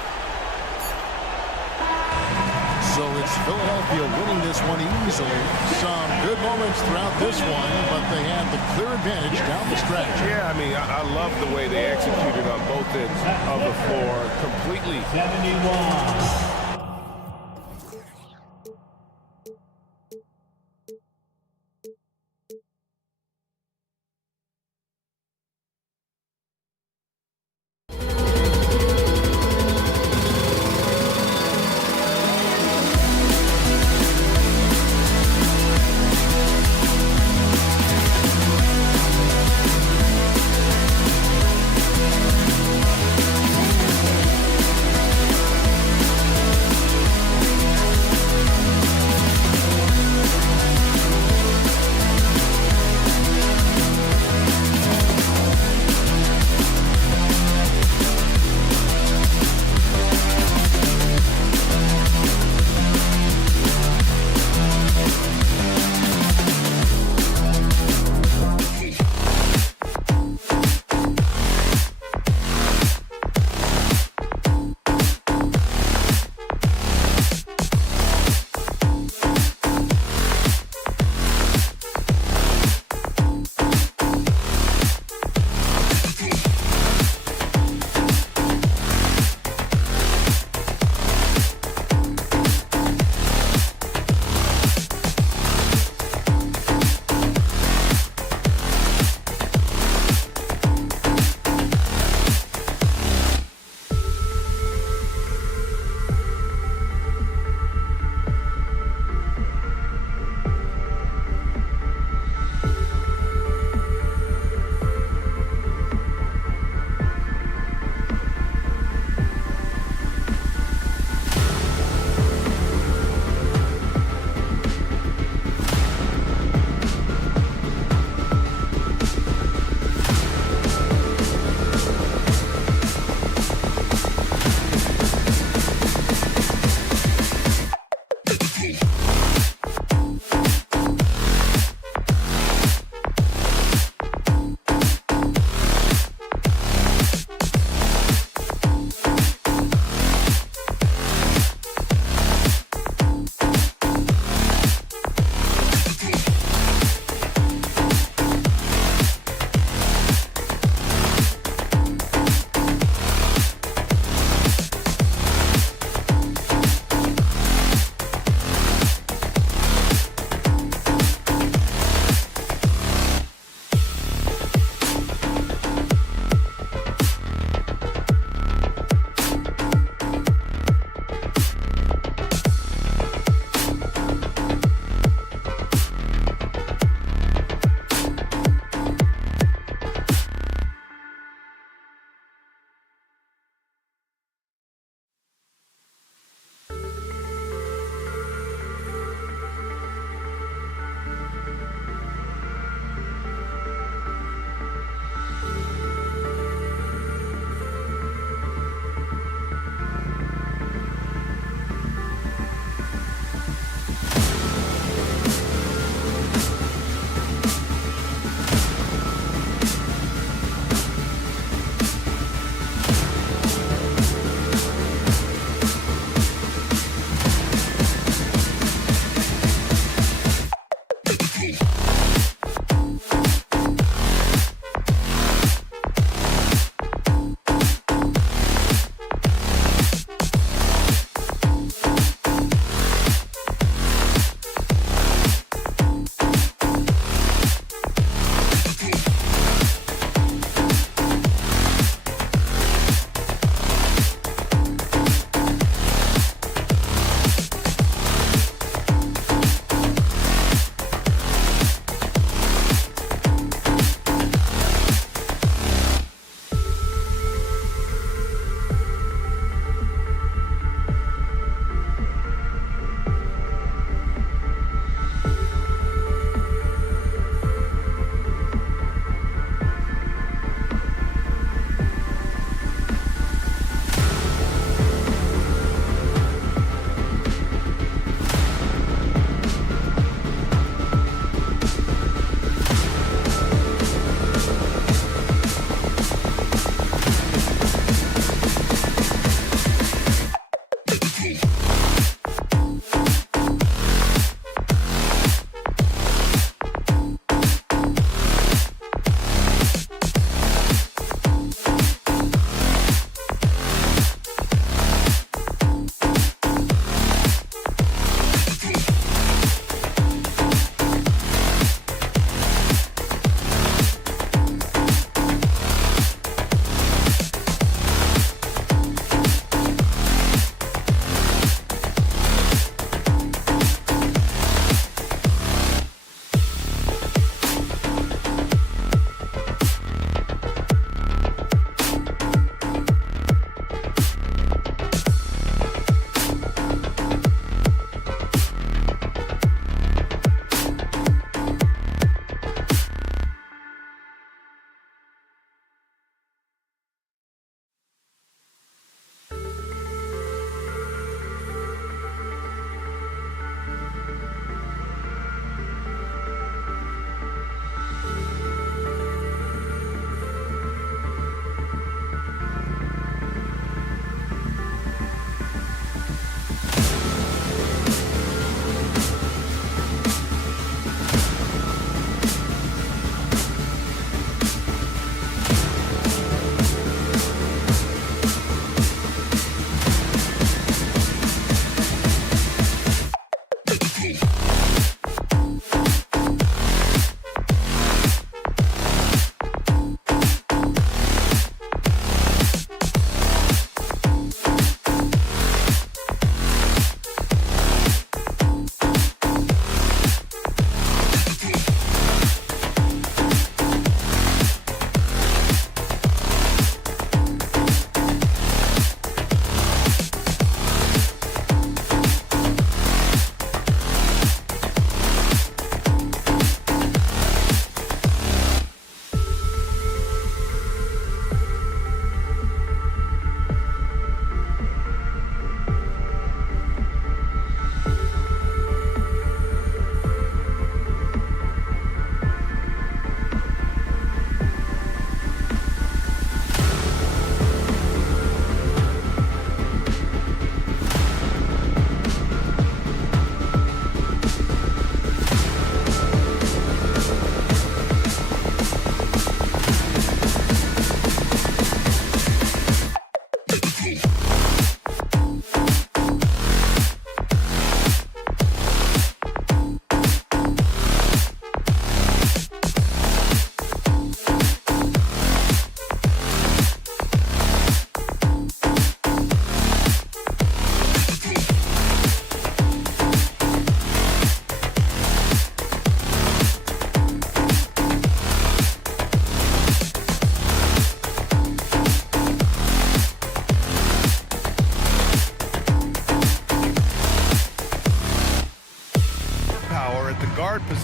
So it's Philadelphia winning this one easily. Some good moments throughout this one, but they had the clear advantage down the stretch. Yeah, I mean, I love the way they executed on both ends of the floor. Completely. 71.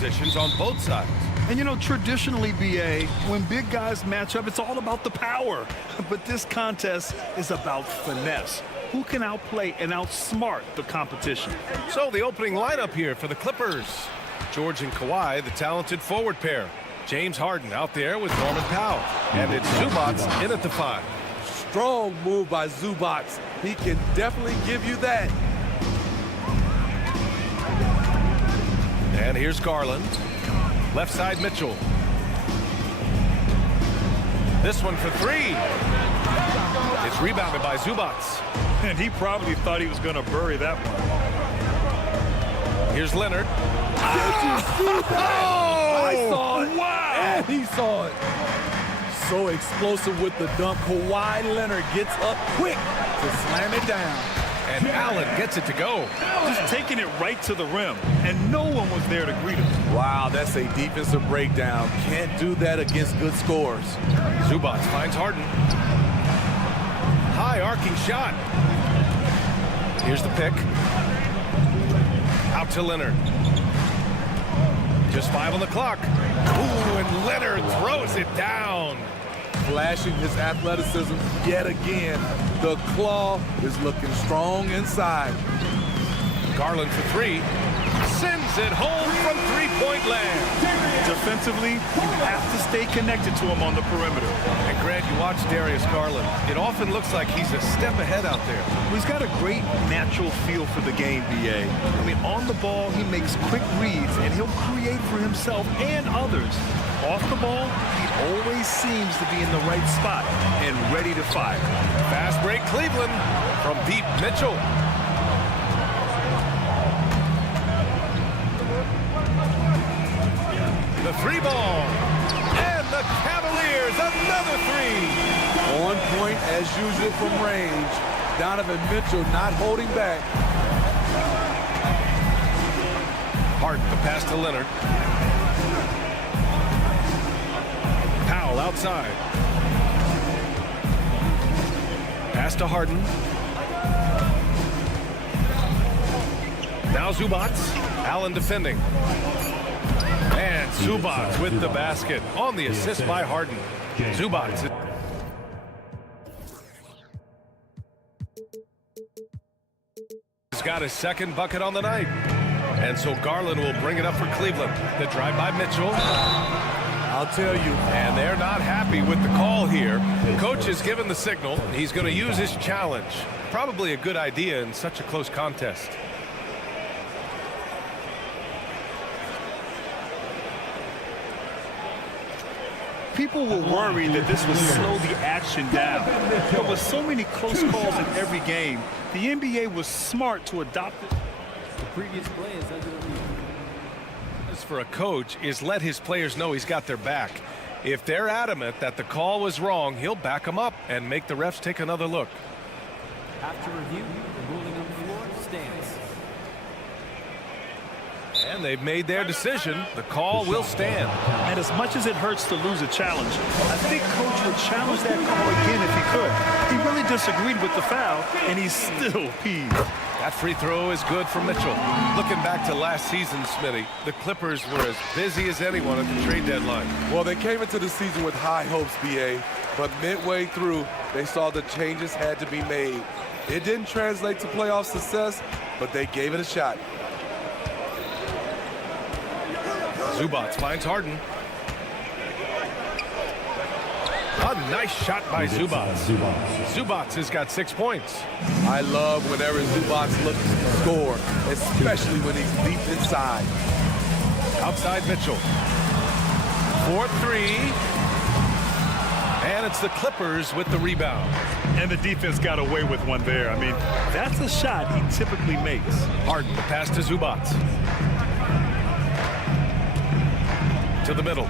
positions on both sides. And, you know, traditionally, BA, when big guys match up, it's all about the power. But this contest is about finesse. Who can outplay and outsmart the competition? So the opening lineup here for the Clippers. George and Kawhi, the talented forward pair. James Harden out there with Norman Powell. And it's Zubac in at the 5. Strong move by Zubac. He can definitely give you that. And here's Garland. Left side, Mitchell. This one for 3. It's rebounded by Zubac. And he probably thought he was going to bury that one. Here's Leonard. I saw it. Wow. And he saw it. So explosive with the dunk. Kawhi Leonard gets up quick to slam it down. And Allen gets it to go. Just taking it right to the rim. And no one was there to greet him. Wow, that's a defensive breakdown. Can't do that against good scores. Zubac finds Harden. High arcing shot. Here's the pick. Out to Leonard. Just 5 on the clock. Ooh, and Leonard throws it down. Flashing his athleticism yet again. The claw is looking strong inside. Garland for 3. Sends it home from three-point land. Defensively, you have to stay connected to him on the perimeter. And Grant, you watch Darius Garland. It often looks like he's a step ahead out there. He's got a great natural feel for the game, BA. I mean, on the ball, he makes quick reads, and he'll create for himself and others. Off the ball, he always seems to be in the right spot and ready to fire. Fast break Cleveland from deep Mitchell. The 3 ball. And the Cavaliers, another 3. On point as usual from range. Donovan Mitchell not holding back. Harden, the pass to Leonard. Powell outside. Pass to Harden. Now Zubac. Allen defending. And Zubac with the basket on the assist by Harden. Zubac. He's got his second bucket on the night. And so Garland will bring it up for Cleveland. The drive by Mitchell. I'll tell you. And they're not happy with the call here. Coach has given the signal. He's going to use his challenge. Probably a good idea in such a close contest. People were worried that this would slow the action down. But with so many close calls in every game, the NBA was smart to adopt it. The previous play is under the review. For a coach is let his players know he's got their back. If they're adamant that the call was wrong, he'll back them up and make the refs take another look. After review, the ruling on the floor stands. And they've made their decision. The call will stand. And as much as it hurts to lose a challenge, I think Coach would challenge that call again if he could. He really disagreed with the foul, and he's still peeved. That free throw is good for Mitchell. Looking back to last season, Smitty, the Clippers were as busy as anyone at the trade deadline. Well, they came into the season with high hopes, BA, but midway through, they saw the changes had to be made. It didn't translate to playoff success, but they gave it a shot. Zubac finds Harden. A nice shot by Zubac. Zubac has got 6 points. I love whenever Zubac looks to score, especially when he's deep inside. Outside Mitchell. 4-3. And it's the Clippers with the rebound. And the defense got away with one there. I mean, that's a shot he typically makes. Harden, the pass to Zubac. To the middle.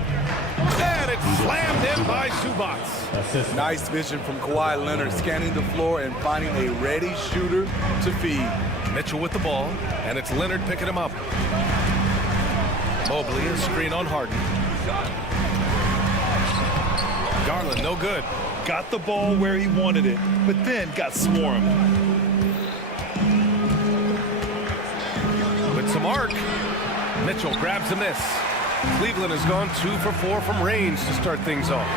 And it's slammed in by Zubac. Nice vision from Kawhi Leonard, scanning the floor and finding a ready shooter to feed. Mitchell with the ball, and it's Leonard picking him up. Mobley, a screen on Harden. Garland, no good. Got the ball where he wanted it, but then got swarmed. With some arc. Mitchell grabs a miss. Cleveland has gone 2 for 4 from range to start things off.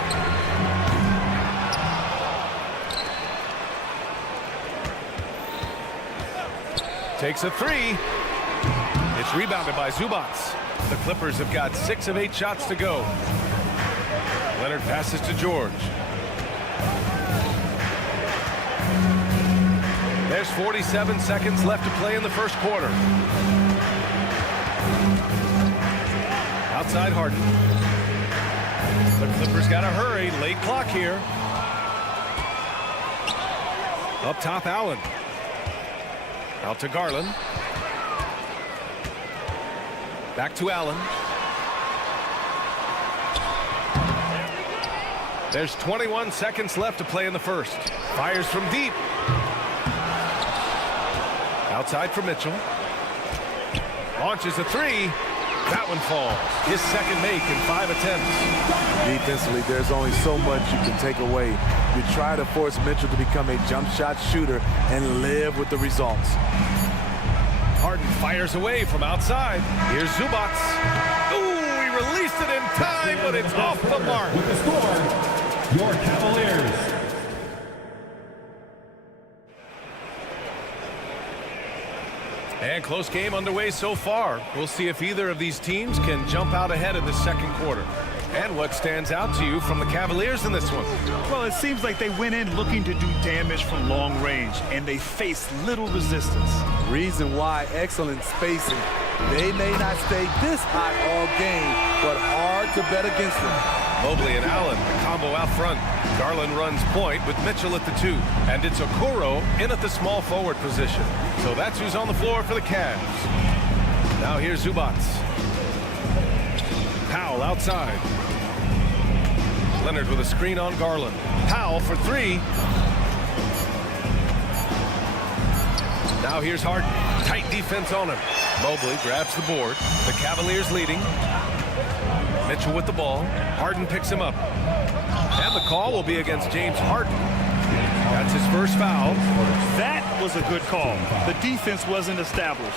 Takes a 3. It's rebounded by Zubac. The Clippers have got 6 of 8 shots to go. Leonard passes to George. There's 47 seconds left to play in the first quarter. Outside Harden. The Clippers got to hurry. Late clock here. Up top, Allen. Out to Garland. Back to Allen. There's 21 seconds left to play in the first. Fires from deep. Outside for Mitchell. Launches a 3. That one falls. His second make in 5 attempts. Defensively, there's only so much you can take away. You try to force Mitchell to become a jump shot shooter and live with the results. Harden fires away from outside. Here's Zubac. Ooh, he released it in time, but it's off the mark. With the score, your Cavaliers. And close game underway so far. We'll see if either of these teams can jump out ahead in the second quarter. And what stands out to you from the Cavaliers in this one? Well, it seems like they went in looking to do damage from long range, and they faced little resistance. Reason why: excellent spacing. They may not stay this hot all game, but hard to bet against them. Mobley and Allen, the combo out front. Garland runs point with Mitchell at the 2. And it's Okoro in at the small forward position. So that's who's on the floor for the Cavs. Now here's Zubac. Powell outside. Leonard with a screen on Garland. Powell for 3. Now here's Harden. Tight defense on him. Mobley grabs the board. The Cavaliers leading. Mitchell with the ball. Harden picks him up. And the call will be against James Harden. That's his first foul. That was a good call. The defense wasn't established.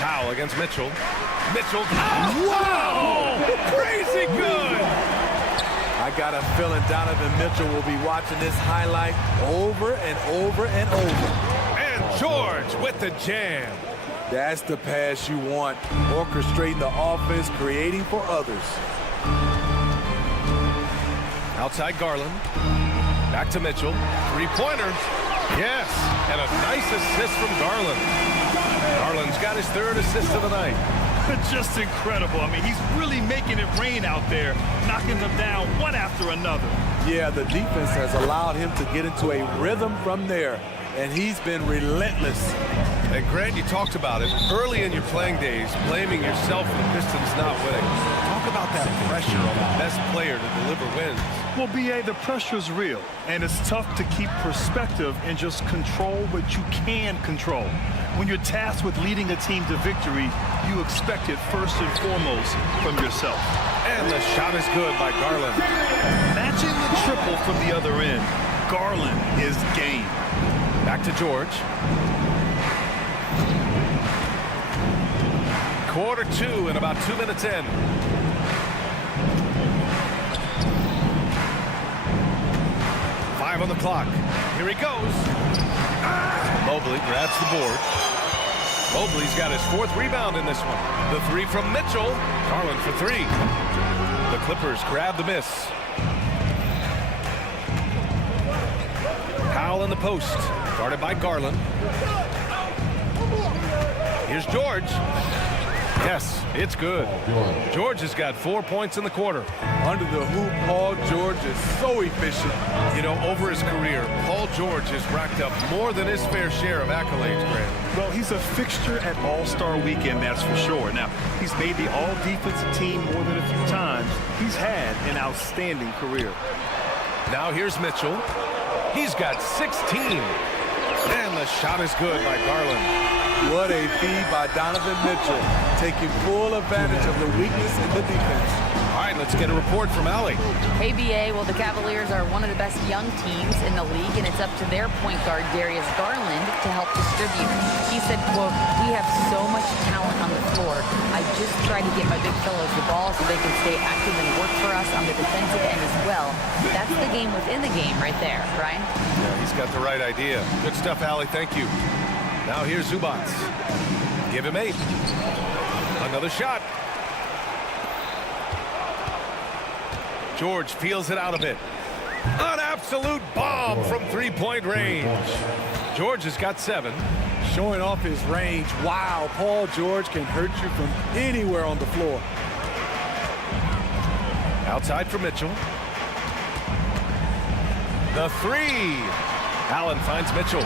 Powell against Mitchell. Mitchell. Wow! Crazy good! I got a feeling Donovan Mitchell will be watching this highlight over and over and over. And George with the jam. That's the pass you want. Orchestrating the offense, creating for others. Outside Garland. Back to Mitchell. 3-pointer. Yes. And a nice assist from Garland. Garland's got his 3rd assist of the night. Just incredible. I mean, he's really making it rain out there, knocking them down one after another. Yeah, the defense has allowed him to get into a rhythm from there, and he's been relentless. And Grant, you talked about it early in your playing days, blaming yourself for the Pistons not winning. Talk about that pressure on the best player to deliver wins. Well, B.A., the pressure's real, and it's tough to keep perspective and just control what you can control. When you're tasked with leading a team to victory, you expect it first and foremost from yourself. And the shot is good by Garland. Matching the triple from the other end, Garland is game. Back to George. Quarter 2 and about 2 minutes in. On the clock. Here he goes. Mobley grabs the board. Mobley's got his 4th rebound in this one. The 3 from Mitchell. Garland for 3. The Clippers grab the miss. Powell in the post. Guarded by Garland. Here's George. Yes, it's good. George has got 4 points in the quarter. Under the hoop, Paul George is so efficient. You know, over his career, Paul George has racked up more than his fair share of accolades, Grant. Well, he's a fixture at All-Star Weekend, that's for sure. Now, he's made the All-Defensive team more than a few times. He's had an outstanding career. Now here's Mitchell. He's got 16. And the shot is good by Garland. What a feed by Donovan Mitchell, taking full advantage of the weakness in the defense. All right, let's get a report from Allie. ABA, well, the Cavaliers are one of the best young teams in the league, and it's up to their point guard, Darius Garland, to help distribute. He said, quote, "We have so much talent on the floor. I just try to get my big fellows the ball so they can stay active and work for us on the defensive end as well." That's the game within the game right there, Ryan. Yeah, he's got the right idea. Good stuff, Allie. Thank you. Now here's Zubac. Give him 8. Another shot. George feels it out a bit. An absolute bomb from three-point range. George has got 7. Showing off his range. Wow, Paul George can hurt you from anywhere on the floor. Outside for Mitchell. The 3. Allen finds Mitchell.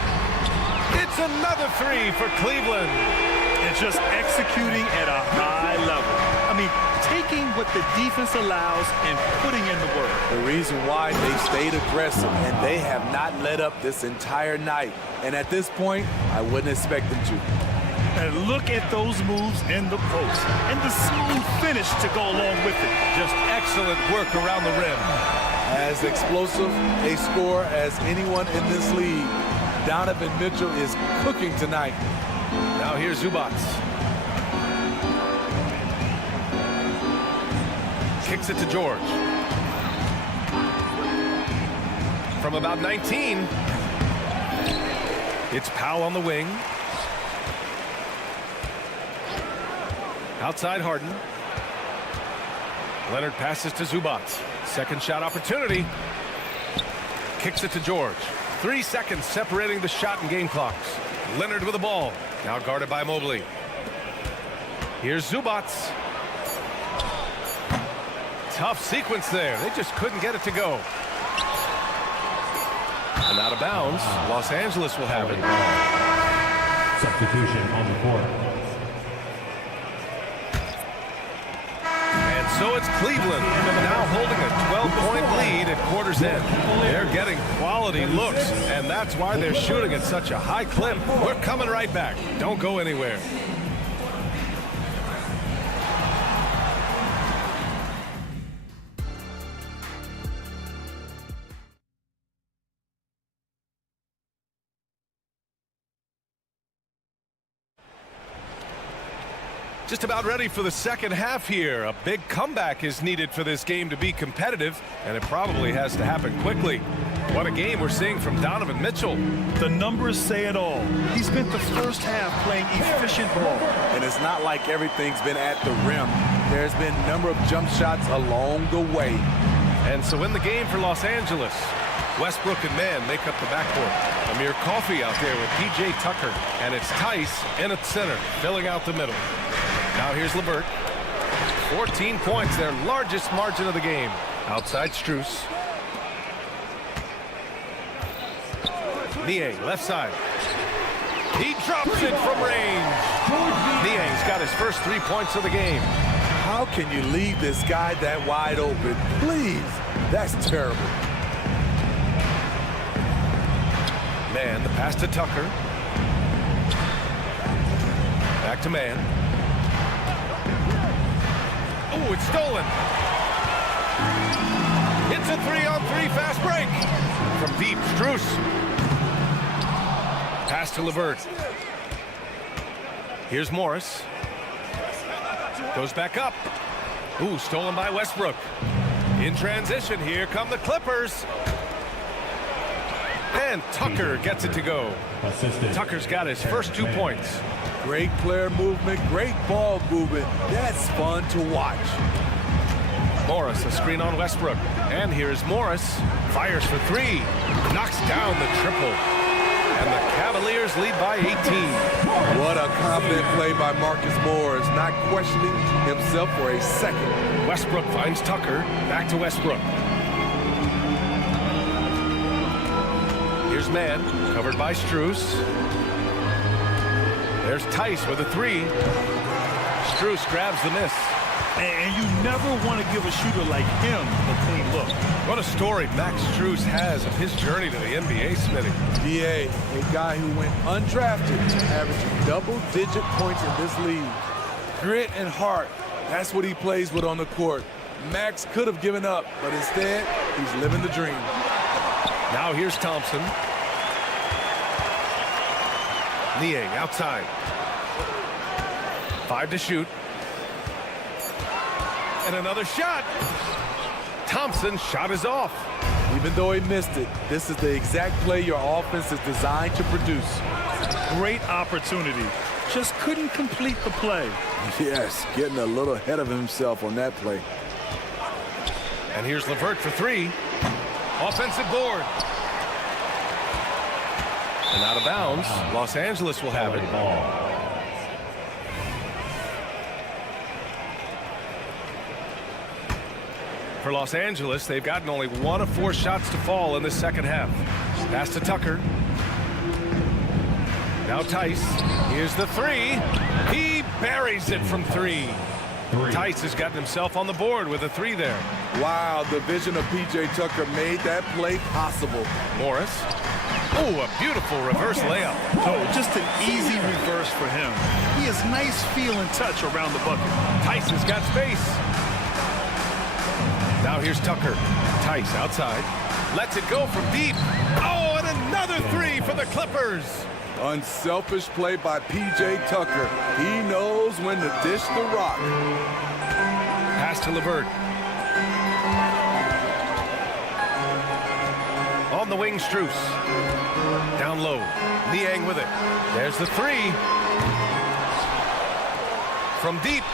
It's another 3 for Cleveland. And just executing at a high level. I mean, taking what the defense allows and putting in the work. The reason why they stayed aggressive, and they have not let up this entire night. And at this point, I wouldn't expect them to. And look at those moves in the post. And the smooth finish to go along with it. Just excellent work around the rim. As explosive a scorer as anyone in this league, Donovan Mitchell is cooking tonight. Now here's Zubac. Kicks it to George. From about 19. It's Powell on the wing. Outside Harden. Leonard passes to Zubac. Second shot opportunity. Kicks it to George. 3 seconds separating the shot and game clocks. Leonard with the ball. Now guarded by Mobley. Here's Zubac. Tough sequence there. They just couldn't get it to go. And out of bounds. Los Angeles will have it. Substitution on the court. And so it's Cleveland now holding a 12-point lead at quarter's end. They're getting quality looks, and that's why they're shooting at such a high clip. We're coming right back. Don't go anywhere. Just about ready for the second half here. A big comeback is needed for this game to be competitive, and it probably has to happen quickly. What a game we're seeing from Donovan Mitchell. The numbers say it all. He spent the first half playing efficient ball. And it's not like everything's been at the rim. There's been a number of jump shots along the way. And so in the game for Los Angeles, Westbrook and Mann make up the backcourt. Amir Coffey out there with P.J. Tucker, and it's Tice in at center, filling out the middle. Now here's LeVert. 14 points, their largest margin of the game. Outside Strus. Nie, left side. He drops it from range. Nie's got his first 3 points of the game. How can you leave this guy that wide open? Please, that's terrible. Mann, the pass to Tucker. Back to Mann. Oh, it's stolen. It's a 3-on-3 fast break. From deep, Strus. Pass to LeVert. Here's Morris. Goes back up. Ooh, stolen by Westbrook. In transition, here come the Clippers. And Tucker gets it to go. Tucker's got his first 2 points. Great player movement, great ball movement. That's fun to watch. Morris, a screen on Westbrook. And here's Morris. Fires for 3. Knocks down the triple. And the Cavaliers lead by 18. What a confident play by Marcus Morris, not questioning himself for a second. Westbrook finds Tucker. Back to Westbrook. Here's Mann, covered by Strus. There's Tice with a 3. Strus grabs the miss. And you never want to give a shooter like him a clean look. What a story Max Strus has of his journey to the NBA, Smitty. DA, a guy who went undrafted, averaging double-digit points in this league. Grit and heart, that's what he plays with on the court. Max could have given up, but instead, he's living the dream. Now here's Thompson. Niang outside. 5 to shoot. And another shot. Thompson's shot is off. Even though he missed it, this is the exact play your offense is designed to produce. Great opportunity. Just couldn't complete the play. Yes, getting a little ahead of himself on that play. And here's LeVert for 3. Offensive board. And out of bounds. Los Angeles will have it. For Los Angeles, they've gotten only 1 of 4 shots to fall in the second half. Pass to Tucker. Now Tice. Here's the 3. He buries it from 3. Tice has gotten himself on the board with a 3 there. Wow, the vision of P.J. Tucker made that play possible. Morris. Oh, a beautiful reverse layup. Oh, just an easy reverse for him. He has nice feel and touch around the bucket. Tice has got space. Now here's Tucker. Tice outside. Lets it go from deep. Oh, and another 3 for the Clippers. Unselfish play by P.J. Tucker. He knows when to dish the rock. Pass to LeVert. On the wing, Strus. Down low. Niang with it. There's the 3. From deep.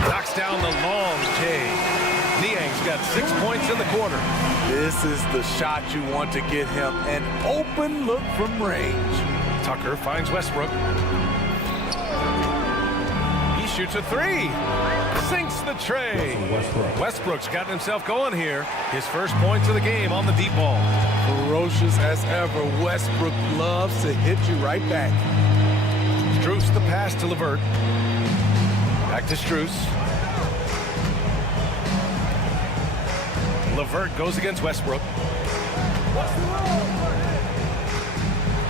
Knocks down the long J. Niang's got 6 points in the quarter. This is the shot you want to get him. An open look from range. Tucker finds Westbrook. He shoots a 3. Sinks the tray. Westbrook's gotten himself going here. His first points of the game on the deep ball. Ferocious as ever, Westbrook loves to hit you right back. Strus the pass to LeVert. Back to Strus. LeVert goes against Westbrook.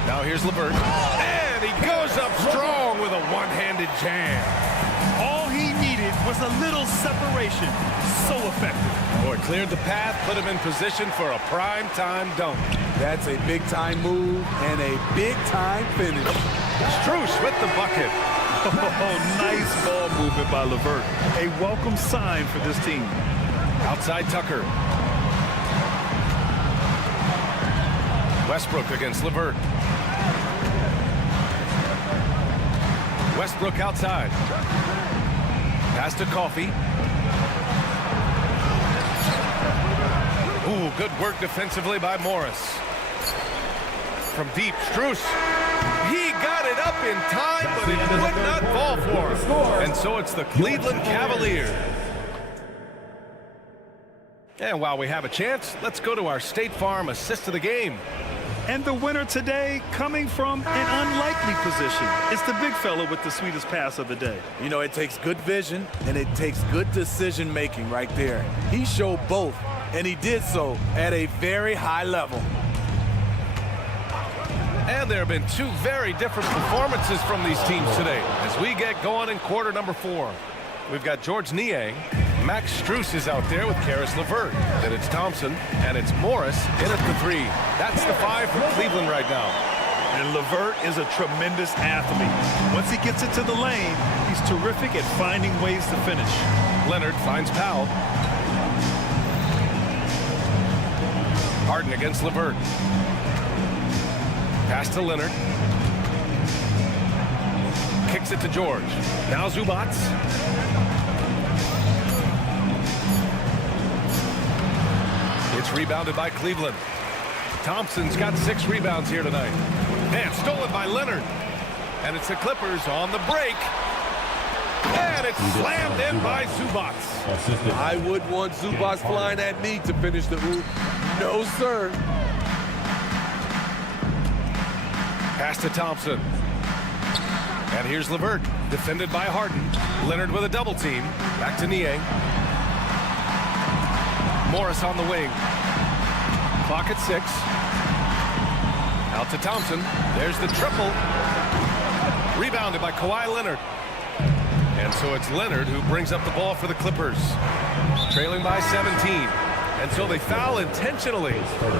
Now here's LeVert. And he goes up strong with a one-handed jam. All he needed was a little separation. So effective. Boy, cleared the path, put him in position for a prime-time dunk. That's a big-time move and a big-time finish. Strus with the bucket. Oh, nice ball movement by LeVert. A welcome sign for this team. Outside Tucker. Westbrook against LeVert. Westbrook outside. Pass to Coffey. Ooh, good work defensively by Morris. From deep, Strus. He got it up in time, but it would not fall for him. And so it's the Cleveland Cavaliers. And while we have a chance, let's go to our State Farm assist of the game. And the winner today coming from an unlikely position. It's the big fella with the sweetest pass of the day. You know, it takes good vision and it takes good decision making right there. He showed both, and he did so at a very high level. And there have been 2 very different performances from these teams today as we get going in quarter number 4. We've got George Niang. Max Strus is out there with Caris LeVert. Then it's Thompson, and it's Morris in at the 3. That's the 5 for Cleveland right now. And LeVert is a tremendous athlete. Once he gets it to the lane, he's terrific at finding ways to finish. Leonard finds Powell. Harden against LeVert. Pass to Leonard. Kicks it to George. Now Zubac. It's rebounded by Cleveland. Thompson's got 6 rebounds here tonight. And stolen by Leonard. And it's the Clippers on the break. And it's slammed in by Zubac. I would want Zubac flying at me to finish the hoop. No, sir. Pass to Thompson. And here's LeVert, defended by Harden. Leonard with a double team. Back to Niang. Morris on the wing. Clock at 6. Out to Thompson. There's the triple. Rebounded by Kawhi Leonard. And so it's Leonard who brings up the ball for the Clippers. Trailing by 17. And so they foul intentionally.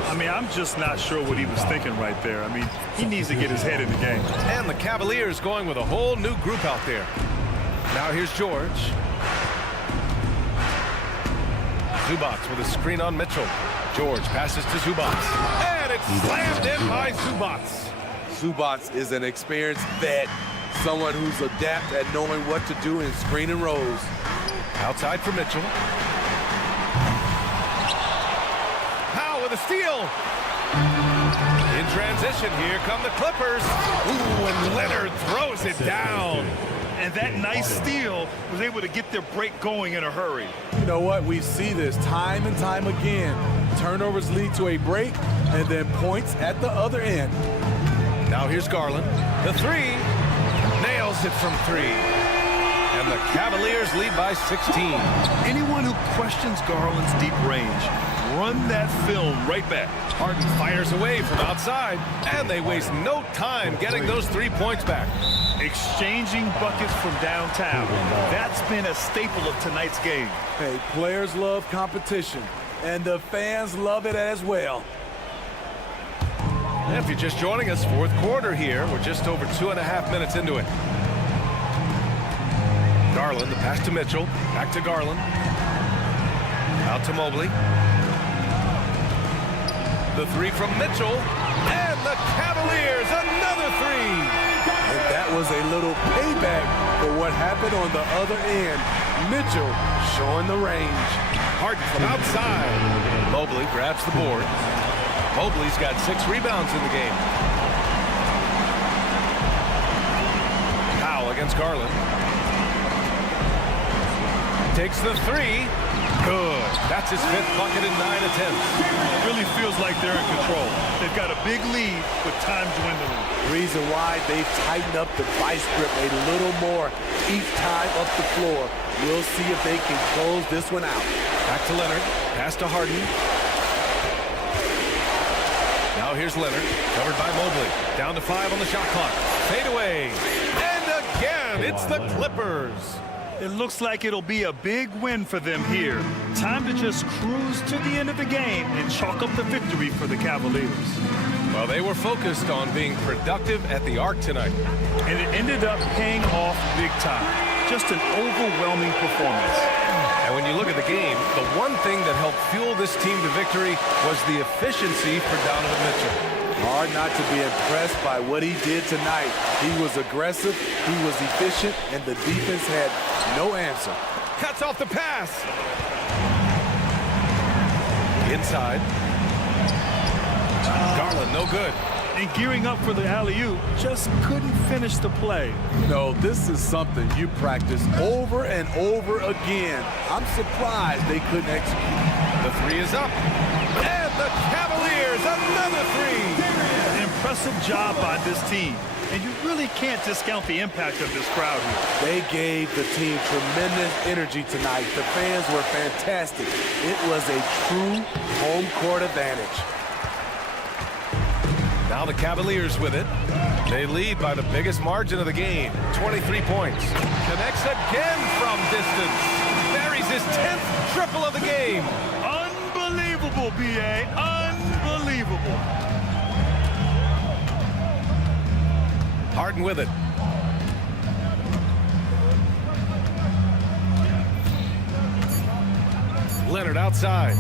I mean, I'm just not sure what he was thinking right there. I mean, he needs to get his head in the game. And the Cavaliers going with a whole new group out there. Now here's George. Zubac with a screen on Mitchell. George passes to Zubac. And it's slammed in by Zubac. Zubac is an experienced vet, someone who's adept at knowing what to do in screen and rolls. Outside for Mitchell. Powell with a steal. In transition, here come the Clippers. Ooh, and Leonard throws it down. And that nice steal was able to get their break going in a hurry. You know what? We see this time and time again. Turnovers lead to a break and then points at the other end. Now here's Garland. The three. Nails it from three. And the Cavaliers lead by 16. Anyone who questions Garland's deep range, run that film right back. Harden fires away from outside, and they waste no time getting those 3 points back. Exchanging buckets from downtown. That's been a staple of tonight's game. Hey, players love competition, and the fans love it as well. If you're just joining us, fourth quarter here. We're just over 2.5 minutes into it. Garland, the pass to Mitchell. Back to Garland. Out to Mobley. The three from Mitchell. And the Cavaliers, another three. And that was a little payback for what happened on the other end. Mitchell showing the range. Harden from outside. Mobley grabs the board. Mobley's got 6 rebounds in the game. Powell against Garland. Takes the three. Good. That's his 5th bucket in 9 attempts. It really feels like they're in control. They've got a big lead with time dwindling. Reason why they've tightened up the vice grip a little more each time up the floor. We'll see if they can close this one out. Back to Leonard. Pass to Harden. Now here's Leonard, covered by Mobley. Down to 5 on the shot clock. Fade away. And again, it's the Clippers. It looks like it'll be a big win for them here. Time to just cruise to the end of the game and chalk up the victory for the Cavaliers. Well, they were focused on being productive at the arc tonight. And it ended up paying off big time. Just an overwhelming performance. And when you look at the game, the one thing that helped fuel this team to victory was the efficiency for Donovan Mitchell. Hard not to be impressed by what he did tonight. He was aggressive, he was efficient, and the defense had no answer. Cuts off the pass. Inside. Garland, no good. And gearing up for the alley-oop, just couldn't finish the play. No, this is something you practice over and over again. I'm surprised they couldn't execute. The three is up. And the Cavaliers, another three. An impressive job by this team. And you really can't discount the impact of this crowd here. They gave the team tremendous energy tonight. The fans were fantastic. It was a true home court advantage. Now the Cavaliers with it. They lead by the biggest margin of the game, 23 points. Connects again from distance. Buries his 10th triple of the game. Unbelievable, B.A. Unbelievable. Harden with it. Leonard outside.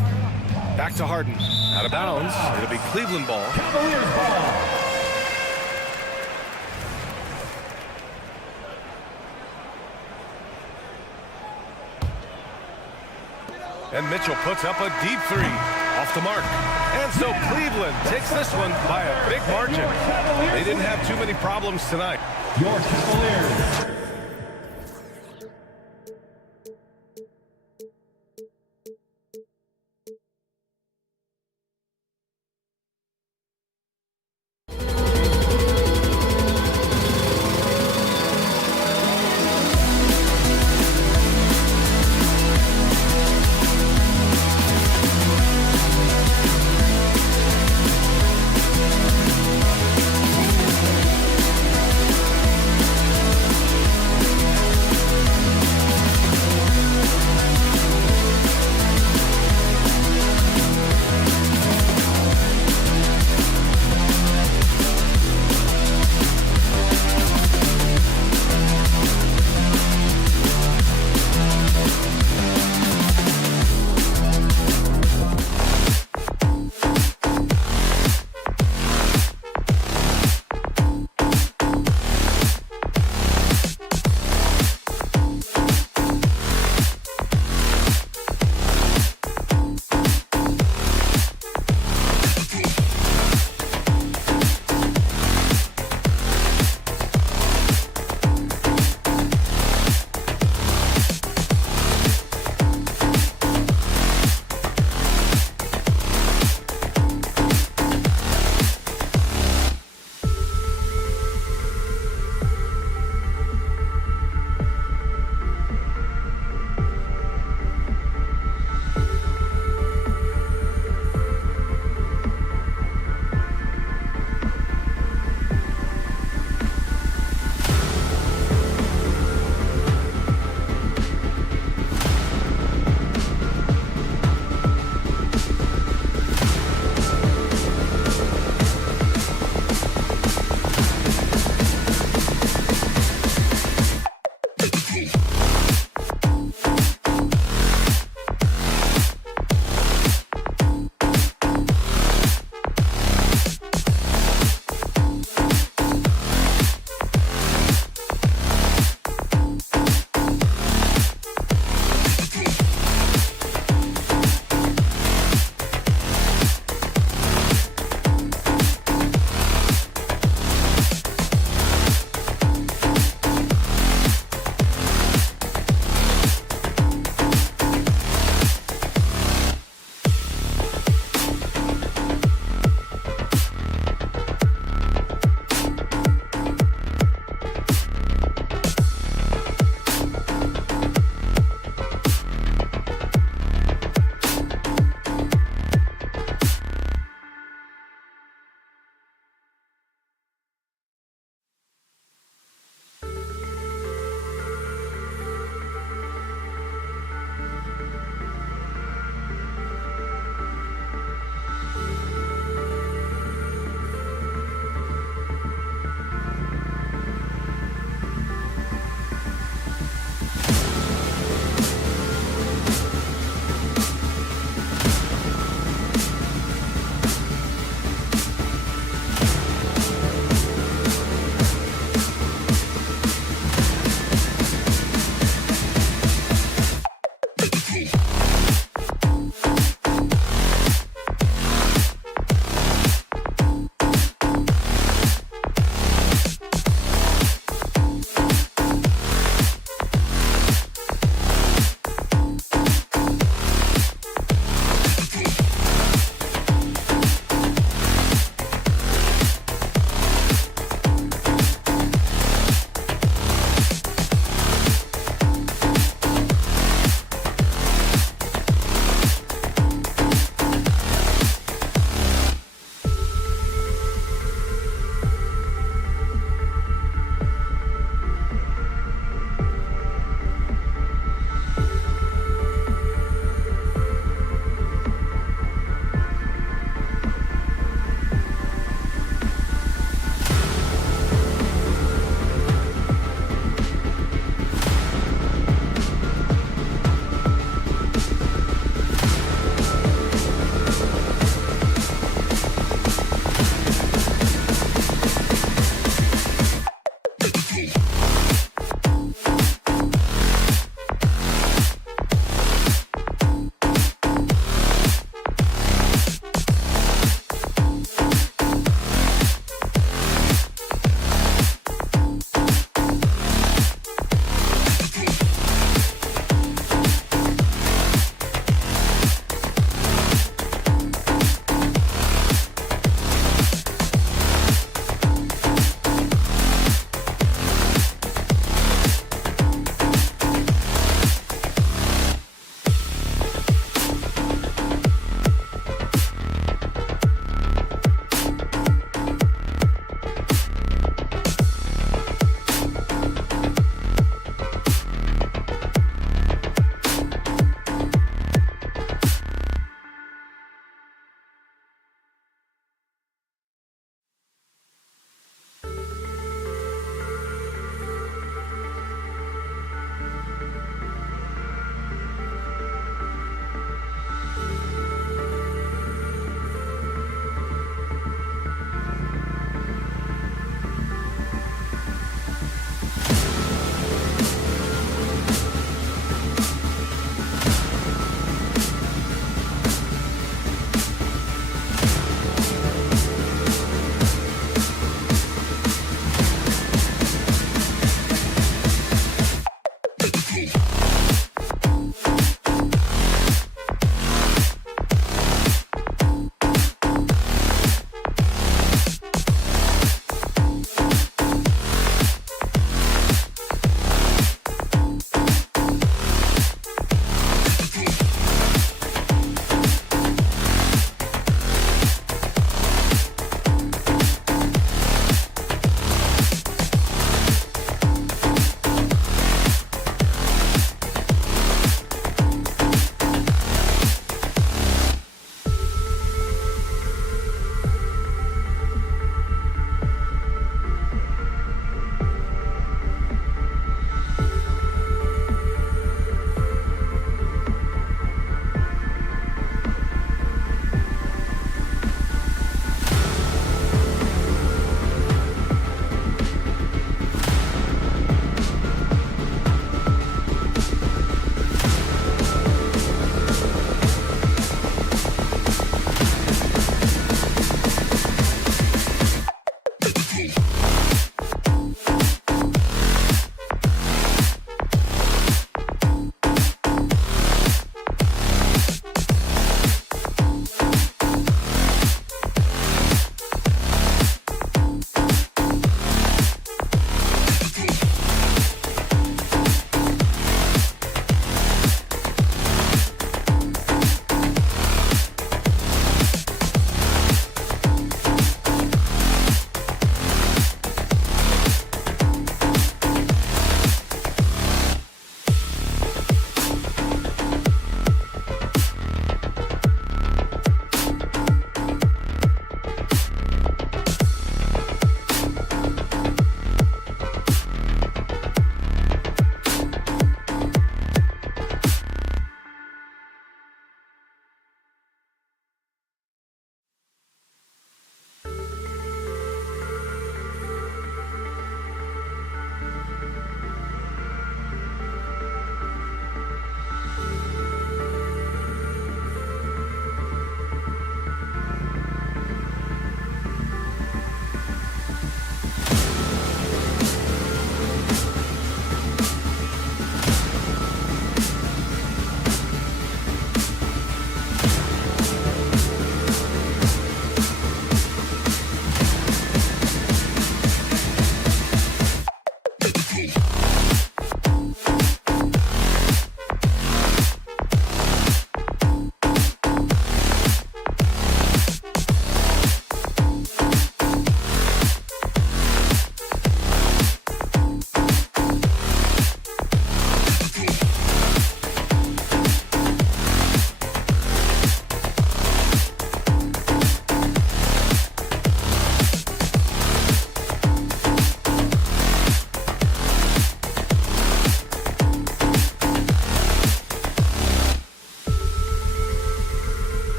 Back to Harden. Out of bounds. It'll be Cleveland ball. Cavaliers ball. And Mitchell puts up a deep three. Off the mark. And so Cleveland takes this one by a big margin. They didn't have too many problems tonight. Your Cavaliers.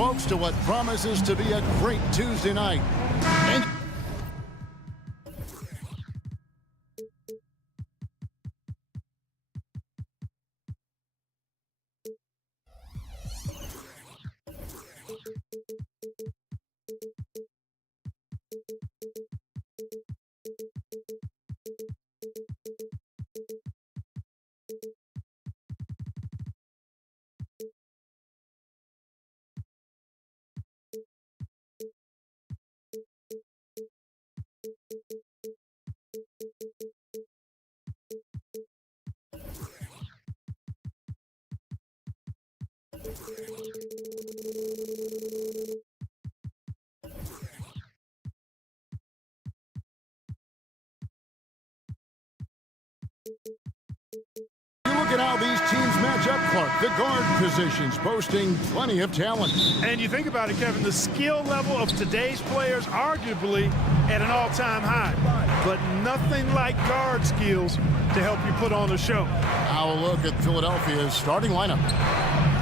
folks, to what promises to be a great Tuesday night. Look at how these teams match up, Clark. The guard positions boasting plenty of talent. And you think about it, Kevin, the skill level of today's players arguably at an all-time high. But nothing like guard skills to help you put on a show. Now a look at Philadelphia's starting lineup.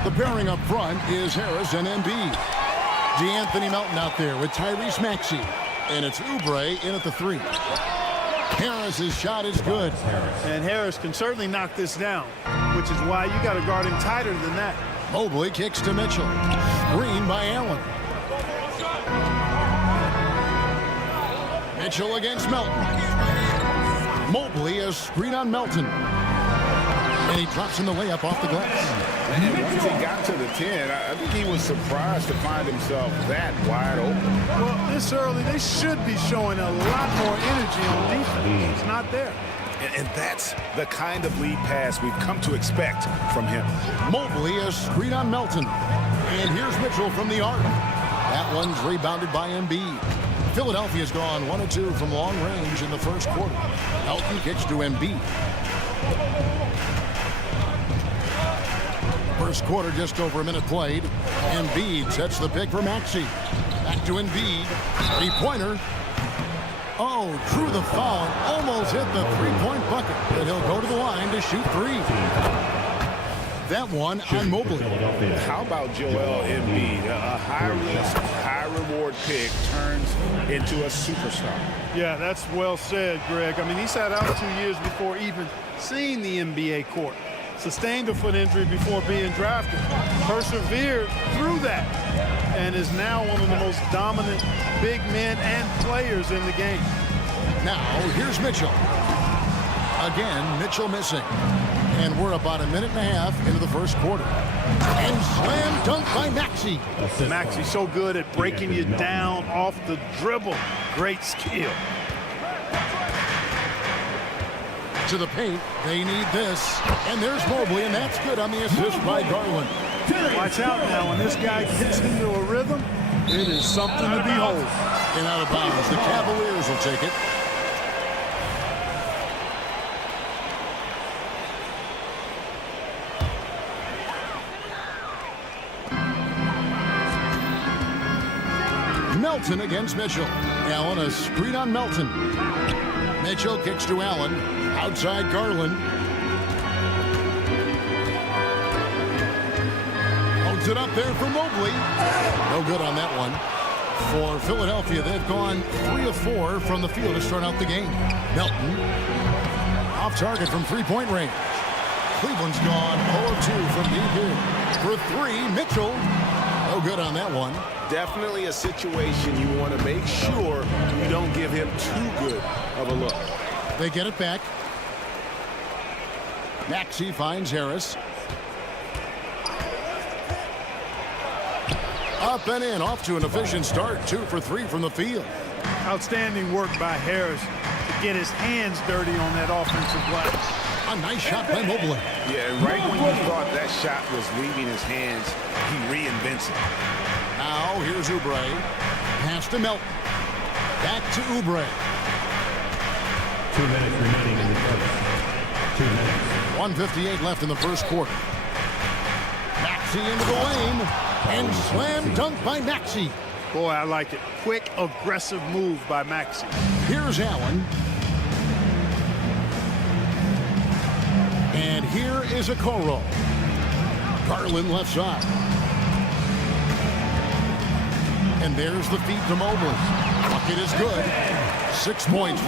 The pairing up front is Harris and Embiid. DeAnthony Melton out there with Tyrese Maxey. And it's Oubre in at the 3. Harris's shot is good. And Harris can certainly knock this down, which is why you got to guard him tighter than that. Mobley kicks to Mitchell. Screen by Allen. Mitchell against Melton. Mobley a screen on Melton. And he drops in the layup off the glass. And once he got to the 10, I think he was surprised to find himself that wide open. Well, this early, they should be showing a lot more energy on defense. It's not there. And that's the kind of lead pass we've come to expect from him. Mobley a screen on Melton. And here's Mitchell from the arc. That one's rebounded by Embiid. Philadelphia's gone 1 of 2 from long range in the first quarter. Melton kicks to Embiid. First quarter, just over a minute played. Embiid sets the pick for Maxey. Back to Embiid. Three-pointer. Oh, drew the foul and almost hit the three-point bucket. But he'll go to the line to shoot 3. That one on Mobley. How about Joel Embiid? A high-risk, high-reward pick turns into a superstar. Yeah, that's well said, Greg. I mean, he sat out 2 years before even seeing the NBA court. Sustained a foot injury before being drafted. Persevered through that. And is now one of the most dominant big men and players in the game. Now, here's Mitchell. Again, Mitchell missing. And we're about a minute and a half into the first quarter. And slam dunk by Maxey. Maxey so good at breaking you down off the dribble. Great skill. To the paint, they need this. And there's Mobley, and that's good on the assist by Garland. Watch out now, when this guy gets into a rhythm, it is something to behold. And out of bounds, the Cavaliers will take it. Melton against Mitchell. Allen a screen on Melton. Mitchell kicks to Allen. Outside Garland. Holds it up there for Mobley. No good on that one. For Philadelphia, they've gone 3 of 4 from the field to start out the game. Melton off target from three-point range. Cleveland's gone 0 of 2 from deep here. For 3, Mitchell. No good on that one. Definitely a situation you want to make sure you don't give him too good of a look. They get it back. Maxey finds Harris. Up and in, off to an efficient start. 2 for 3 from the field. Outstanding work by Harris to get his hands dirty on that offensive glass. A nice shot by Mobley. Yeah, right when you thought that shot was leaving his hands, he reinvents it. Now here's Oubre. Pass to Melton. Back to Oubre. 2 minutes remaining in the first. 2 minutes. 1:58 left in the first quarter. Maxey into the lane. And slam dunk by Maxey. Boy, I like it. Quick, aggressive move by Maxey. Here's Allen. And here is Okoro. Garland left side. And there's the feed to Mobley. Bucket is good. 6 points.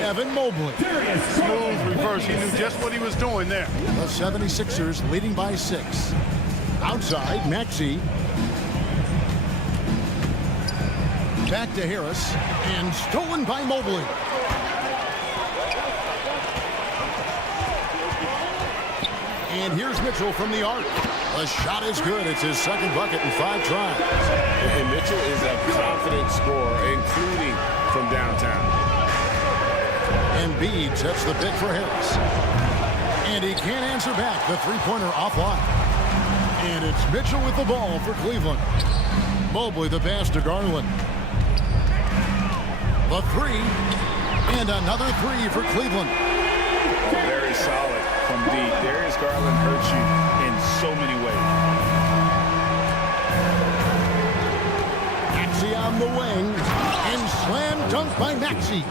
Evan Mobley. Smooth reverse. He knew just what he was doing there. The 76ers leading by 6. Outside, Maxey. Back to Harris. And stolen by Mobley. And here's Mitchell from the arc. The shot is good. It's his second bucket in 5 tries. And Mitchell is a confident scorer, including from downtown. Embiid sets the pick for Harris. And he can't answer back. The three-pointer offline. And it's Mitchell with the ball for Cleveland. Mobley the pass to Garland. The 3. And another 3 for Cleveland. Very solid from deep. Darius Garland hurts you in so many ways. Maxey on the wing. And slam dunk by Maxey.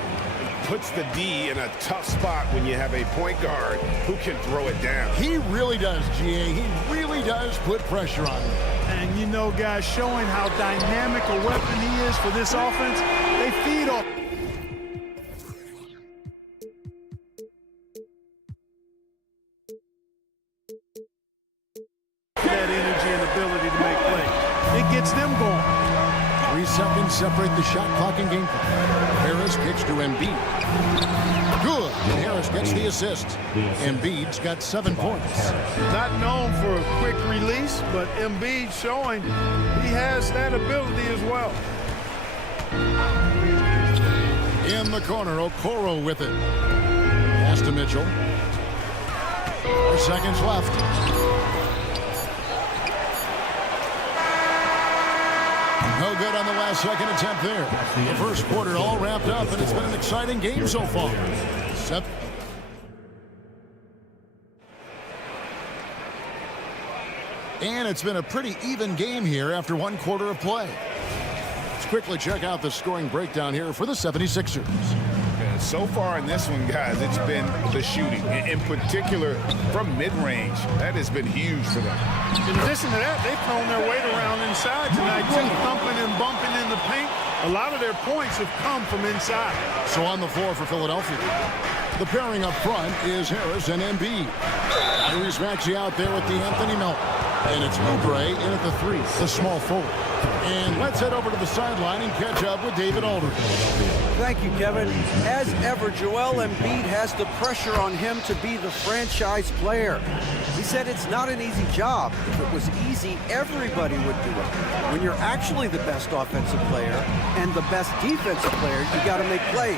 Puts the D in a tough spot when you have a point guard who can throw it down. He really does, GA. He really does put pressure on him. And you know, guys, showing how dynamic a weapon he is for this offense, they feed off. That energy and ability to make plays. It gets them going. 3 seconds separate the shot clock and game clock. Harris kicks to Embiid. Good. And Harris gets the assist. Embiid's got 7 points. Not known for a quick release, but Embiid showing he has that ability as well. In the corner, Okoro with it. Pass to Mitchell. 4 seconds left. No good on the last second attempt there. The first quarter all wrapped up, and it's been an exciting game so far. And it's been a pretty even game here after 1 quarter of play. Let's quickly check out the scoring breakdown here for the 76ers. So far in this one, guys, it's been the shooting, in particular from mid-range. That has been huge for them. In addition to that, they've thrown their weight around inside tonight, too, thumping and bumping in the paint. A lot of their points have come from inside. So on the floor for Philadelphia, the pairing up front is Harris and Embiid. Here's Maxey out there with the Anthony Melton. And it's Oubre in at the 3, the small forward. And let's head over to the sideline and catch up with David Aldridge. Thank you, Kevin. As ever, Joel Embiid has the pressure on him to be the franchise player. He said it's not an easy job. If it was easy, everybody would do it. When you're actually the best offensive player and the best defensive player, you got to make plays.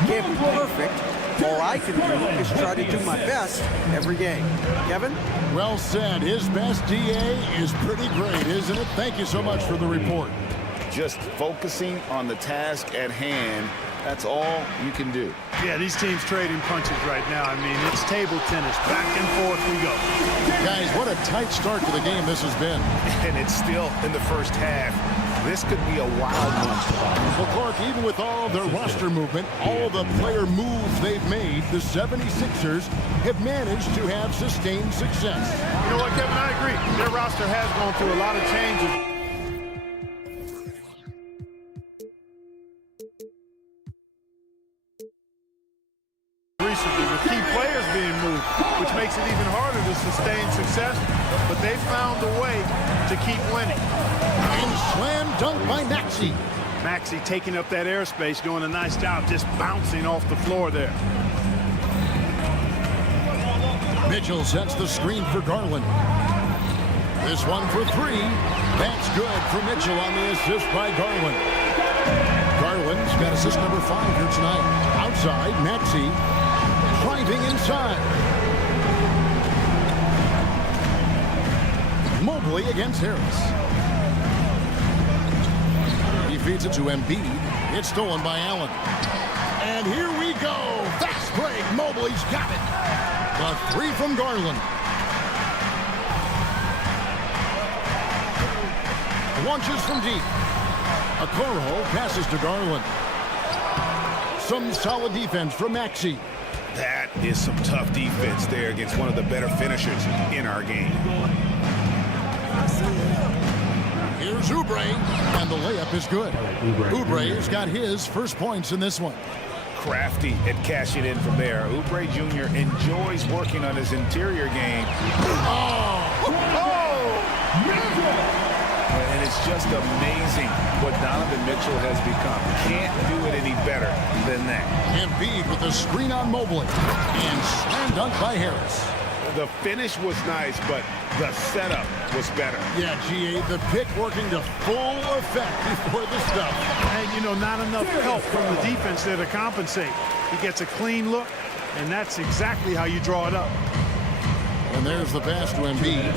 You can't be perfect. All I can do is try to do my best every game. Kevin? Well said. His best DA is pretty great, isn't it? Thank you so much for the report. Just focusing on the task at hand, that's all you can do. Yeah, these teams trading punches right now. I mean, it's table tennis. Back and forth we go. Guys, what a tight start to the game this has been. And it's still in the first half. This could be a wild one. Well, Clark, even with all their roster movement, all the player moves they've made, the 76ers have managed to have sustained success. You know what, Kevin? I agree. Their roster has gone through a lot of changes. Recently, with key players being moved, which makes it even harder to sustain success, but they found a way to keep winning. And slam dunk by Maxey. Maxey taking up that airspace, doing a nice job just bouncing off the floor there. Mitchell sets the screen for Garland. This one for 3. That's good for Mitchell on the assist by Garland. Garland's got assist number 5 here tonight. Outside, Maxey driving inside. Mobley against Harris. He feeds it to Embiid. It's stolen by Allen. And here we go. Fast break. Mobley's got it. The 3 from Garland. Launches from deep. Okoro passes to Garland. Some solid defense from Maxey. That is some tough defense there against one of the better finishers in our game. Here's Oubre, and the layup is good. Oubre's got his first points in this one. Crafty at cashing in from there. Oubre Jr. enjoys working on his interior game. And it's just amazing what Donovan Mitchell has become. Can't do it any better than that. Embiid with a screen on Mobley. And slam dunk by Harris. The finish was nice, but the setup was better. Yeah, GA, the pick working to full effect before the stuff. And, you know, not enough help from the defense there to compensate. He gets a clean look, and that's exactly how you draw it up. And there's the pass to Embiid.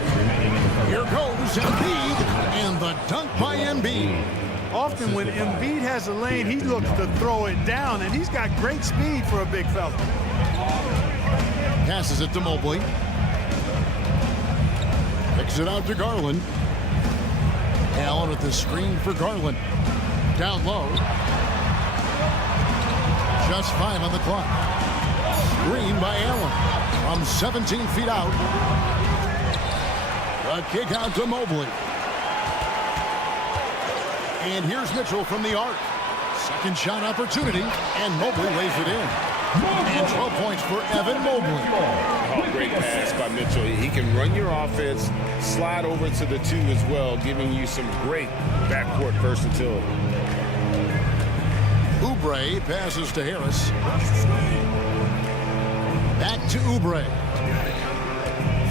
Here goes Embiid, and the dunk by Embiid. Often when Embiid has a lane, he looks to throw it down, and he's got great speed for a big fella. Passes it to Mobley. Kicks it out to Garland. Allen with the screen for Garland. Down low. Just 5 on the clock. Screen by Allen from 17 feet out. A kick out to Mobley. And here's Mitchell from the arc. Second shot opportunity, and Mobley lays it in. And 12 points for Evan Mobley. Oh, great pass by Mitchell. He can run your offense, slide over to the 2 as well, giving you some great backcourt versatility. Oubre passes to Harris. Back to Oubre.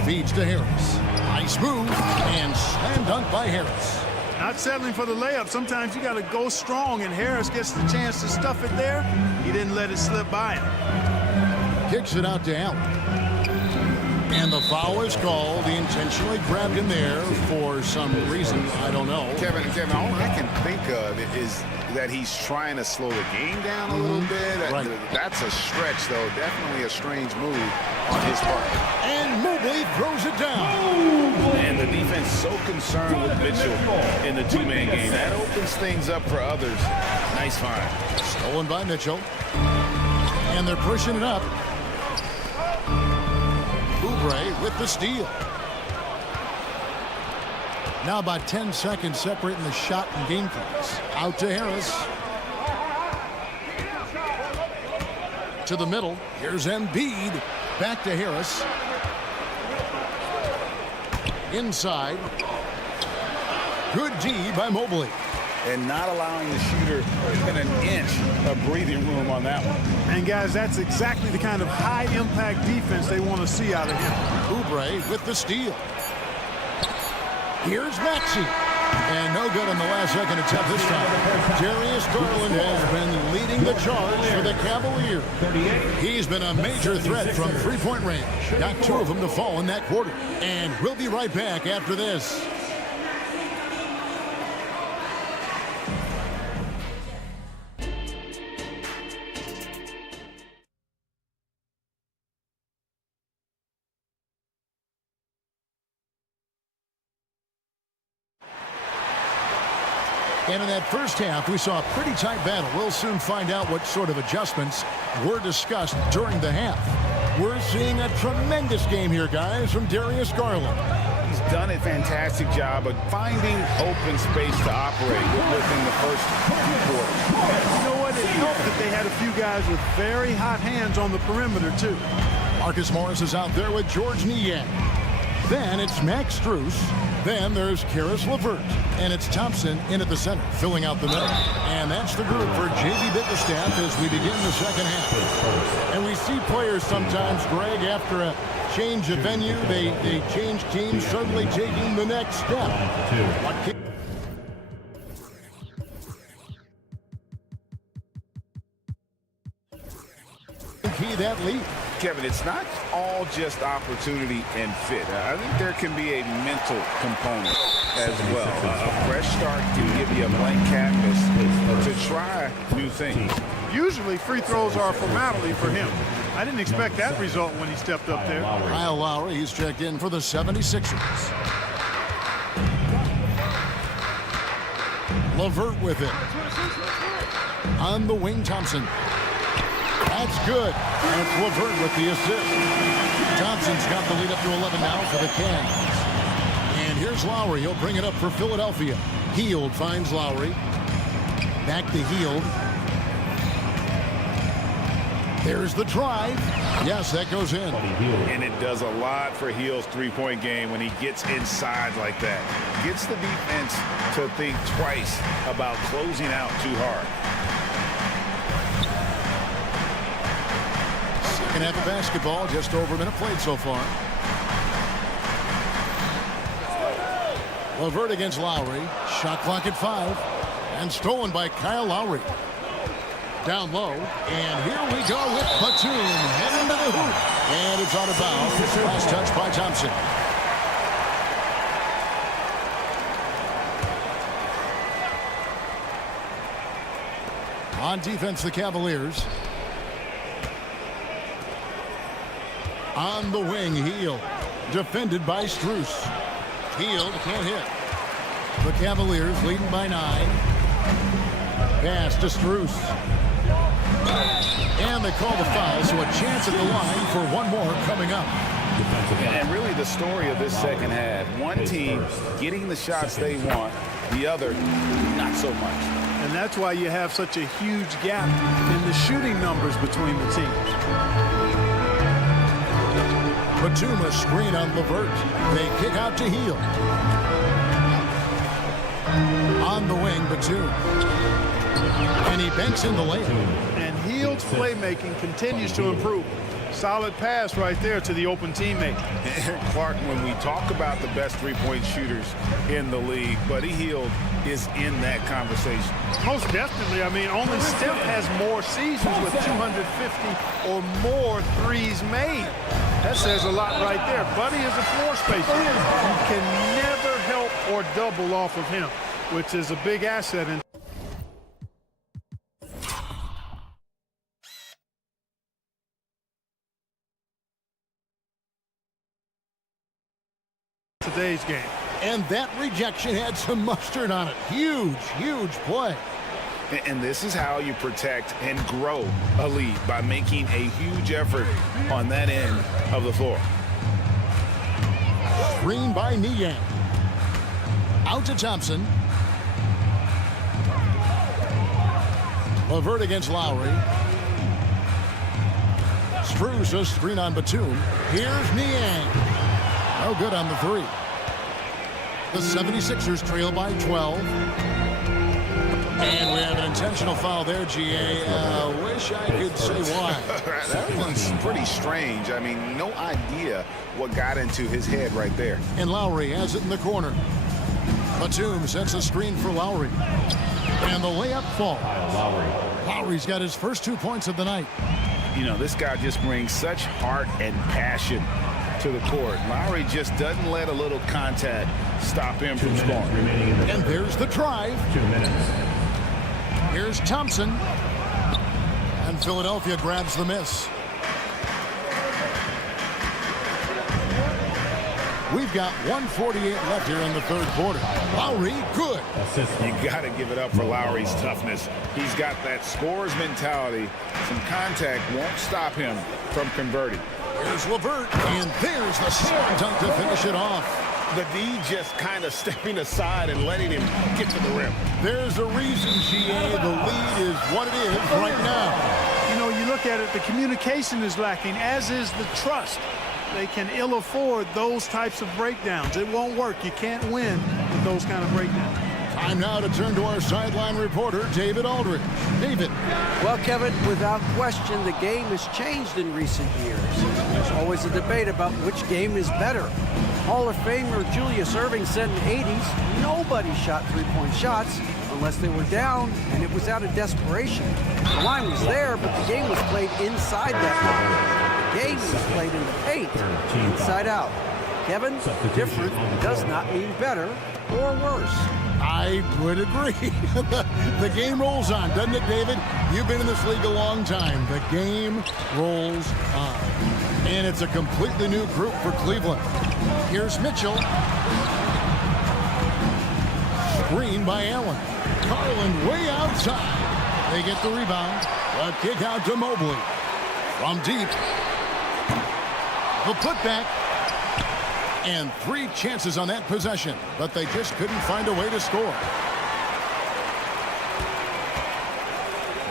Feeds to Harris. Nice move, and slam dunk by Harris. Not settling for the layup. Sometimes you got to go strong, and Harris gets the chance to stuff it there. He didn't let it slip by him. Kicks it out to Allen. And the foul is called. He intentionally grabbed him there for some reason. I don't know. Kevin, all I can think of is that he's trying to slow the game down a little bit. Right. That's a stretch, though. Definitely a strange move on his part. And Mobley throws it down. And the defense so concerned with Mitchell in the 2-man game. That opens things up for others. Nice find. Stolen by Mitchell. And they're pushing it up. Oubre with the steal. Now about 10 seconds separating the shot and game clocks. Out to Harris. To the middle. Here's Embiid. Back to Harris. Inside. Good D by Mobley. And not allowing the shooter even an inch of breathing room on that one. And, guys, that's exactly the kind of high-impact defense they want to see out of him. Oubre with the steal. Here's Maxey. And no good on the last second attempt this time. Darius Garland has been leading the charge for the Cavaliers. He's been a major threat from three-point range. Got 2 of them to fall in that quarter. And we'll be right back after this. And in that first half, we saw a pretty tight battle. We'll soon find out what sort of adjustments were discussed during the half. We're seeing a tremendous game here, guys, from Darius Garland. He's done a fantastic job of finding open space to operate within the first 2 quarters. You know what? It helped that they had a few guys with very hot hands on the perimeter, too. Marcus Morris is out there with George Niang. Then it's Max Strus. Then there's Karis LeVert. And it's Thompson in at the center, filling out the middle. And that's the group for J.B. Bickerstaff as we begin the second half. And we see players sometimes, Greg, after a change of venue, they change teams, suddenly taking the next step. Key that lead. Kevin, it's not all just opportunity and fit. I think there can be a mental component as well. A fresh start can give you a blank canvas to try new things. Usually free throws are a formality for him. I didn't expect that result when he stepped up there. Kyle Lowry, he's checked in for the 76ers. LeVert with it. On the wing, Thompson. That's good. That's LeVert with the assist. Thompson's got the lead up to 11 now for the Cavs. And here's Lowry. He'll bring it up for Philadelphia. Hield finds Lowry. Back to Hield. There's the drive. Yes, that goes in. And it does a lot for Hield's three-point game when he gets inside like that. Gets the defense to think twice about closing out too hard. Second half of basketball, just over a minute played so far. LeVert against Lowry. Shot clock at 5. And stolen by Kyle Lowry. Down low, and here we go with Batum heading to the hoop, and it's out of bounds. Last touch by Thompson. On defense, the Cavaliers. On the wing, Hield, defended by Strus. Hield can't hit. The Cavaliers leading by 9. Pass to Strus. And they call the foul, so a chance at the line for one more coming up. And really the story of this second half, one team getting the shots they want, the other not so much. And that's why you have such a huge gap in the shooting numbers between the teams. Batum a screen on LeVert. They kick out to Hield. On the wing, Batum. And he banks in the layup. And Hield's playmaking continues to improve. Solid pass right there to the open teammate. Clark, when we talk about the best three-point shooters in the league, Buddy Hield is in that conversation. Most definitely. I mean, only Steph has more seasons with 250 or more threes made. That says a lot right there. Buddy is a floor spacer. You can never help or double off of him, which is a big asset in today's game. And that rejection had some mustard on it. Huge, huge play. And this is how you protect and grow a lead, by making a huge effort on that end of the floor. Screen by Niang. Out to Thompson. LeVert against Lowry. Strus a screen on Batum. Here's Niang. No good on the 3. The 76ers trail by 12. And we have an intentional foul there, GA. Wish I could say why. That one's pretty strange. I mean, no idea what got into his head right there. And Lowry has it in the corner. Batum sets a screen for Lowry. And the layup falls. Lowry's got his first 2 points of the night. You know, this guy just brings such heart and passion to the court. Lowry just doesn't let a little contact stop him from scoring. And there's the drive. 2 minutes. Here's Thompson. And Philadelphia grabs the miss. We've got 1:48 left here in the third quarter. Lowry, good. You got to give it up for Lowry's toughness. He's got that scorer's mentality. Some contact won't stop him from converting. Here's LeVert, and there's the slam dunk to finish it off. The D just kind of stepping aside and letting him get to the rim. There's a reason, GA. The lead is what it is right now. You know, you look at it, the communication is lacking, as is the trust. They can ill afford those types of breakdowns. It won't work. You can't win with those kind of breakdowns. Time now to turn to our sideline reporter, David Aldridge. David. Well, Kevin, without question, the game has changed in recent years. There's always a debate about which game is better. Hall of Famer Julius Erving said in the 80s, nobody shot three-point shots unless they were down, and it was out of desperation. The line was there, but the game was played inside that line. The game was played in the paint, inside out. Kevin, different does not mean better or worse. I would agree. The game rolls on, doesn't it, David? You've been in this league a long time. The game rolls on. And it's a completely new group for Cleveland. Here's Mitchell. Screen by Allen. Garland way outside. They get the rebound. A kick out to Mobley. From deep. The putback. And 3 chances on that possession, but they just couldn't find a way to score.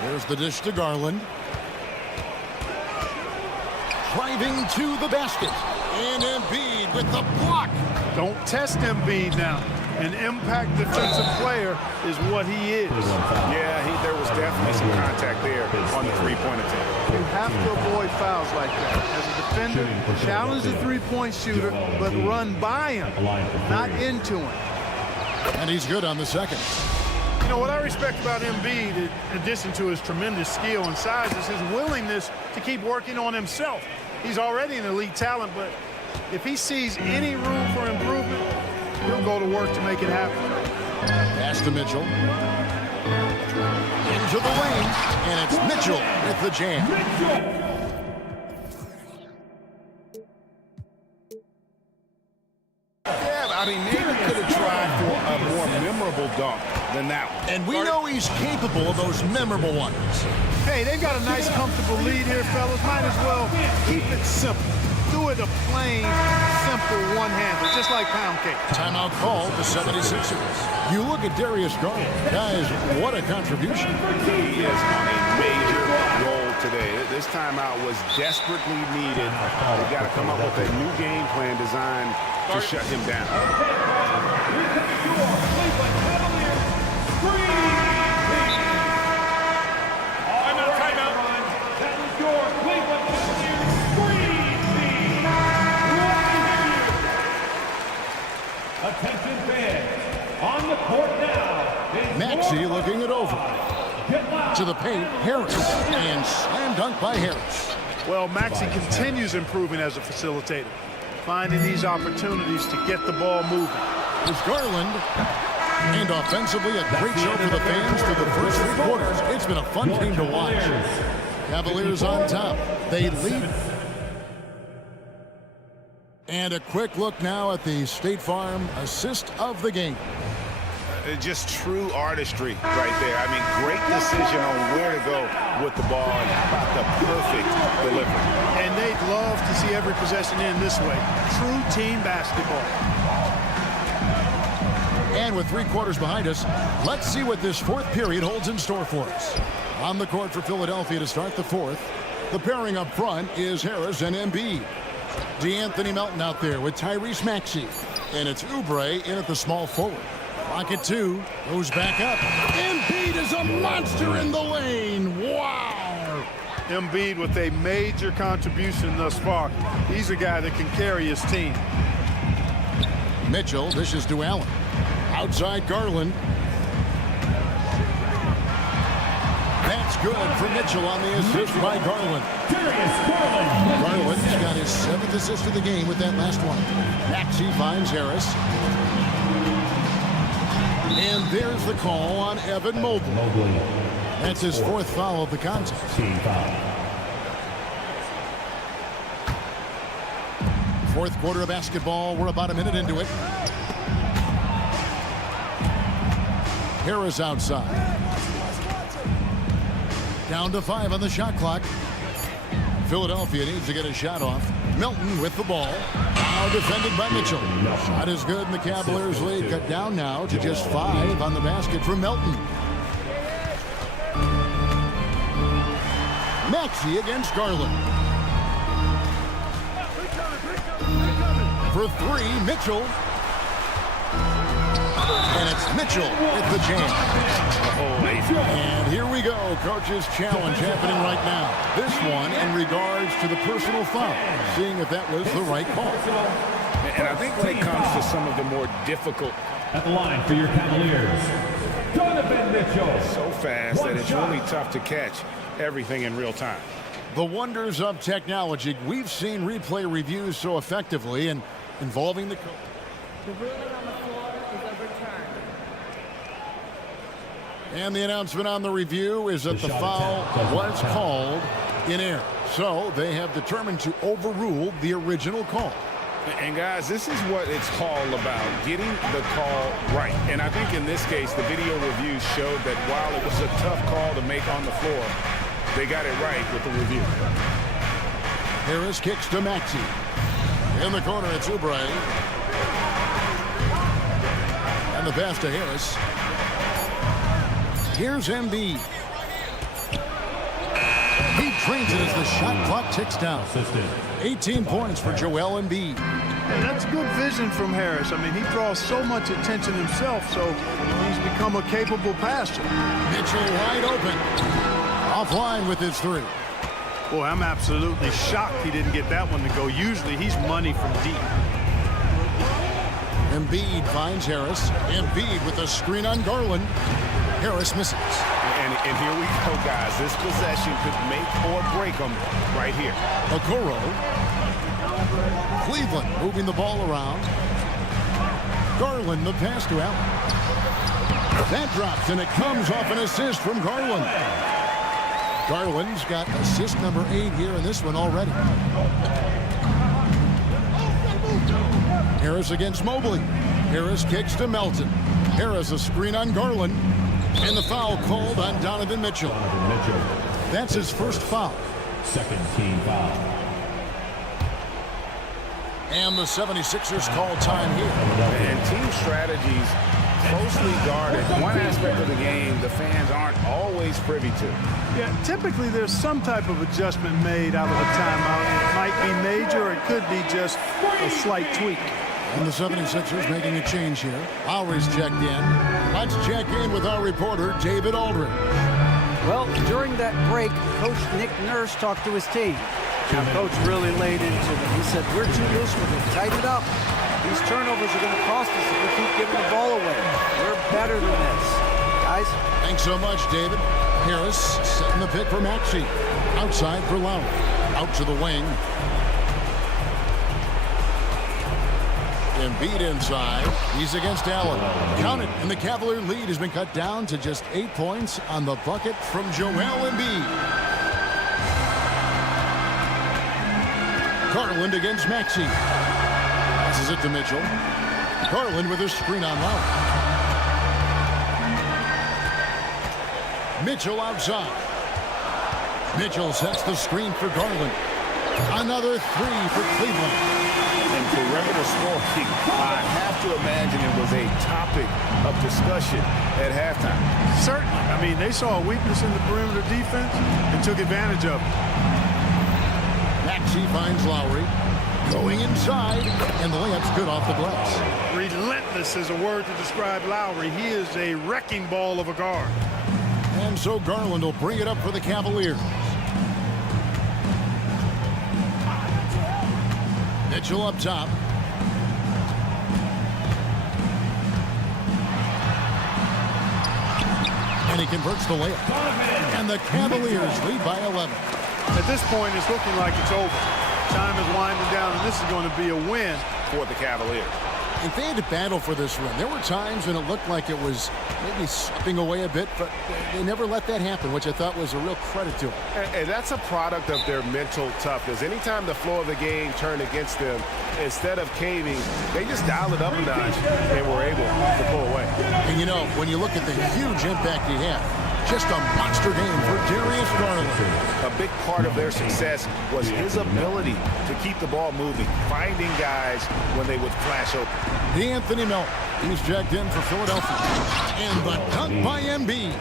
There's the dish to Garland. Driving to the basket. And Embiid with the block. Don't test Embiid now. An impact defensive player is what he is. Yeah, there was definitely some contact there on the three-point attempt. You have to avoid fouls like that. As a defender, challenge the three-point shooter, but run by him, not into him. And he's good on the second. You know, what I respect about Embiid, in addition to his tremendous skill and size, is his willingness to keep working on himself. He's already an elite talent, but if he sees any room for improvement, he'll go to work to make it happen. Pass to Mitchell. Into the lane, and it's Mitchell with the jam. Yeah, I mean, maybe could have tried for a more memorable dunk than that one. And we know he's capable of those memorable ones. Hey, they've got a nice, comfortable lead here, fellas. Might as well keep it simple. Do it a plain, simple one-hander, just like pound cake. Timeout call, the 76ers. You look at Darius Garland. Guys, what a contribution. He is on a major role today. This timeout was desperately needed. They've got to come up with a new game plan designed to shut him down. Attention fans, on the court now. Maxey looking it over. To the paint, Harris. And slam dunk by Harris. Well, Maxey continues improving as a facilitator, finding these opportunities to get the ball moving. It's Garland. And offensively, a great show for the fans through the first 3 quarters. It's been a fun game to watch. Cavaliers on top. They lead. And a quick look now at the State Farm assist of the game. Just true artistry right there. I mean, great decision on where to go with the ball, and how about the perfect delivery. And they'd love to see every possession in this way. True team basketball. And with 3 quarters behind us, let's see what this 4th period holds in store for us. On the court for Philadelphia to start the 4th. The pairing up front is Harris and Embiid. DeAnthony Melton out there with Tyrese Maxey. And it's Oubre in at the small forward. Rocket 2 goes back up. Embiid is a monster in the lane. Wow! Embiid with a major contribution thus far. He's a guy that can carry his team. Mitchell dishes to Allen. Outside Garland. That's good for Mitchell on the assist by Garland. Garland's got his 7th assist of the game with that last one. Maxey finds Harris. And there's the call on Evan Mobley. That's his 4th foul of the contest. 4th quarter of basketball. We're about a minute into it. Harris outside. Down to 5 on the shot clock. Philadelphia needs to get a shot off. Melton with the ball. Now defended by Mitchell. Shot is good, and the Cavaliers lead cut down now to just 5 on the basket from Melton. Maxey against Garland. For 3, Mitchell. And it's Mitchell with the jam. And here we go. Coach's challenge happening right now. This one in regards to the personal foul. Seeing if that was the right call. And I think when it comes to some of the more difficult. At the line for your Cavaliers, Donovan Mitchell. So fast that it's really tough to catch everything in real time. The wonders of technology. We've seen replay reviews so effectively and involving the coach. The ruling on the floor is overturned. And the announcement on the review is that the foul was called in error. So they have determined to overrule the original call. And guys, this is what it's all about, getting the call right. And I think in this case, the video review showed that while it was a tough call to make on the floor, they got it right with the review. Harris kicks to Maxey. In the corner, it's Oubre. And the pass to Harris. Here's Embiid. He trains it as the shot clock ticks down. 18 points for Joel Embiid. Hey, that's good vision from Harris. I mean, he draws so much attention himself, so he's become a capable passer. Mitchell wide open. Offline with his three. Boy, I'm absolutely shocked he didn't get that one to go. Usually he's money from deep. Embiid finds Harris. Embiid with a screen on Garland. Harris misses. And here we go, guys. This possession could make or break them right here. Okoro. Cleveland moving the ball around. Garland, the pass to Allen. That drops, and it comes off an assist from Garland. Garland's got assist number 8 here in this one already. Harris against Mobley. Harris kicks to Melton. Harris a screen on Garland. And the foul called on Donovan Mitchell. That's his first foul. Second team foul. And the 76ers call time here. And team strategies closely guarded. One aspect of the game the fans aren't always privy to. Yeah, typically there's some type of adjustment made out of a timeout. It might be major, or it could be just a slight tweak. And the 76ers making a change here. Lowry's checked in. Let's check in with our reporter, David Aldridge. Well, during that break, Coach Nick Nurse talked to his team. Now, Coach really laid into them. He said, we're too loose with it. Tighten it up. These turnovers are going to cost us if we keep giving the ball away. We're better than this. Guys? Thanks so much, David. Harris setting the pick for Maxey. Outside for Lowry. Out to the wing. Embiid inside. He's against Allen. Count it. And the Cavalier lead has been cut down to just 8 points on the bucket from Joel Embiid. Garland against Maxey. Passes it to Mitchell. Garland with a screen on Lowry. Mitchell outside. Mitchell sets the screen for Garland. Another three for Cleveland. And perimeter scoring, I have to imagine it was a topic of discussion at halftime. Certainly. I mean, they saw a weakness in the perimeter defense and took advantage of it. Maxey finds Lowry. Going inside, and the layup's good off the glass. Relentless is a word to describe Lowry. He is a wrecking ball of a guard. And so Garland will bring it up for the Cavaliers. Mitchell up top. And he converts the layup. And the Cavaliers lead by 11. At this point, it's looking like it's over. Time is winding down, and this is going to be a win for the Cavaliers. If they had to battle for this run, there were times when it looked like it was maybe slipping away a bit, but they never let that happen, which I thought was a real credit to them. And that's a product of their mental toughness. Anytime the flow of the game turned against them, instead of caving, they just dialed it up a notch and were able to pull away. And you know, when you look at the huge impact he had, just a monster game for Darius Garland. A big part of their success was his ability to keep the ball moving, finding guys when they would flash open. D'Anthony Melton, he's jacked in for Philadelphia. And the dunk by Embiid.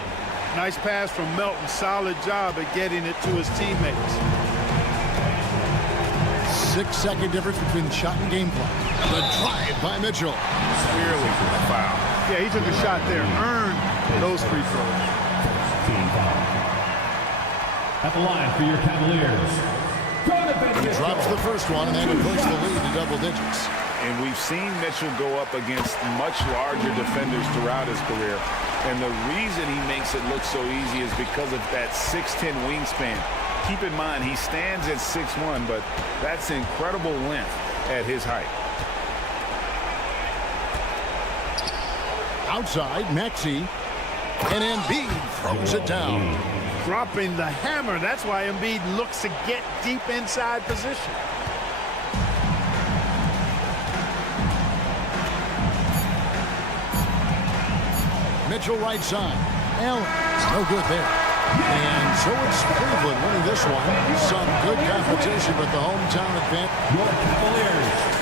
Nice pass from Melton. Solid job at getting it to his teammates. 6-second difference between shot and game clock. The drive by Mitchell. Clearly a foul. Yeah, he took a shot there. Earned those free throws. At the line for your Cavaliers. He drops the first one, and they would push the lead to double digits. And we've seen Mitchell go up against much larger defenders throughout his career. And the reason he makes it look so easy is because of that 6'10" wingspan. Keep in mind, he stands at 6'1", but that's incredible length at his height. Outside, Maxey. And Embiid throws it down. Dropping the hammer. That's why Embiid looks to get deep inside position. Mitchell right side. Allen, no good there. And so it's Cleveland winning this one. Some good competition, but the hometown advantage. Your Cavaliers.